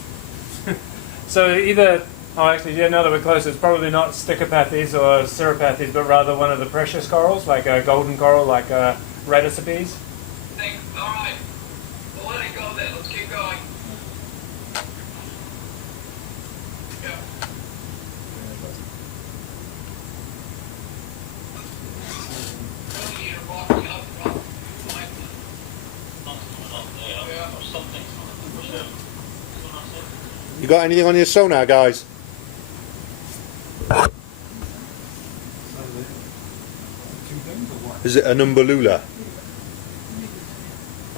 So either, actually, yeah, now that we're close, it's probably not Stickopathes or Cirripathes, but rather one of the precious corals, like a golden coral, like Radicipes. All right. We'll let it go then. Let's keep going. Yeah. You got anything on your sonar, guys? Is it an umbellula?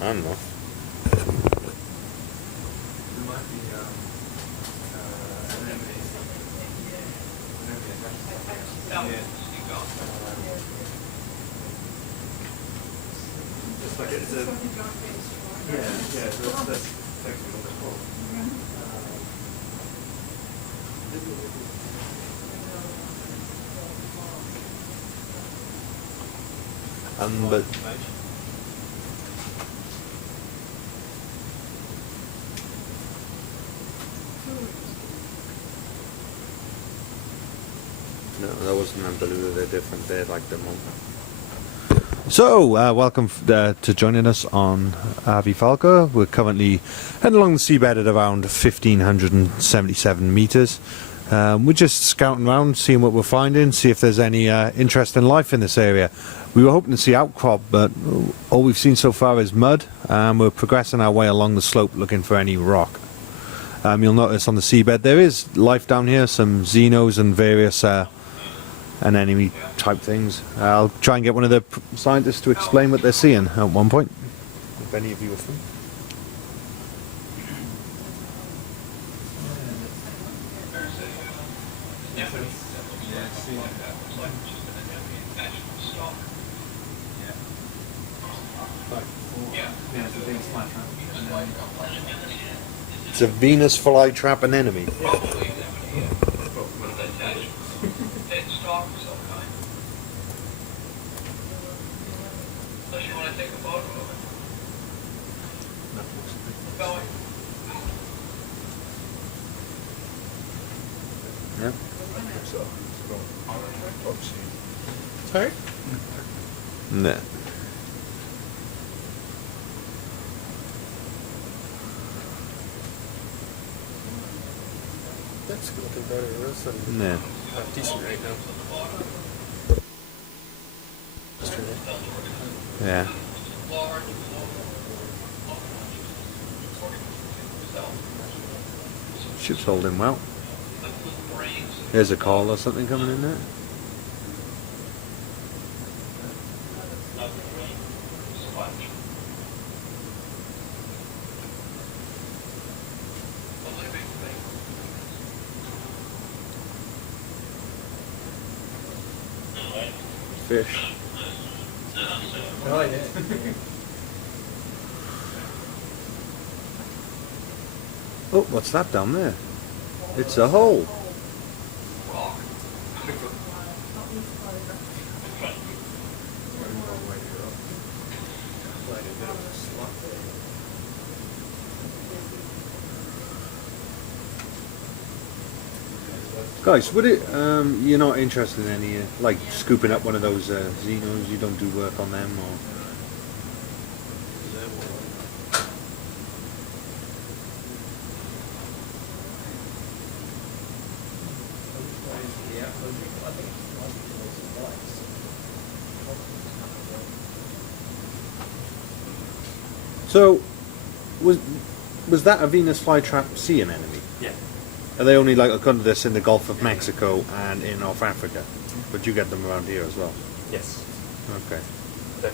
I don't know. Just like it's a, yeah, so that's effectively what it's called. But no, that wasn't umbellula. They're different. They're like the monk. So, welcome to joining us on RV Falco. We're currently heading along the seabed at around 1,577 meters. We're just scouting around, seeing what we're finding, see if there's any interesting life in this area. We were hoping to see outcrop, but all we've seen so far is mud, and we're progressing our way along the slope looking for any rock. You'll notice on the seabed there is life down here, some xenos and various anemone type things. I'll try and get one of the scientists to explain what they're seeing at one point, if any of you are free. It's a Venus flytrap anemone. Unless you want to take a photo of it. Going. Yeah. Sorry? No. That's looking better. That's No. decent right now. Yeah. Ship's holding well. There's a call or something coming in there. fish. Oh, yeah. Oh, what's that down there? It's a hole. Guys, would it? You're not interested in any like scooping up one of those Xenos? You don't do work on them, or? So, was that a Venus flytrap sea an enemy? Yeah. Are they only like according to this in the Gulf of Mexico and in North Africa? But you get them around here as well. Yes. Okay. That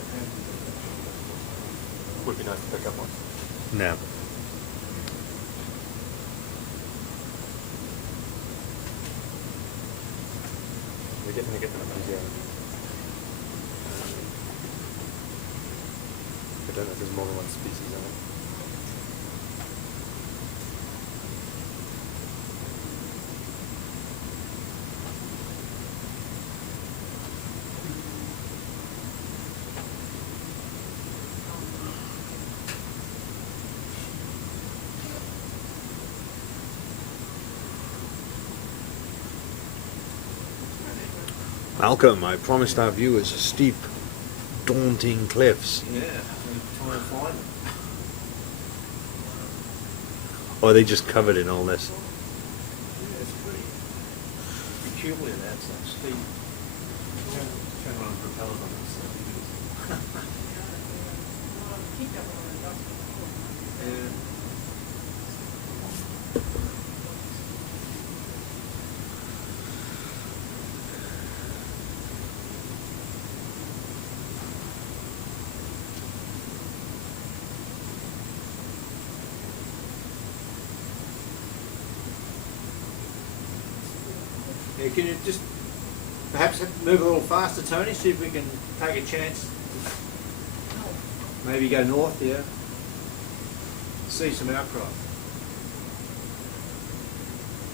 would be nice to pick up one. No. They definitely get them at New Zealand. I don't know if there's more than one species in it. Malcolm, I promised our viewers steep, daunting cliffs. Yeah, I'm trying to find them. Or are they just covered in all this? Yeah, it's pretty peculiar, that steep. Turn on propellers on this. Yeah. Yeah, can you just perhaps move a little faster, Tony, see if we can take a chance? Maybe go north, yeah. See some outcrop.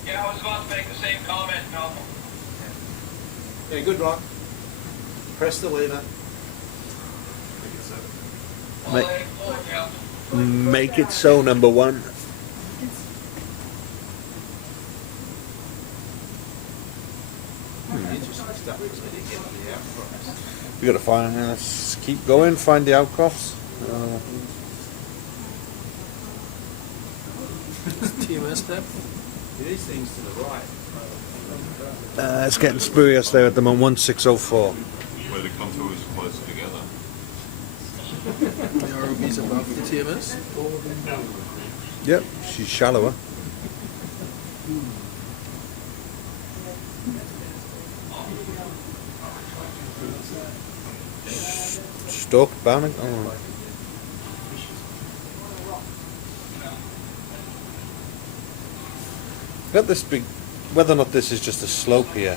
Yeah, I was about to make the same comment, Malcolm. Yeah, good luck. Press the lever. Make- Leg forward, Captain. Make it so, number one. Interesting stuff, isn't it? You get the outcrops. We gotta find. Let's keep going. Find the outcrops. TMS depth. These things to the right. It's getting spurious there at the moment. 1604. Where the contours are closer together. The ROV's above the TMS. Yep, she's shallower. Stuck, bounding. Oh. Got this big. Whether or not this is just a slope here.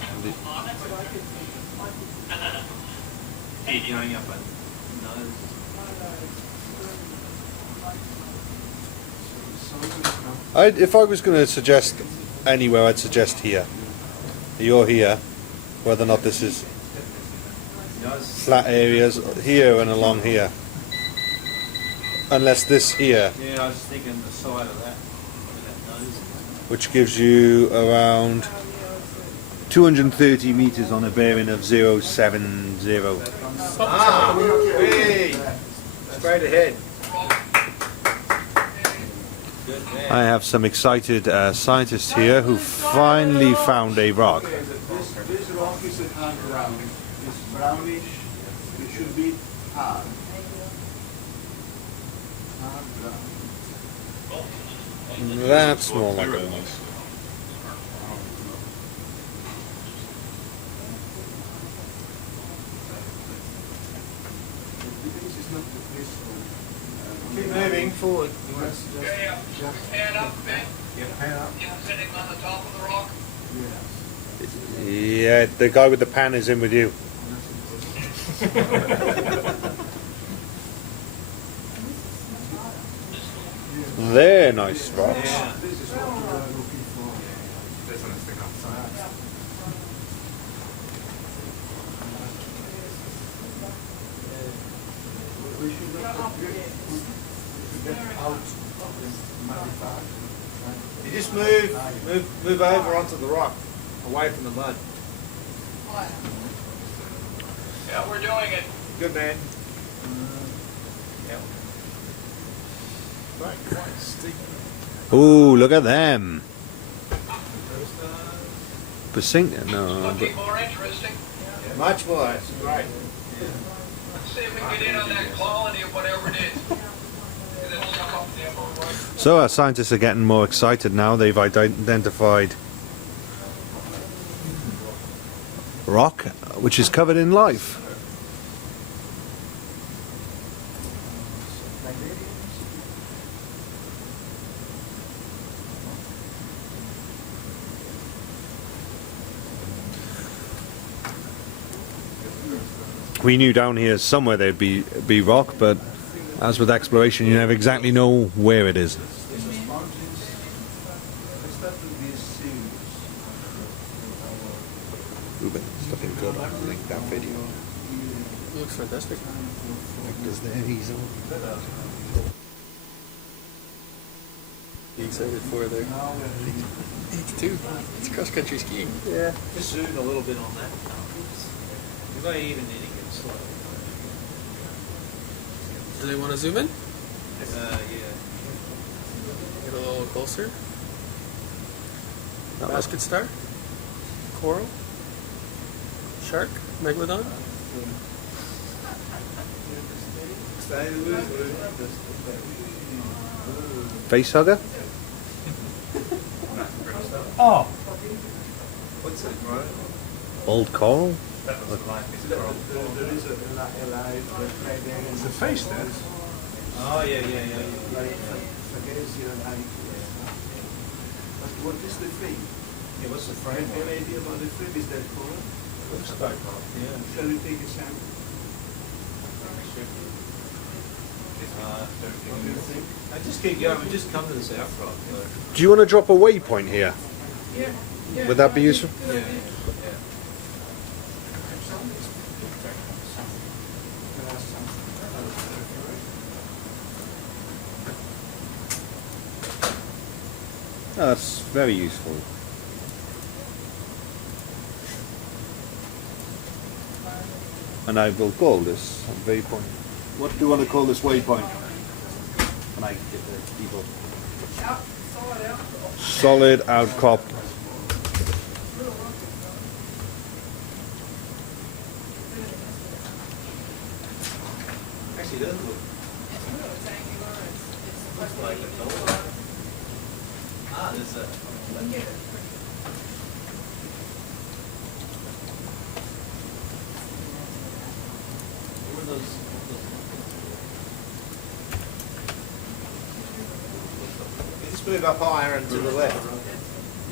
Heat going up a nose. If I was going to suggest anywhere, I'd suggest here. You're here. Whether or not this is flat areas here and along here. Unless this here, Yeah, I was thinking the side of that nose. which gives you around 230 meters on a bearing of 070. Ah, hey, straight ahead. Good man. I have some excited scientists here who finally found a rock. This rock is a hard brown. It's brownish. It should be hard. Hard brown. That's more like a This is not this one. Keep moving forward. Yeah, pan up a bit. Yeah, pan up. Yeah, sitting on the top of the rock. Yeah, the guy with the pan is in with you. They're nice rocks. Yeah. This one is thing outside. You just move over onto the rock, away from the mud. Yeah, we're doing it. Good man. Yep. Right, quite steep. Ooh, look at them. Basinga? No. Looking more interesting. Much more. It's great. Let's see if we can get in on that quality of whatever it is. And then we'll jump up the upper one. So our scientists are getting more excited now. They've identified rock, which is covered in life. We knew down here somewhere there'd be rock, but as with exploration, you never exactly know where it is. Ruben, it's looking good. I like that video. Looks fantastic. Does there? He's on. You excited for there? It's too. It's cross country skiing. Yeah. Just zoom a little bit on that. You may even need to get slow. Do they want to zoom in? Yeah. Get a little closer. Basket star? Coral? Shark? Megalodon? Face hugger? Oh. What's it, bro? Old coral? That was a live piece of coral. It's a face there. Oh, yeah. What is the frame? Yeah, what's the frame? Any idea about the frame? Is that coral? Looks like yeah. Shall we take a sample? What do you think? I just keep going. Just come to this outcrop. Do you want to drop a waypoint here? Yeah. Would that be useful? Yeah. That's very useful. And I will call this waypoint. What do you want to call this waypoint? When I get the people. Solid outcrop. Actually, it doesn't look like a door. Ah, there's a. What are those? You just move up higher and to the left.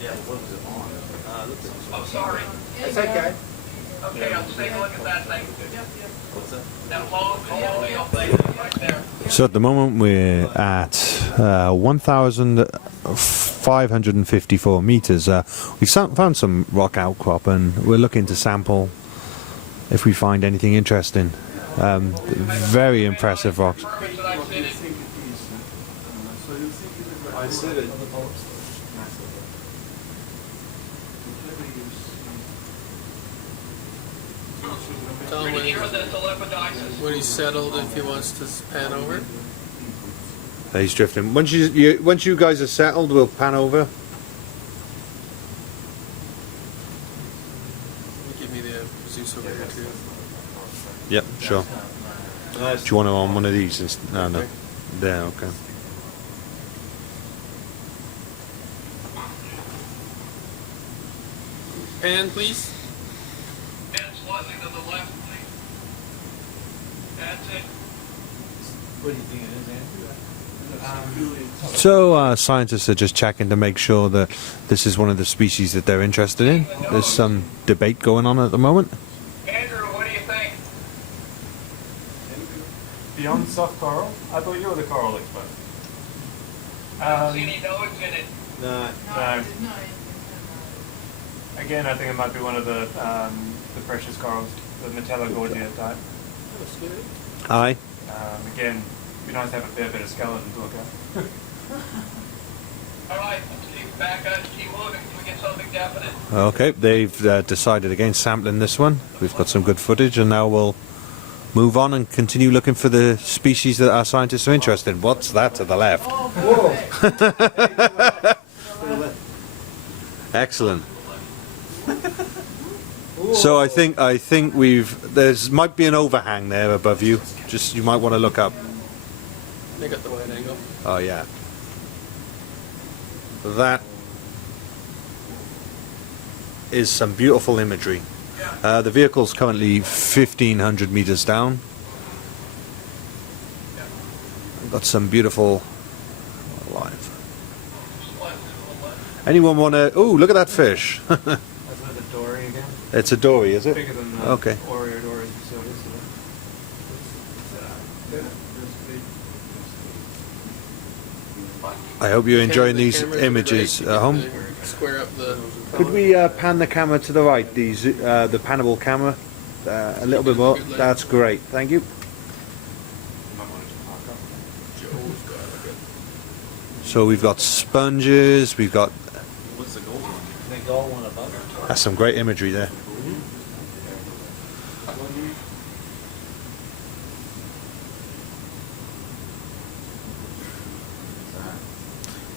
Yeah, what was it on? I'm sorry. That's okay. Okay, I'll take a look at that thing. What's that? That long colonial thing right there. So at the moment we're at 1,554 meters. We've found some rock outcrop and we're looking to sample if we find anything interesting. Very impressive rocks. I said it. Tell him when he's settled if he wants to pan over. He's drifting. Once you guys are settled, we'll pan over. Give me the Zeus over here too. Yep, sure. Do you want it on one of these? No. There, okay. Pan, please. And slightly to the left, please. That's it. What do you think it is, Andrew? So scientists are just checking to make sure that this is one of the species that they're interested in. There's some debate going on at the moment. Andrew, what do you think? beyond soft coral? I thought you were the coral expert. See any nodes in it? No. No, there's no. Again, I think it might be one of the precious corals, the Metallogorgia type. Aye. Again, it'd be nice to have a fair bit of skeleton to look at. All right, let's keep back on, keep moving. Can we get something definite? Okay, they've decided against sampling this one. We've got some good footage, and now we'll move on and continue looking for the species that our scientists are interested in. What's that to the left? Excellent. So I think there's might be an overhang there above you. Just you might want to look up. They got the wide angle. Oh yeah. That is some beautiful imagery. The vehicle's currently 1,500 meters down. We've got some beautiful live. Anyone want to? Oh, look at that fish! That's another dory again. It's a dory, is it? Bigger than the Okay. Oreo dory facilities. I hope you're enjoying The these camera's to the images right, at home. Square up the. Could we pan the camera to the right? The panable camera, a little bit more. That's great. Thank you. So we've got sponges. We've got. What's the gold one? The gold one above it. That's some great imagery there.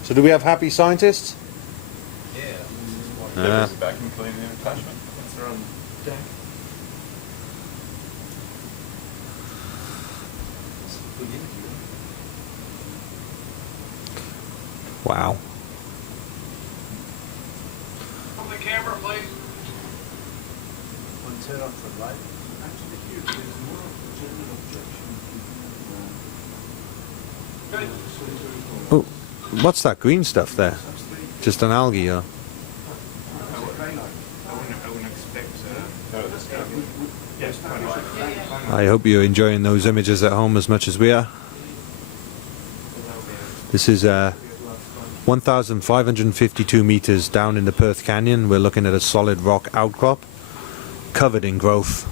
So do we have happy scientists? Yeah. There's a vacuum cleaning attachment. That's their own deck. Wow. From the camera, please. One turn off the light. Good. Oh, what's that green stuff there? Just an algae, or? I wouldn't expect this guy. Yes, quite right. I hope you're enjoying those images at home as much as we are. This is 1,552 meters down in the Perth Canyon. We're looking at a solid rock outcrop covered in growth.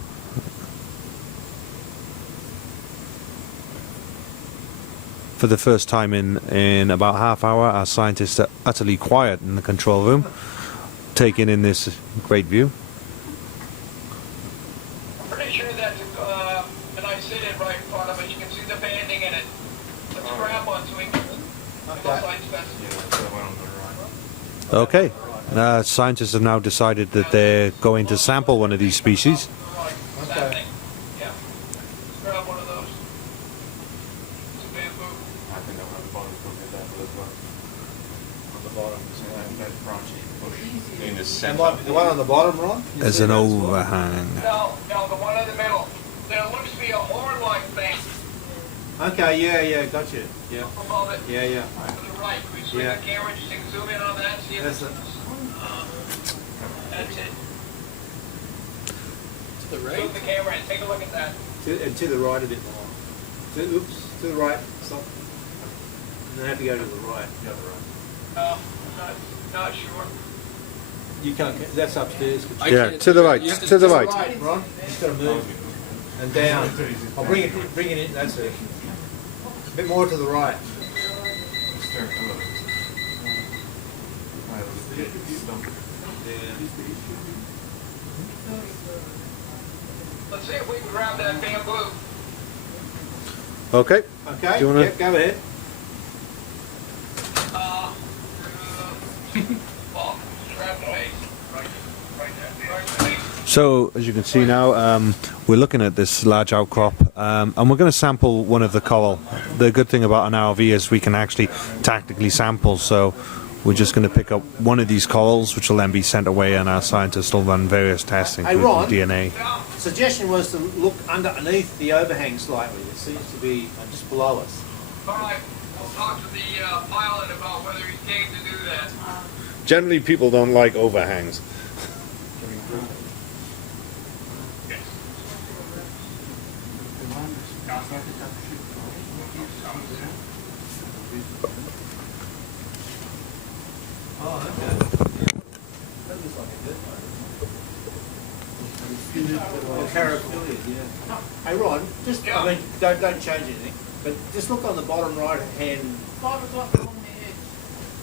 For the first time in about half hour, our scientists are utterly quiet in the control room, taking in this great view. I'm pretty sure that's and I sit it right in front of it. You can see the banding in it. Let's grab one so we can Okay. Scientists have now decided that they're going to sample one of these species. Okay. Yeah. Let's grab one of those. It's a bamboo. I think I'm on the bottom looking at that as well. On the bottom. That branchy bush. In the And center. the one on the bottom, Ron? There's an overhang. No, the one in the middle. There looks to be a horn-like thing Okay, yeah, gotcha. Yeah, above it. yeah. To the right. Can we swing Yeah. the camera just to zoom in on that? See if That's it's, it. that's it. To the Zoom right. the camera and take a look at that. To the right a bit more. Oops, to the right. Stop. And then have to go to the right. The other right. No, not sure. You can't. That's upstairs. I Yeah, can't- to the right, you have to the right. Right, Ron. Just got to move and down. I'll bring it in. That's it. A bit more to the right. Let's see if we can grab that bamboo. Okay. Okay. Do you wanna- Yep, go ahead. Well, grab the waist. Right there. So, as you can see now, we're looking at this large outcrop, and we're going to sample one of the coral. The good thing about an ROV is we can actually tactically sample, so we're just going to pick up one of these corals, which will then be sent away, and our scientists will run various tests, Hey, including Ron. DNA. Suggestion was to look underneath the overhang slightly. It seems to be just below us. All right, I'll talk to the pilot about whether he's game to do that. Generally, people don't like overhangs. Oh, okay. Yeah. That looks like a dirt mine. Paraffiliate, yeah. Hey Ron, just I mean, don't change anything, but just look on the bottom right hand. 5 o'clock on the edge.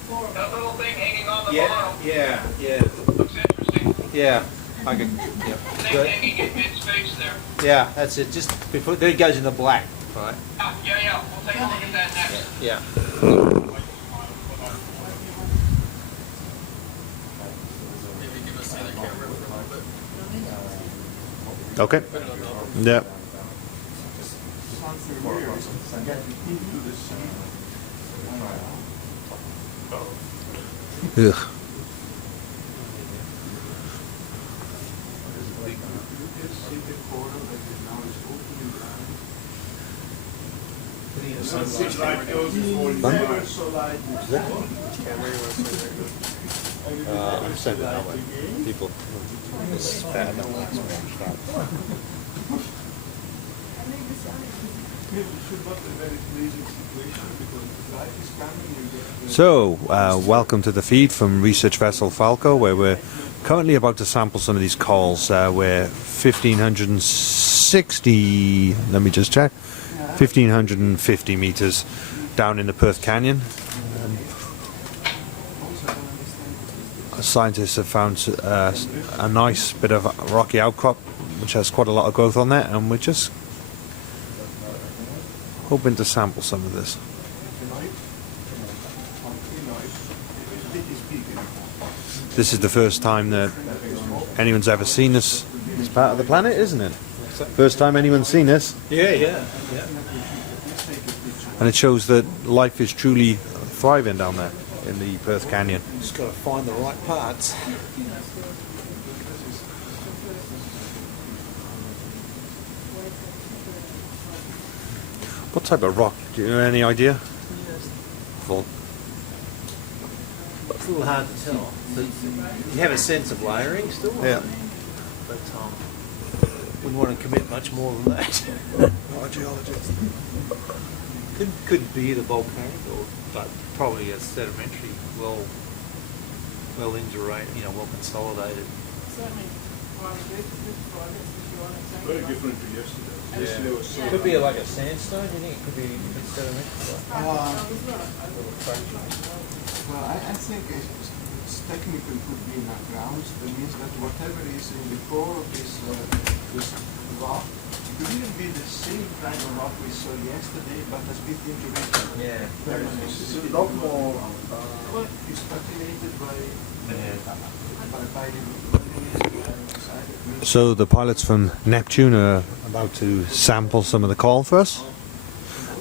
4 o'clock. That little thing hanging on the Yeah, bottom yeah, yeah, looks interesting. yeah. I can, yeah. Thing Good. hanging in mid-space there. Yeah, that's it. Just before there it goes into black, right? Yeah, we'll take a look at that next. Yeah. Maybe give us the other camera for a little bit. Okay. Put it on the elbow. Yeah. Ugh. Which light goes before you never so light. Camera you want to say there? I'm sending it that way. People. It's bad. So, welcome to the feed from Research Vessel Falco, where we're currently about to sample some of these corals. We're 1,560, let me just check, 1,550 meters down in the Perth Canyon. Scientists have found a nice bit of rocky outcrop, which has quite a lot of growth on there, and we're just hoping to sample some of this. This is the first time that anyone's ever seen this part of the planet, isn't it? First time anyone's seen this. Yeah. And it shows that life is truly thriving down there in the Perth Canyon. Just got to find the right parts. What type of rock? Do you have any idea? Full. It's a little hard to tell. You have a sense of layering still. Yeah. But wouldn't want to commit much more than that. Geologist. Could be the volcanic, but probably a sedimentary, well indurated, well consolidated. Certainly, Very different to yesterday. Yesterday was so. Could be like a sandstone. You think it could be sedimentary? Well, I think it's technically could be in the ground. That means that whatever is in the core of this rock could even be the same kind of rock we saw yesterday, but has been integrated. Yeah. It's a lot more it's populated by So the pilots from Neptune are about to sample some of the coral for us.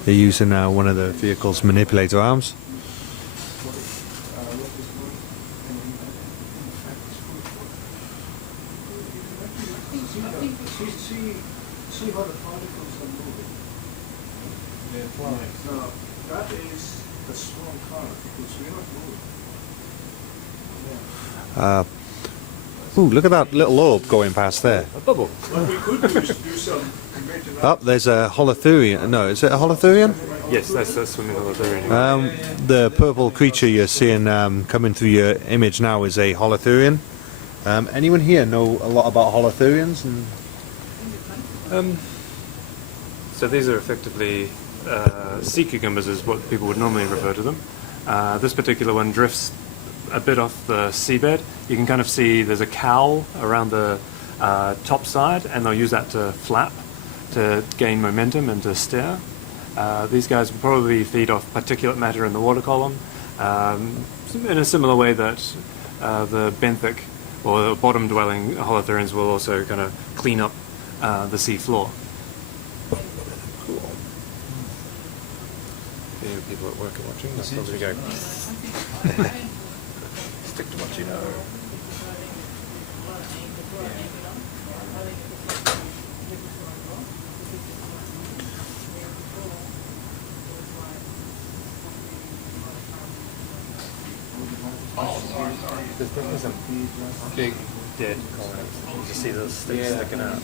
They're using one of the vehicle's manipulator arms. See how the particles are moving. They're flying. Now, that is a strong current because we're not moving. Ooh, look at that little orb going past there. A bubble. What we could do is do some Oh, there's a holothurian. No, is it a holothurian? Yes, that's the swimming holothurian. The purple creature you're seeing coming through your image now is a holothurian. Anyone here know a lot about holothurians? So these are effectively sea cucumbers is what people would normally refer to them. This particular one drifts a bit off the seabed. You can kind of see there's a cowl around the top side, and they'll use that to flap, to gain momentum and to steer. These guys will probably feed off particulate matter in the water column in a similar way that the benthic or the bottom-dwelling holothurians will also kind of clean up the sea floor. People at work are watching. That's probably go. Stick to what you know. There's some big dead colonies. You can see those sticks sticking out.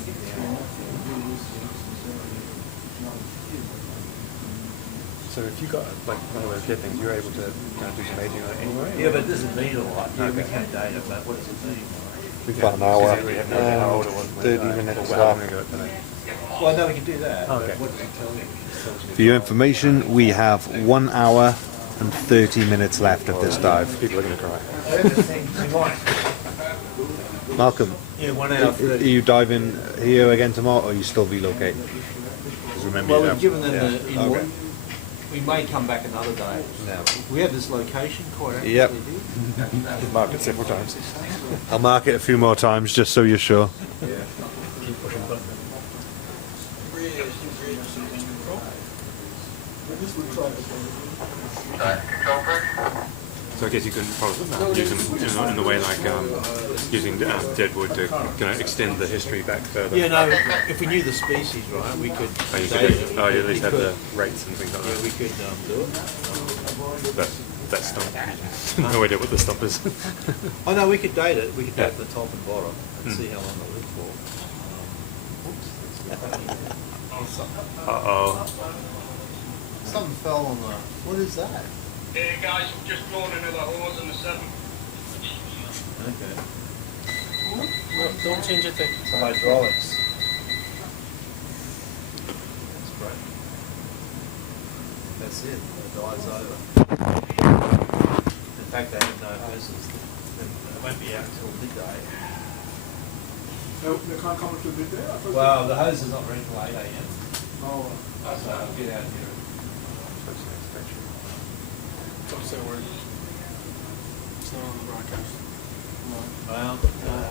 So if you got like one of those dead things, you're able to kind of do some aging on it anyway? Yeah, but it doesn't mean a lot. Yeah, we can date it, but what does it mean? We've got an hour We have no idea how old it was when 30 it died, minutes or how long left. ago it died. Well, no, we can do that. Okay. But what does it tell me? It tells me For your information, we have 1 hour and 30 minutes left of this dive. People are going to cry. Malcolm, Yeah, 1 hour are 30. you diving here again tomorrow, or are you still relocating? Because remember, Well, you we've have- given them yeah. the. Okay. We may come back another day. Now, we have this location quite actively Yep. here. Marked it several times. I'll mark it a few more times just so you're sure. Keep pushing button. So I guess you can probably use them in the way like using dead wood to kind of extend the history back further. Yeah, no, if we knew the species, right, we could. Oh, you date could, it. oh, you at We least have could. the rates and things like Yeah, that. we could do it. But that stump, no idea what the stump is. Oh no, we could date it. We could date the top and bottom and see how long it lived for. Uh-oh. Something fell on the. What is that? Hey guys, we've just drawn another hose on the 7. Okay. No, don't change a thing. It's the hydraulics. That's great. That's it. The die's over. In fact, they have no hoses. It won't be out until midday. No, they can't come until midday? I thought Well, the hose is not ready till 8 a.m. Oh, So I'll get out here. Don't say a word. It's not on the broadcast. Well,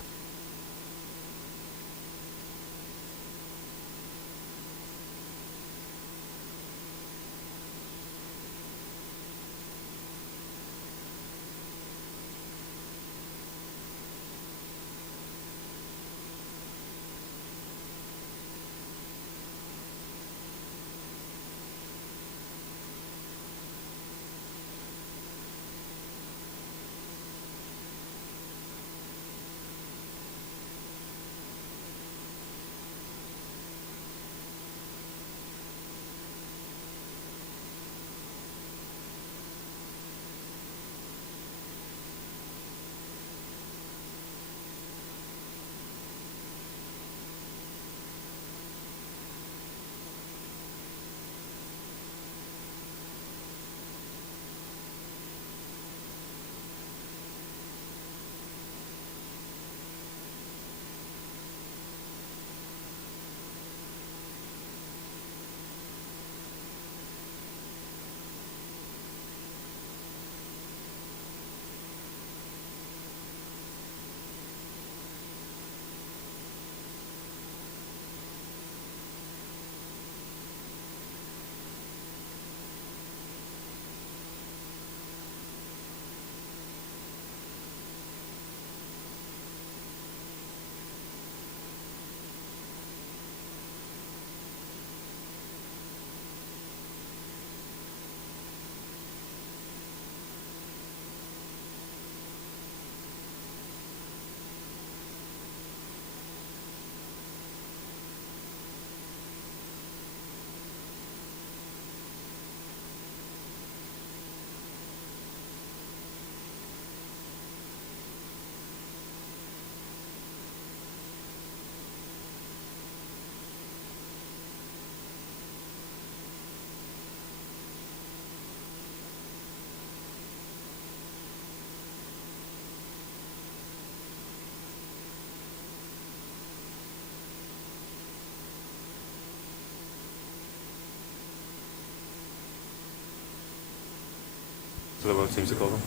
So the world seems to call them.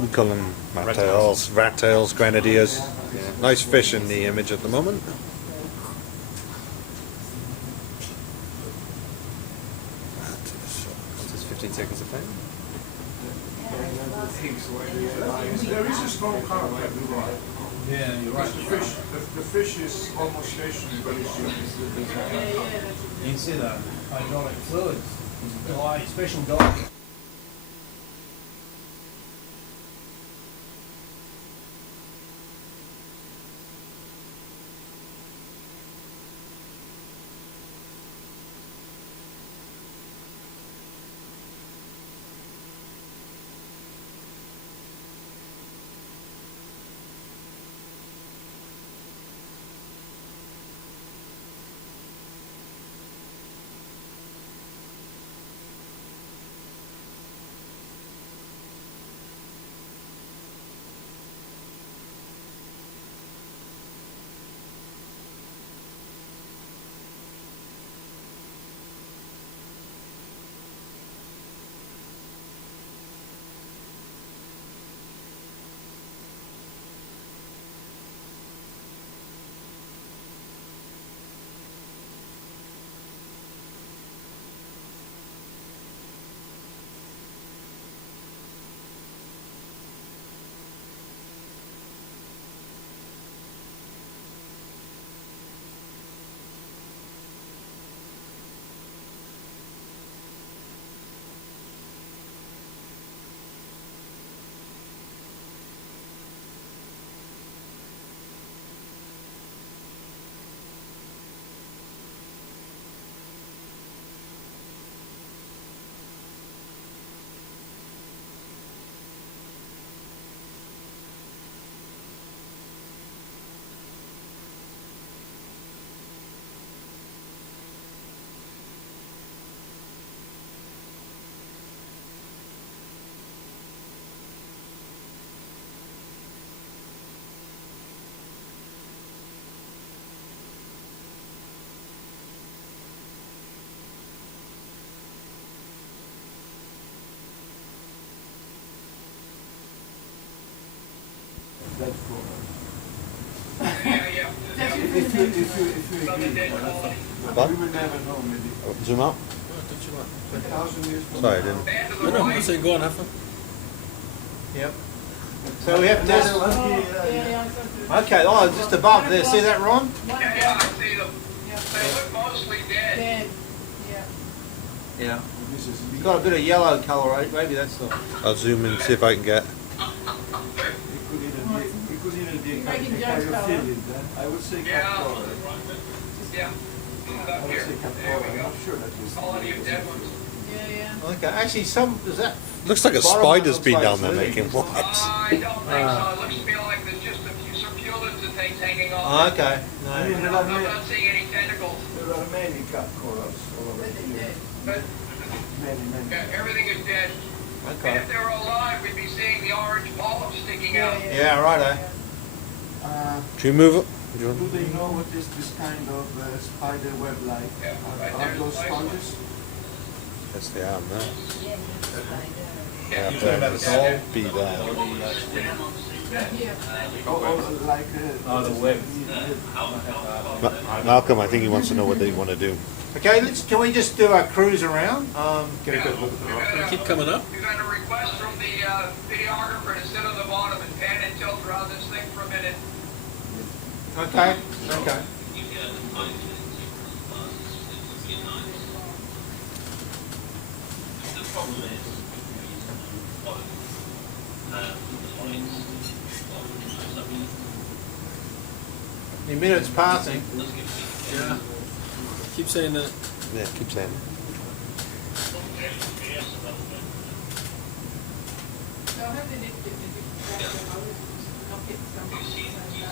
We call them rat tails, grenadiers. Yeah. Nice fish in the image at the moment. Just 15 seconds of fame. there is a strong current at the right. yeah, you're right. The fish is almost stationary, but it's You can see the hydraulic fluids. Dye, special dye. dead coral. Yeah. If you agree, What? we will never know, maybe. Zoom out. What did you want? 1,000 years from Sorry, I now. didn't. No, no, I say go on, have fun. Yep. So we have Another test. one here, Okay, oh, just above there. See that, Ron? Yeah, I see them. They look mostly dead. Dead. Yeah. Yeah. This is It's got a bit of yellow colour, right? Maybe that's the. I'll zoom in and see if I can get. It could even be You're making a Joe's colour. capyrid then. I would say Yeah. capyrid. Yeah. I Up would here. say There capyrid. we I'm go. not sure that is. Colony of dead ones. Yeah, yeah. Okay, actually, some is that. Looks like a bottom one spider's looks been like down it's there living. making what? I don't think so. It looks to me like there's just a few circulars and things hanging off. Oh, okay. I mean, No. I'm not seeing any tentacles. there are many cap corals all over But they here. did. But Many. yeah, everything is dead. And Okay. if they were alive, we'd be seeing the orange polyps sticking Yeah, out. yeah. Yeah, righto. Do you move it? Do you Do want- they know what is this kind of spider web like? Yeah, right Are there's those the nice one. sponges? Yes, they are there. Yeah, You're talking about the doll? Be there. Yeah. Oh, like Oh, the web. Malcolm, I think he wants to know what they want to do. Okay, can we just do a cruise around? Get a good look at the rock. Keep coming up. We've had a request from the videographer to sit on the bottom and pan and tilt around this thing for a minute. Okay. The minute's passing. Yeah. Keep saying that. Yeah, keep saying it. So I'll have the net get I'll get some.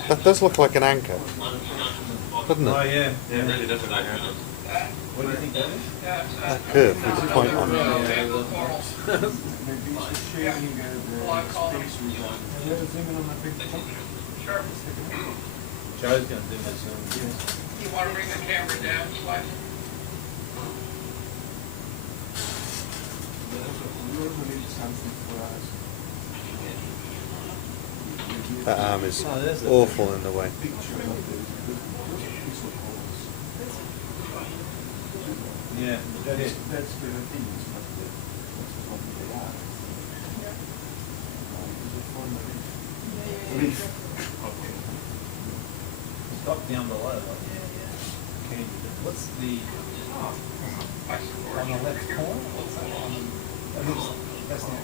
That does look like an anchor, doesn't Oh, it? yeah. Yeah, it really does look like that. What do you think that is? That curve with the point on it. Amber corals. maybe it's shading the space we got. Sure. Joe's going to do this. You want to bring the camera down slightly? We also need something for us. That arm is Oh, there's the awful in the way. Picture of the piece of holes. Yeah. That's the things, but that's what they are. It's a form of reef. Stop down below. Like, can you, what's the on the left corner? What's that on? That's not.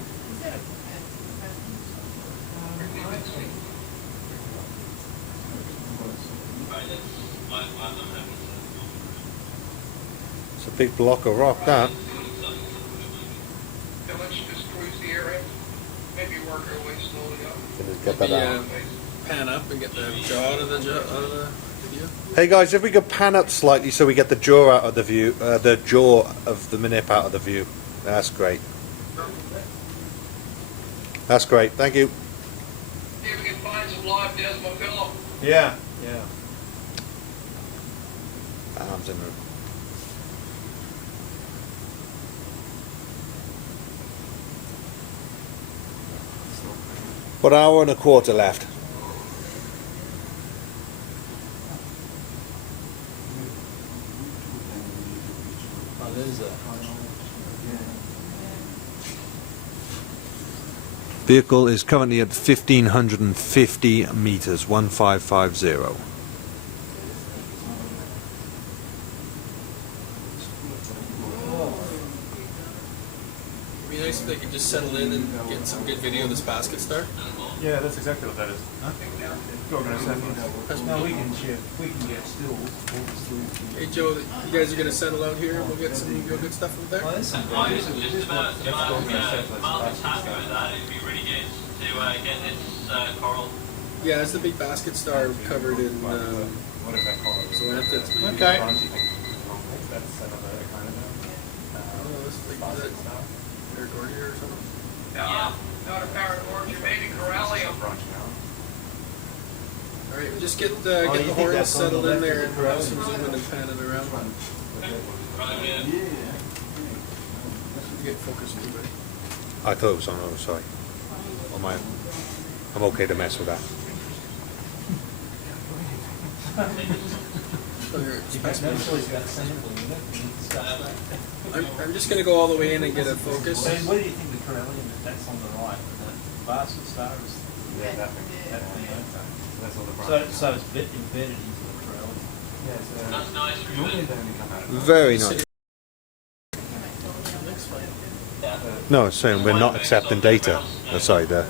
It's a big block of rock, that. Yeah, let's just cruise the area. Maybe work our way slowly up. Gonna get that Yeah. out. Pan up and get the jaw out of the video. Hey guys, if we could pan up slightly so we get the jaw out of the view, the jaw of the minip out of the view. That's great. That's great. Thank you. See if we can find some live desmophyllum. Yeah. Yeah. Arms in the. What hour and a quarter left? Oh, there's a. Vehicle is currently at 1,550 meters, 1550. It'd be nice if they could just settle in and get some good video of this basket star. Yeah, that's exactly what that is. Go on, No, we can share. We can get stills. Hey Joe, you guys are gonna settle out here and we'll get some real good stuff from there. Oh, there's some I great. was just about to ask Marcus happy with that. It'd be really good to get this coral. Yeah, it's the big basket star covered in What is that called? zoanthids. maybe. Okay. Brunchy thing. That's set up a kind of I don't know, it's like basket that style. Paradoria or something. Yeah. Not a paracord, maybe corallium. Brunch now. All right, just get you the think horns that's on the settled in left there of and the have corral? some zooming and panning around. Get focused too much. I thought it was on. Oh, sorry. On my. I'm okay to mess with that. I'm just going to go all the way in and get a focus. So where do you think the Corellium is? That's on the right. And the basket star is that thing. Okay. That's all the So it's embedded into the Corellium. Yeah, so normally they only come out. Very nice. No, it's saying we're not accepting data. Oh, sorry, there.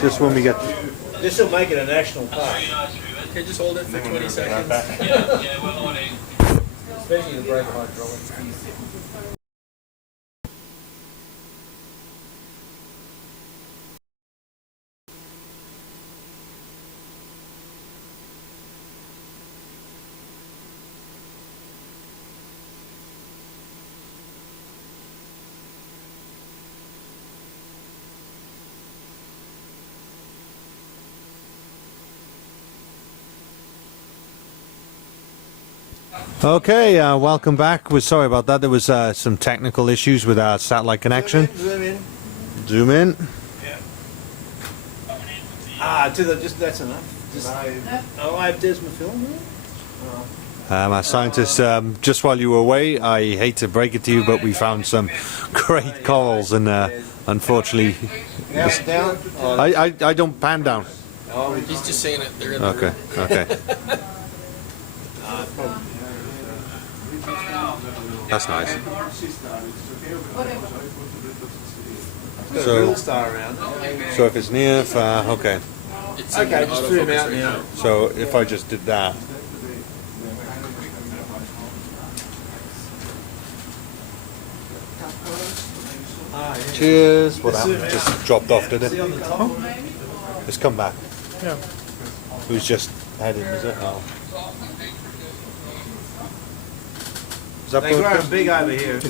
Just when we get. This will make it a national park. Okay, just hold it for 20 seconds. Especially the brake hydraulics. Okay, welcome back. We're sorry about that. There was some technical issues with our satellite connection. Zoom in. Zoom in. That's enough. Live Desma film. Our scientists, just while you were away, I hate to break it to you, but we found some great corals, and unfortunately, Down. I don't pan down. Oh, he's just saying it. They're in the Okay, okay. That's nice. So, real star around it. So if it's near, far, okay. It's Okay, just zoom out now. So if I just did that. Cheers. What happened? Just dropped off, did it? See on the top? It's come back. Yeah. Who's just headed, is it? Oh. Is that They're growing broken? big over here.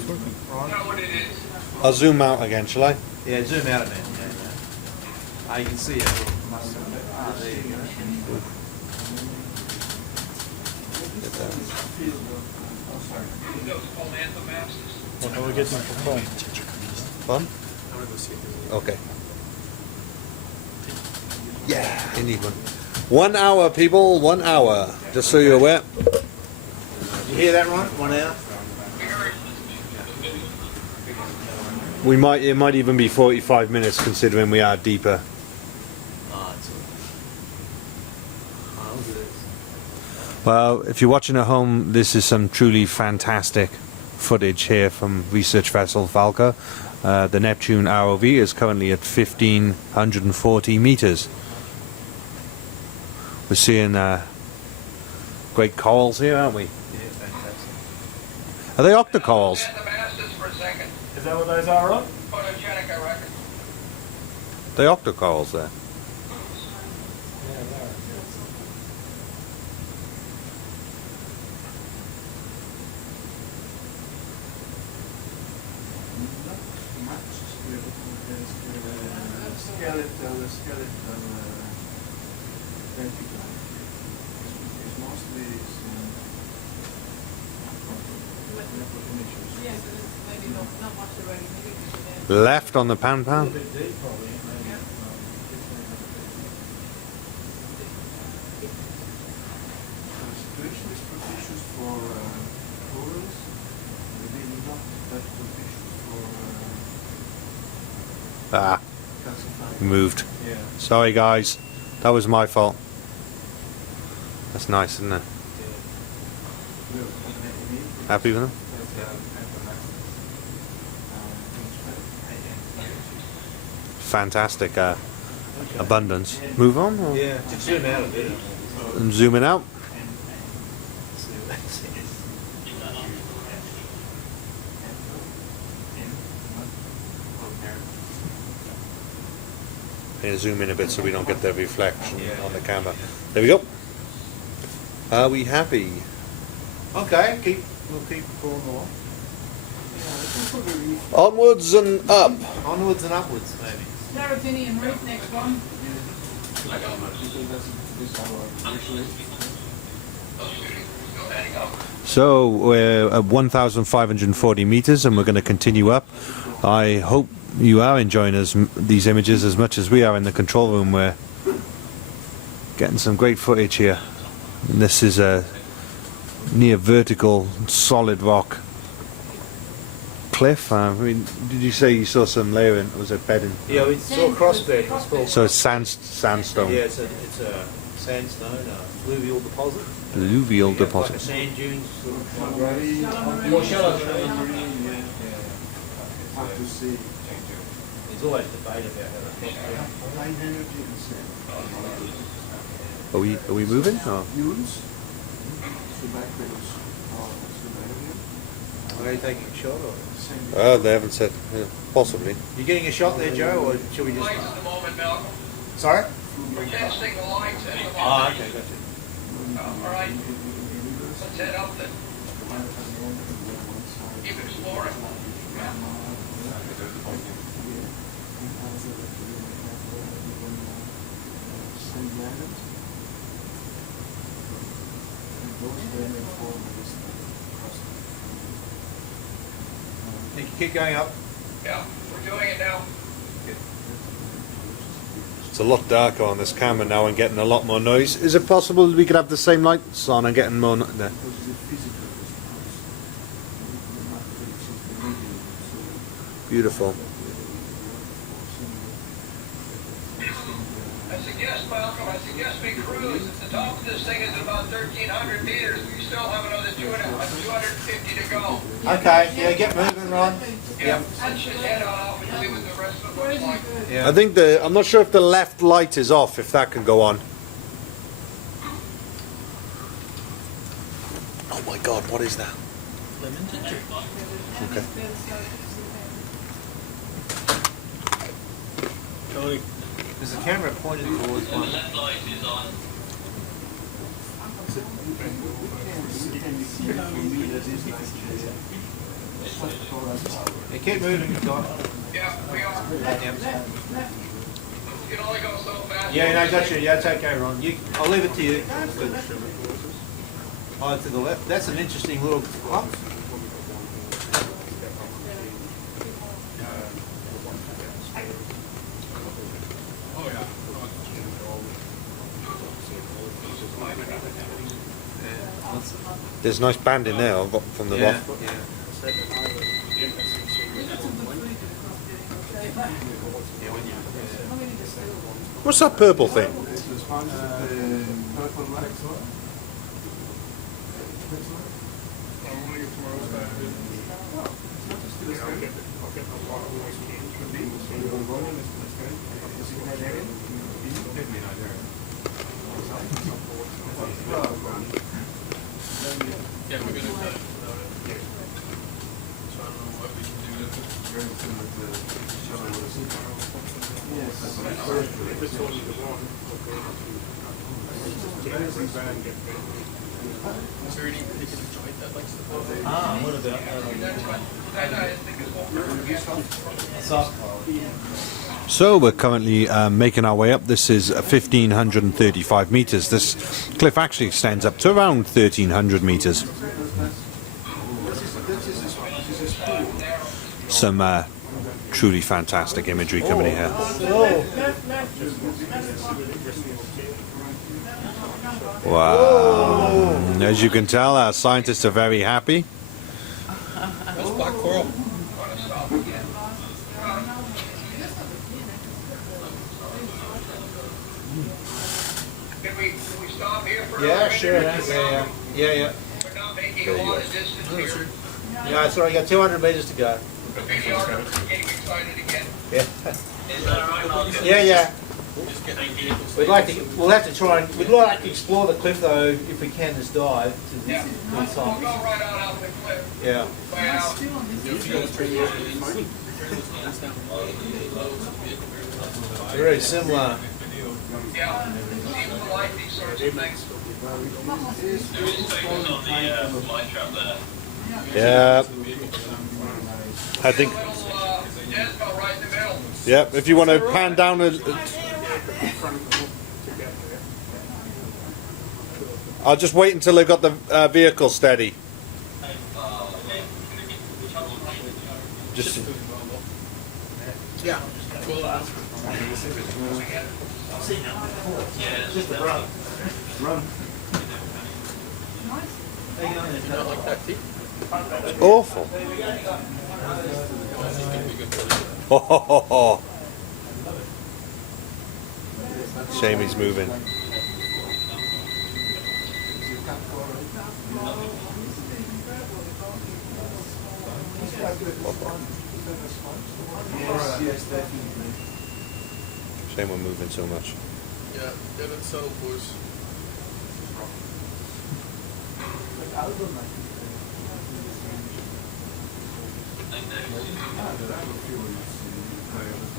I'll zoom out again, shall I? Yeah, zoom out a bit. Yeah. You can see it. There you go. What are we getting for phone? Fun? Okay. Yeah, you need one. 1 hour, people. 1 hour. Just so you're aware. You hear that, Ron? 1 hour. It might even be 45 minutes considering we are deeper. Well, if you're watching at home, this is some truly fantastic footage here from research vessel Falco. The Neptune ROV is currently at 1,540 meters. We're seeing great corals here, aren't we? Yeah, fantastic. Are they octocorals? Is that what those are, Ron? They octocorals there. Skeletal vertical. It's mostly Yeah, so there's maybe not much already. Maybe we should, Left on the pan pan. bit deep, probably. Maybe. The situation is propitious for corals, maybe not that propitious for Ah, calcifying. moved. Yeah. Sorry guys, that was my fault. That's nice, isn't it? Happy with them? Fantastic abundance. Move on? Or? Yeah, just zoom out a bit. I'm zooming out. Here, zoom in a bit so we don't get the reflection on the camera. There we go. Are we happy? Okay, we'll keep going along. Onwards and up. Onwards and upwards, maybe. Claritinian Reef, next one. So we're at 1,540 meters and we're going to continue up. I hope you are enjoying these images as much as we are in the control room where Getting some great footage here. And this is a near vertical solid rock cliff. I mean, did you say you saw some layering? Or was it bedding? Yeah, we saw crossbedding. It's called. So it's sandstone. Yeah, it's a sandstone, alluvial deposit. Alluvial Like deposit. sand dunes. More shallow Have to see. There's always debate about how to High energy and sand. Are we moving? Or? Dunes. Subaqueous. Are you taking a shot or? Oh, they haven't said. Yeah, possibly. You getting a shot there, Joe, or should we just? Lights at the moment, Malcolm. Sorry? We're testing the lights at the moment. Oh, okay, gotcha. All right. Let's head up then. Keep exploring. You can keep going up. Yeah, we're doing it now. It's a lot darker on this camera now and getting a lot more noise. Is it possible we could have the same lights on and getting more there? Beautiful. I suggest we cruise. The top of this thing is about 1,300 meters. We still have another 250 to go. Okay, yeah, get moving, Ron. Yeah, let's just head on off and see what the rest of it looks like. Yeah. I think I'm not sure if the left light is off, if that can go on. Oh my god, what is that? Lemon ginger. Okay. Tony. There's a camera pointed towards one. left light is on. Yeah, keep moving, Scott. Yeah, we are. Yeah, You can only go so fast. no, gotcha. Yeah, it's okay, Ron. I'll leave it to you. Oh, to the left. That's an interesting little clock. There's nice band in there from the rock. What's that purple thing? Yeah, we're gonna cut it without it. So I don't know what we can do to. Is there any particular joint that likes to pop? What about soft quality? So we're currently making our way up. This is 1,535 meters. This cliff actually extends up to around 1,300 meters. Some truly fantastic imagery coming in here. Wow. As you can tell, our scientists are very happy. That's black coral. Can we stop here for Yeah, another sure. minute? Yeah. We're not making a lot of distance here. Yeah, it's already got 200 meters to go. The video are getting excited again. Yeah. Is that alright, Malcolm? Yeah. Just get We'll have to try and, we'd like to explore the cliff though, if we can, this dive to the Yeah. We'll top. go right on out the cliff. Yeah. Way out. Very similar. Yeah. Seems to like these sorts of things. There is focus on the fly trap there. Yeah. I think. Desmo right in the middle. Yeah. If you want to pan down I'll just wait until they've got the vehicle steady. Yeah. Just a run. Run. You not like that tea? It's awful. Ho, ho, ho, ho. Shame he's moving. Yes, definitely. Shame we're moving so much. Yeah, get it settled, boys.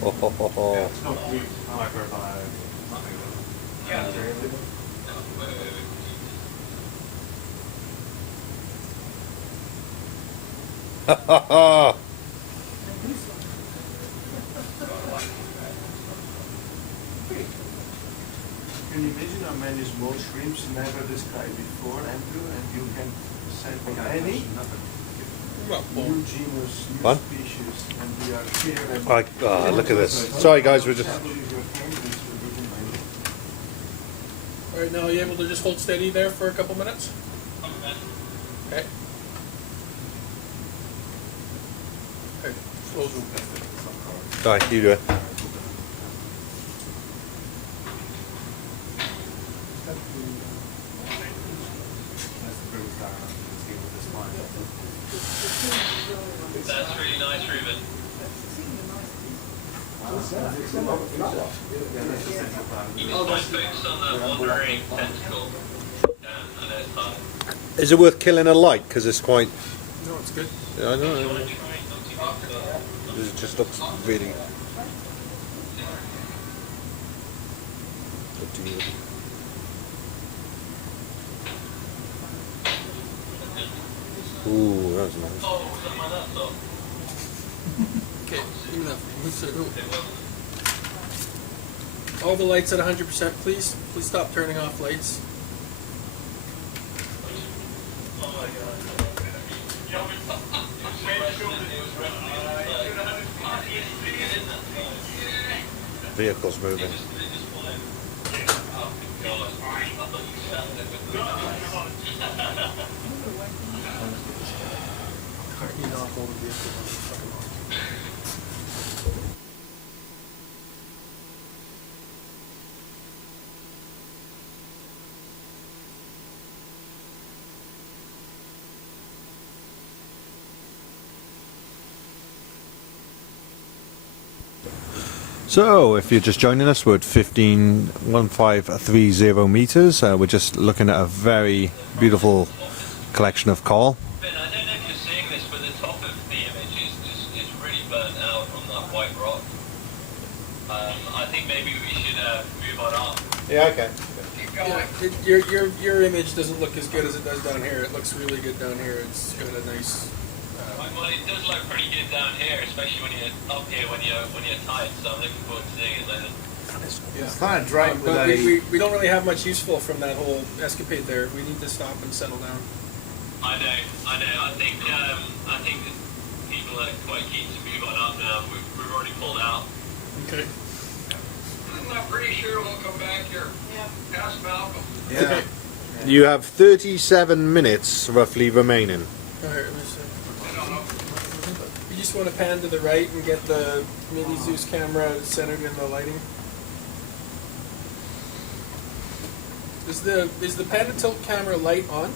Ho, ho, ho, ho. Ha ha ha! Can you imagine how many small shrimps never described before, Andrew, and you can send me any new genus, new What? species, and we are here and Look at this. Sorry guys, we're just... Alright, now are you able to just hold steady there for a couple minutes? Okay. Okay, slow zoom. Sorry, you do it. That's really nice, Ruben. You just might focus on that wandering tentacle and it's fine. Is it worth killing a light? Because it's quite... No, it's good. Yeah, I know. It just looks really... Up to you. Ooh, that was nice. Oh, was that my laptop? Okay, give me that. All the lights at 100%, please. Please stop turning off lights. Oh my god. Vehicle's moving. So, if you're just joining us, we're at 1530 meters. We're just looking at a very beautiful collection of coral. Ben, I don't know if you're seeing this, but the top of the image is really burnt out on that white rock. I think maybe we should move on up. Yeah, okay. Keep going. Yeah, your image doesn't look as good as it does down here. It looks really good down here. It's got a nice. Well, it does look pretty good down here, especially when you're up here when you're tight. So I'm looking forward to seeing it later. Yeah. It's kind of draped with But a... we don't really have much useful from that whole escapade there. We need to stop and settle down. I know. I think that people are quite keen to move on up now. We've already pulled out. Okay. I'm not pretty sure we'll come back here. Yeah. Ask Malcolm. Yeah. You have 37 minutes roughly remaining. Alright, you just want to pan to the right and get the mini Zeus camera centered in the lighting. Is the pan and tilt camera light on?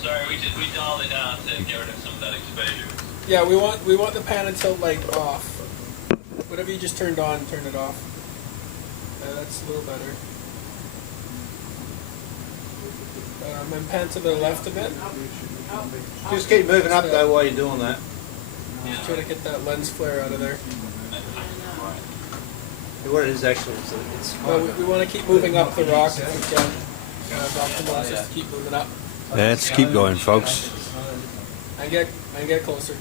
Sorry, we dialed it down to get rid of some of that exposure. Yeah, we want the pan and tilt light off. Whatever you just turned on, turn it off. That's a little better. And pan to the left a bit. Just keep moving up though while you're doing that. Just try to get that lens flare out of there. What it is actually, it's Well, we want to keep moving up the rock if we can. Dr. wants us to keep moving up. Let's keep going, folks. And get closer.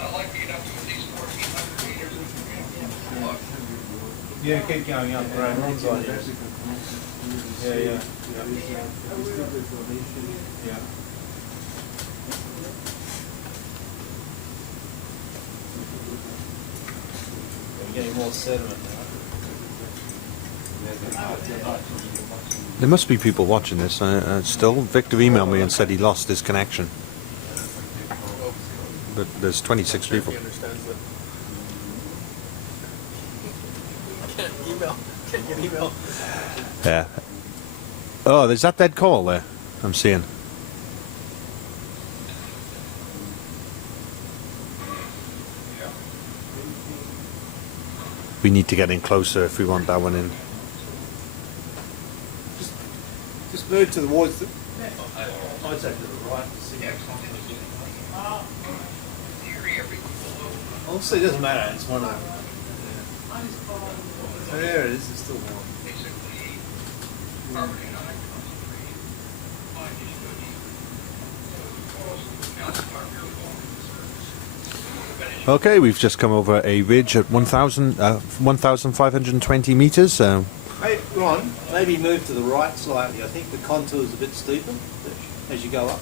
I'd like to get up to at least 1,400 meters. Yeah, keep going up, right? Runs on you. Yeah. We're getting more sediment now. There must be people watching this. Still, Victor emailed me and said he lost his connection. But there's 26 people. He understands that. Can't get email. Yeah. Oh, there's that dead call there. I'm seeing. We need to get in closer if we want that one in. Just move towards the. I'd say to the right. Honestly, it doesn't matter. It's one of them. Yeah. Oh, there it is. It's still warm. Okay, we've just come over a ridge at 1,520 meters. Hey, Ron, maybe move to the right slightly. I think the contour is a bit steeper as you go up.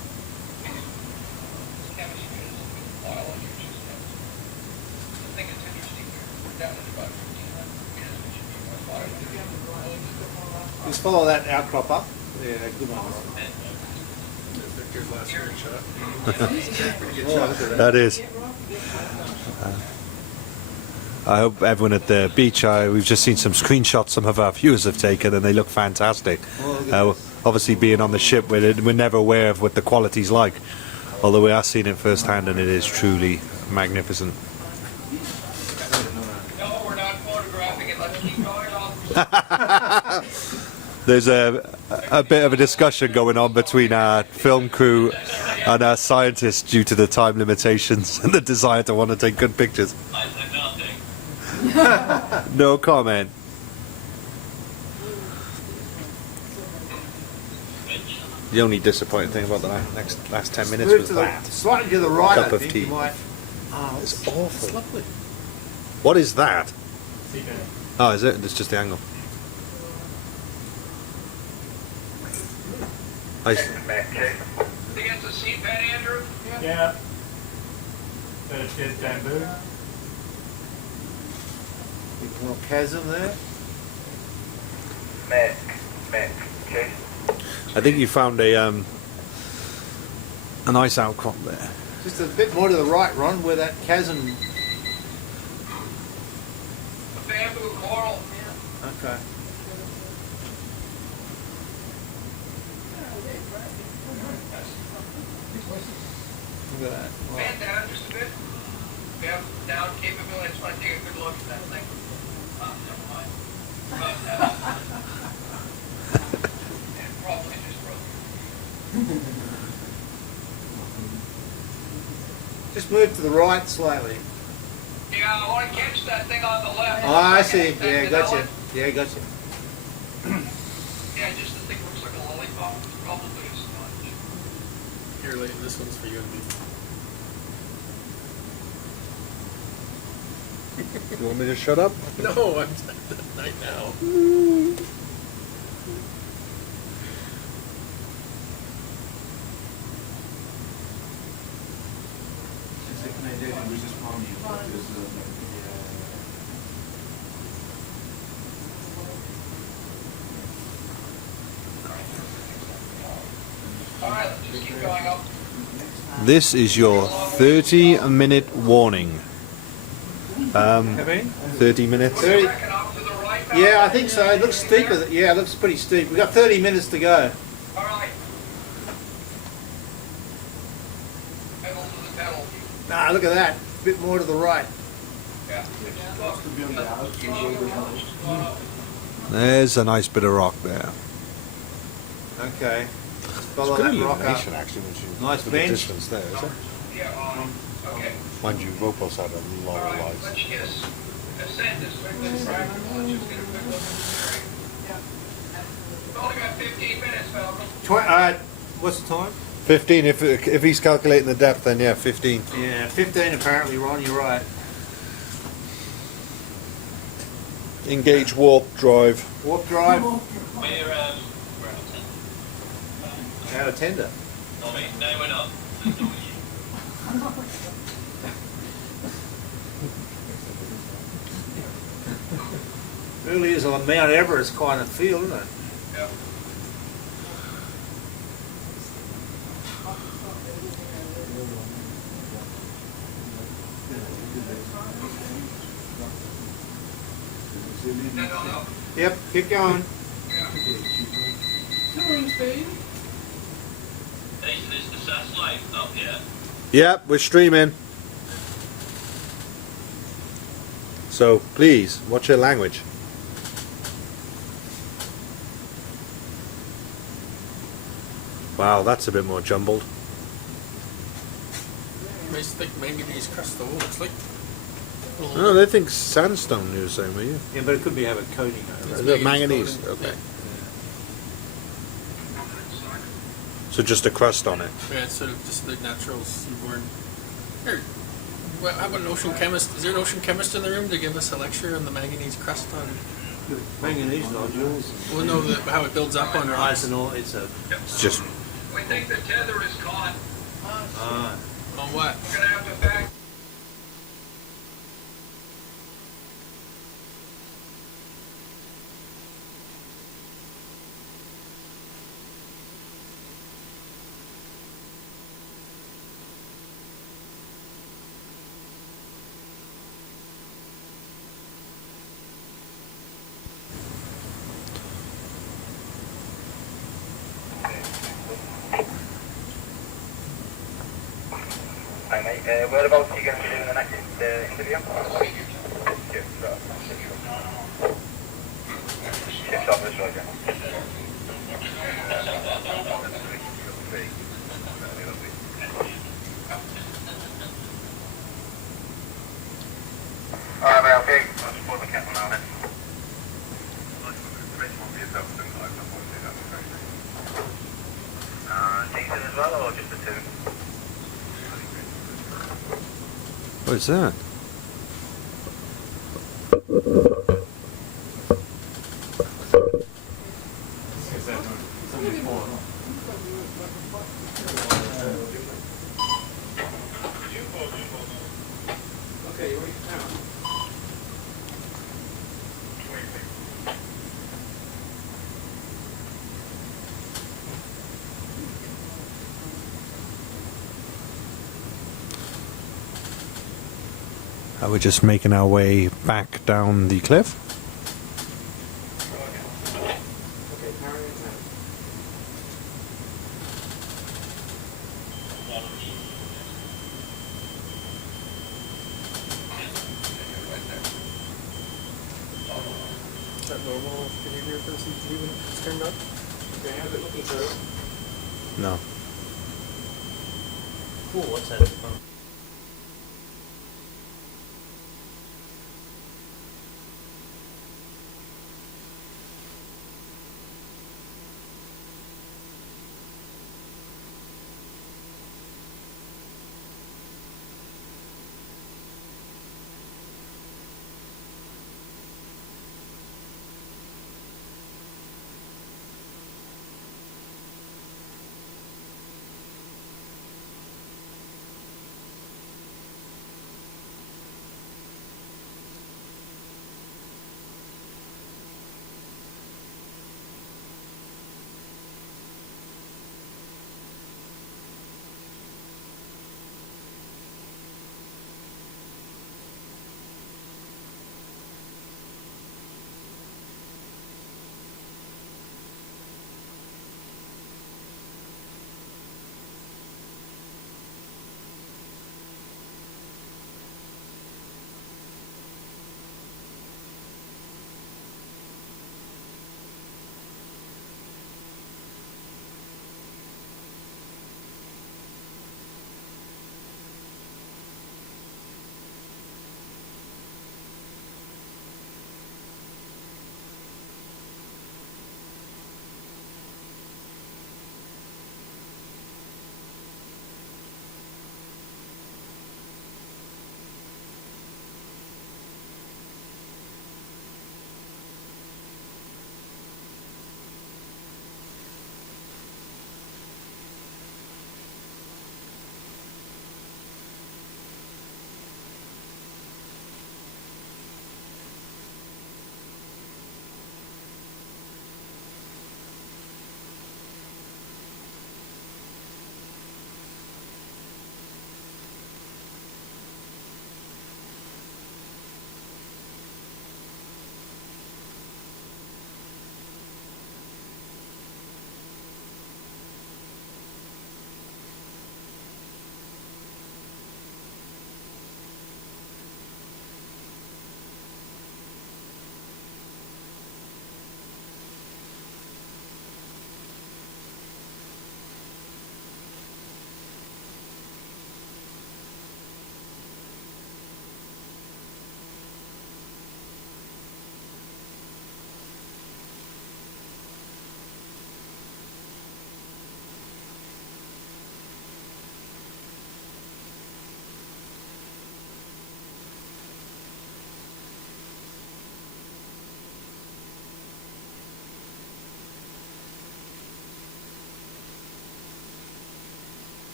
Just follow that outcrop up. Yeah, good one. Victor's last screenshot. That is. I hope everyone at the beach, we've just seen some screenshots some of our viewers have taken and they look fantastic. Obviously being on the ship, we're never aware of what the quality's like, although we are seeing it firsthand and it is truly magnificent. No, we're not photographing it. Let's keep going on. There's a bit of a discussion going on between our film crew and our scientists due to the time limitations and the desire to want to take good pictures. I said nothing. No comment. The only disappointing thing about the last 10 minutes Move was to that. slightly to the right. Cup I of think tea. you might. Oh, It's awful. It's lovely. What is that? Oh, is it? It's just the angle. Think it's a seabed, Andrew? Yeah. But it's just bamboo. Big little chasm there. Mick, Chase. I think you found a nice outcrop there. Just a bit more to the right, Ron, where that chasm. A bamboo coral. Okay. Look at that. Wow. Man down just a bit. We have down capability. I just want to take a good look at that thing. Never mind. And probably just broke. Just move to the right slightly. Yeah, I want to catch that thing on the left. Oh, I see. That Yeah, vanilla. gotcha. Yeah, gotcha. Yeah, just the thing looks like a lollipop. It's probably a sponge. Here, Leighton, this one's for you and me. You want me to shut up? No, I'm night now. Alright, let's just keep going up. This is your 30-minute warning. 30 minutes. 30. Reckon off to the right. Yeah, I think so. It looks steeper. Yeah, it looks pretty steep. We've got 30 minutes to go. Alright. Pedal to the pedal. Ah, look at that. A bit more to the right. Yeah. There's a nice bit of rock there. Okay. Follow that rock up. actually, once you Nice look at the bench. distance there, is it? Yeah, okay. Mind you, Ropos had a lot of Alright, lights. let's just ascend this quickly. Let's just get a quick look at the We've only got 15 minutes, Falcon. What's the time? 15, if he's calculating the depth, then yeah, 15. Yeah, 15 apparently, Ron. You're right. Engage warp drive. Warp drive. We're out of 10. Out of tender. No, we're not. There's no issue. Really is a Mount Everest kind of feel, isn't it? Yep. Yep, keep going. Touring speed. Jason, is the satellite up yet? Yep, we're streaming. So please, watch your language. Wow, that's a bit more jumbled. Nice thick manganese crust though. Looks like. No, they think sandstone you were saying, were you? Yeah, but it could be have a coating over it. Is it manganese? coating. Okay. So just a crust on it. Yeah, it's sort of just the natural seaborne. Here, well, how about an ocean chemist? Is there an ocean chemist in the room to give us a lecture on the manganese crust on? Manganese nodules. Well, no, how it builds up on rocks. And all, it's a... It's just We think the tether is caught. On what? We're gonna have to back. Hi mate, whereabouts are you going to be doing the next interview? Shift office, Roger. Alright mate, okay. I'll just put the kettle now then. Jason as well, or just the two? what is that? Okay, you ready now? Are we just making our way back down the cliff? Okay, power is now. Is that normal behavior for the CG when it's turned up? Okay, how's it looking, sir? No. Cool, what's that?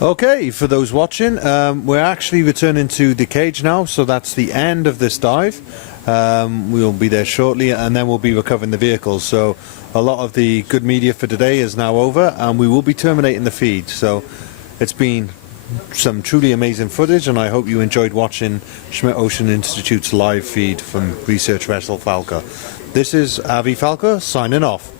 Okay, for those watching, we're actually returning to the cage now, so that's the end of this dive. We'll be there shortly, and then we'll be recovering the vehicles. So a lot of the good media for today is now over, and we will be terminating the feed. So it's been some truly amazing footage, and I hope you enjoyed watching Schmidt Ocean Institute's live feed from Research Vessel Falco. This is ROV Falco signing off.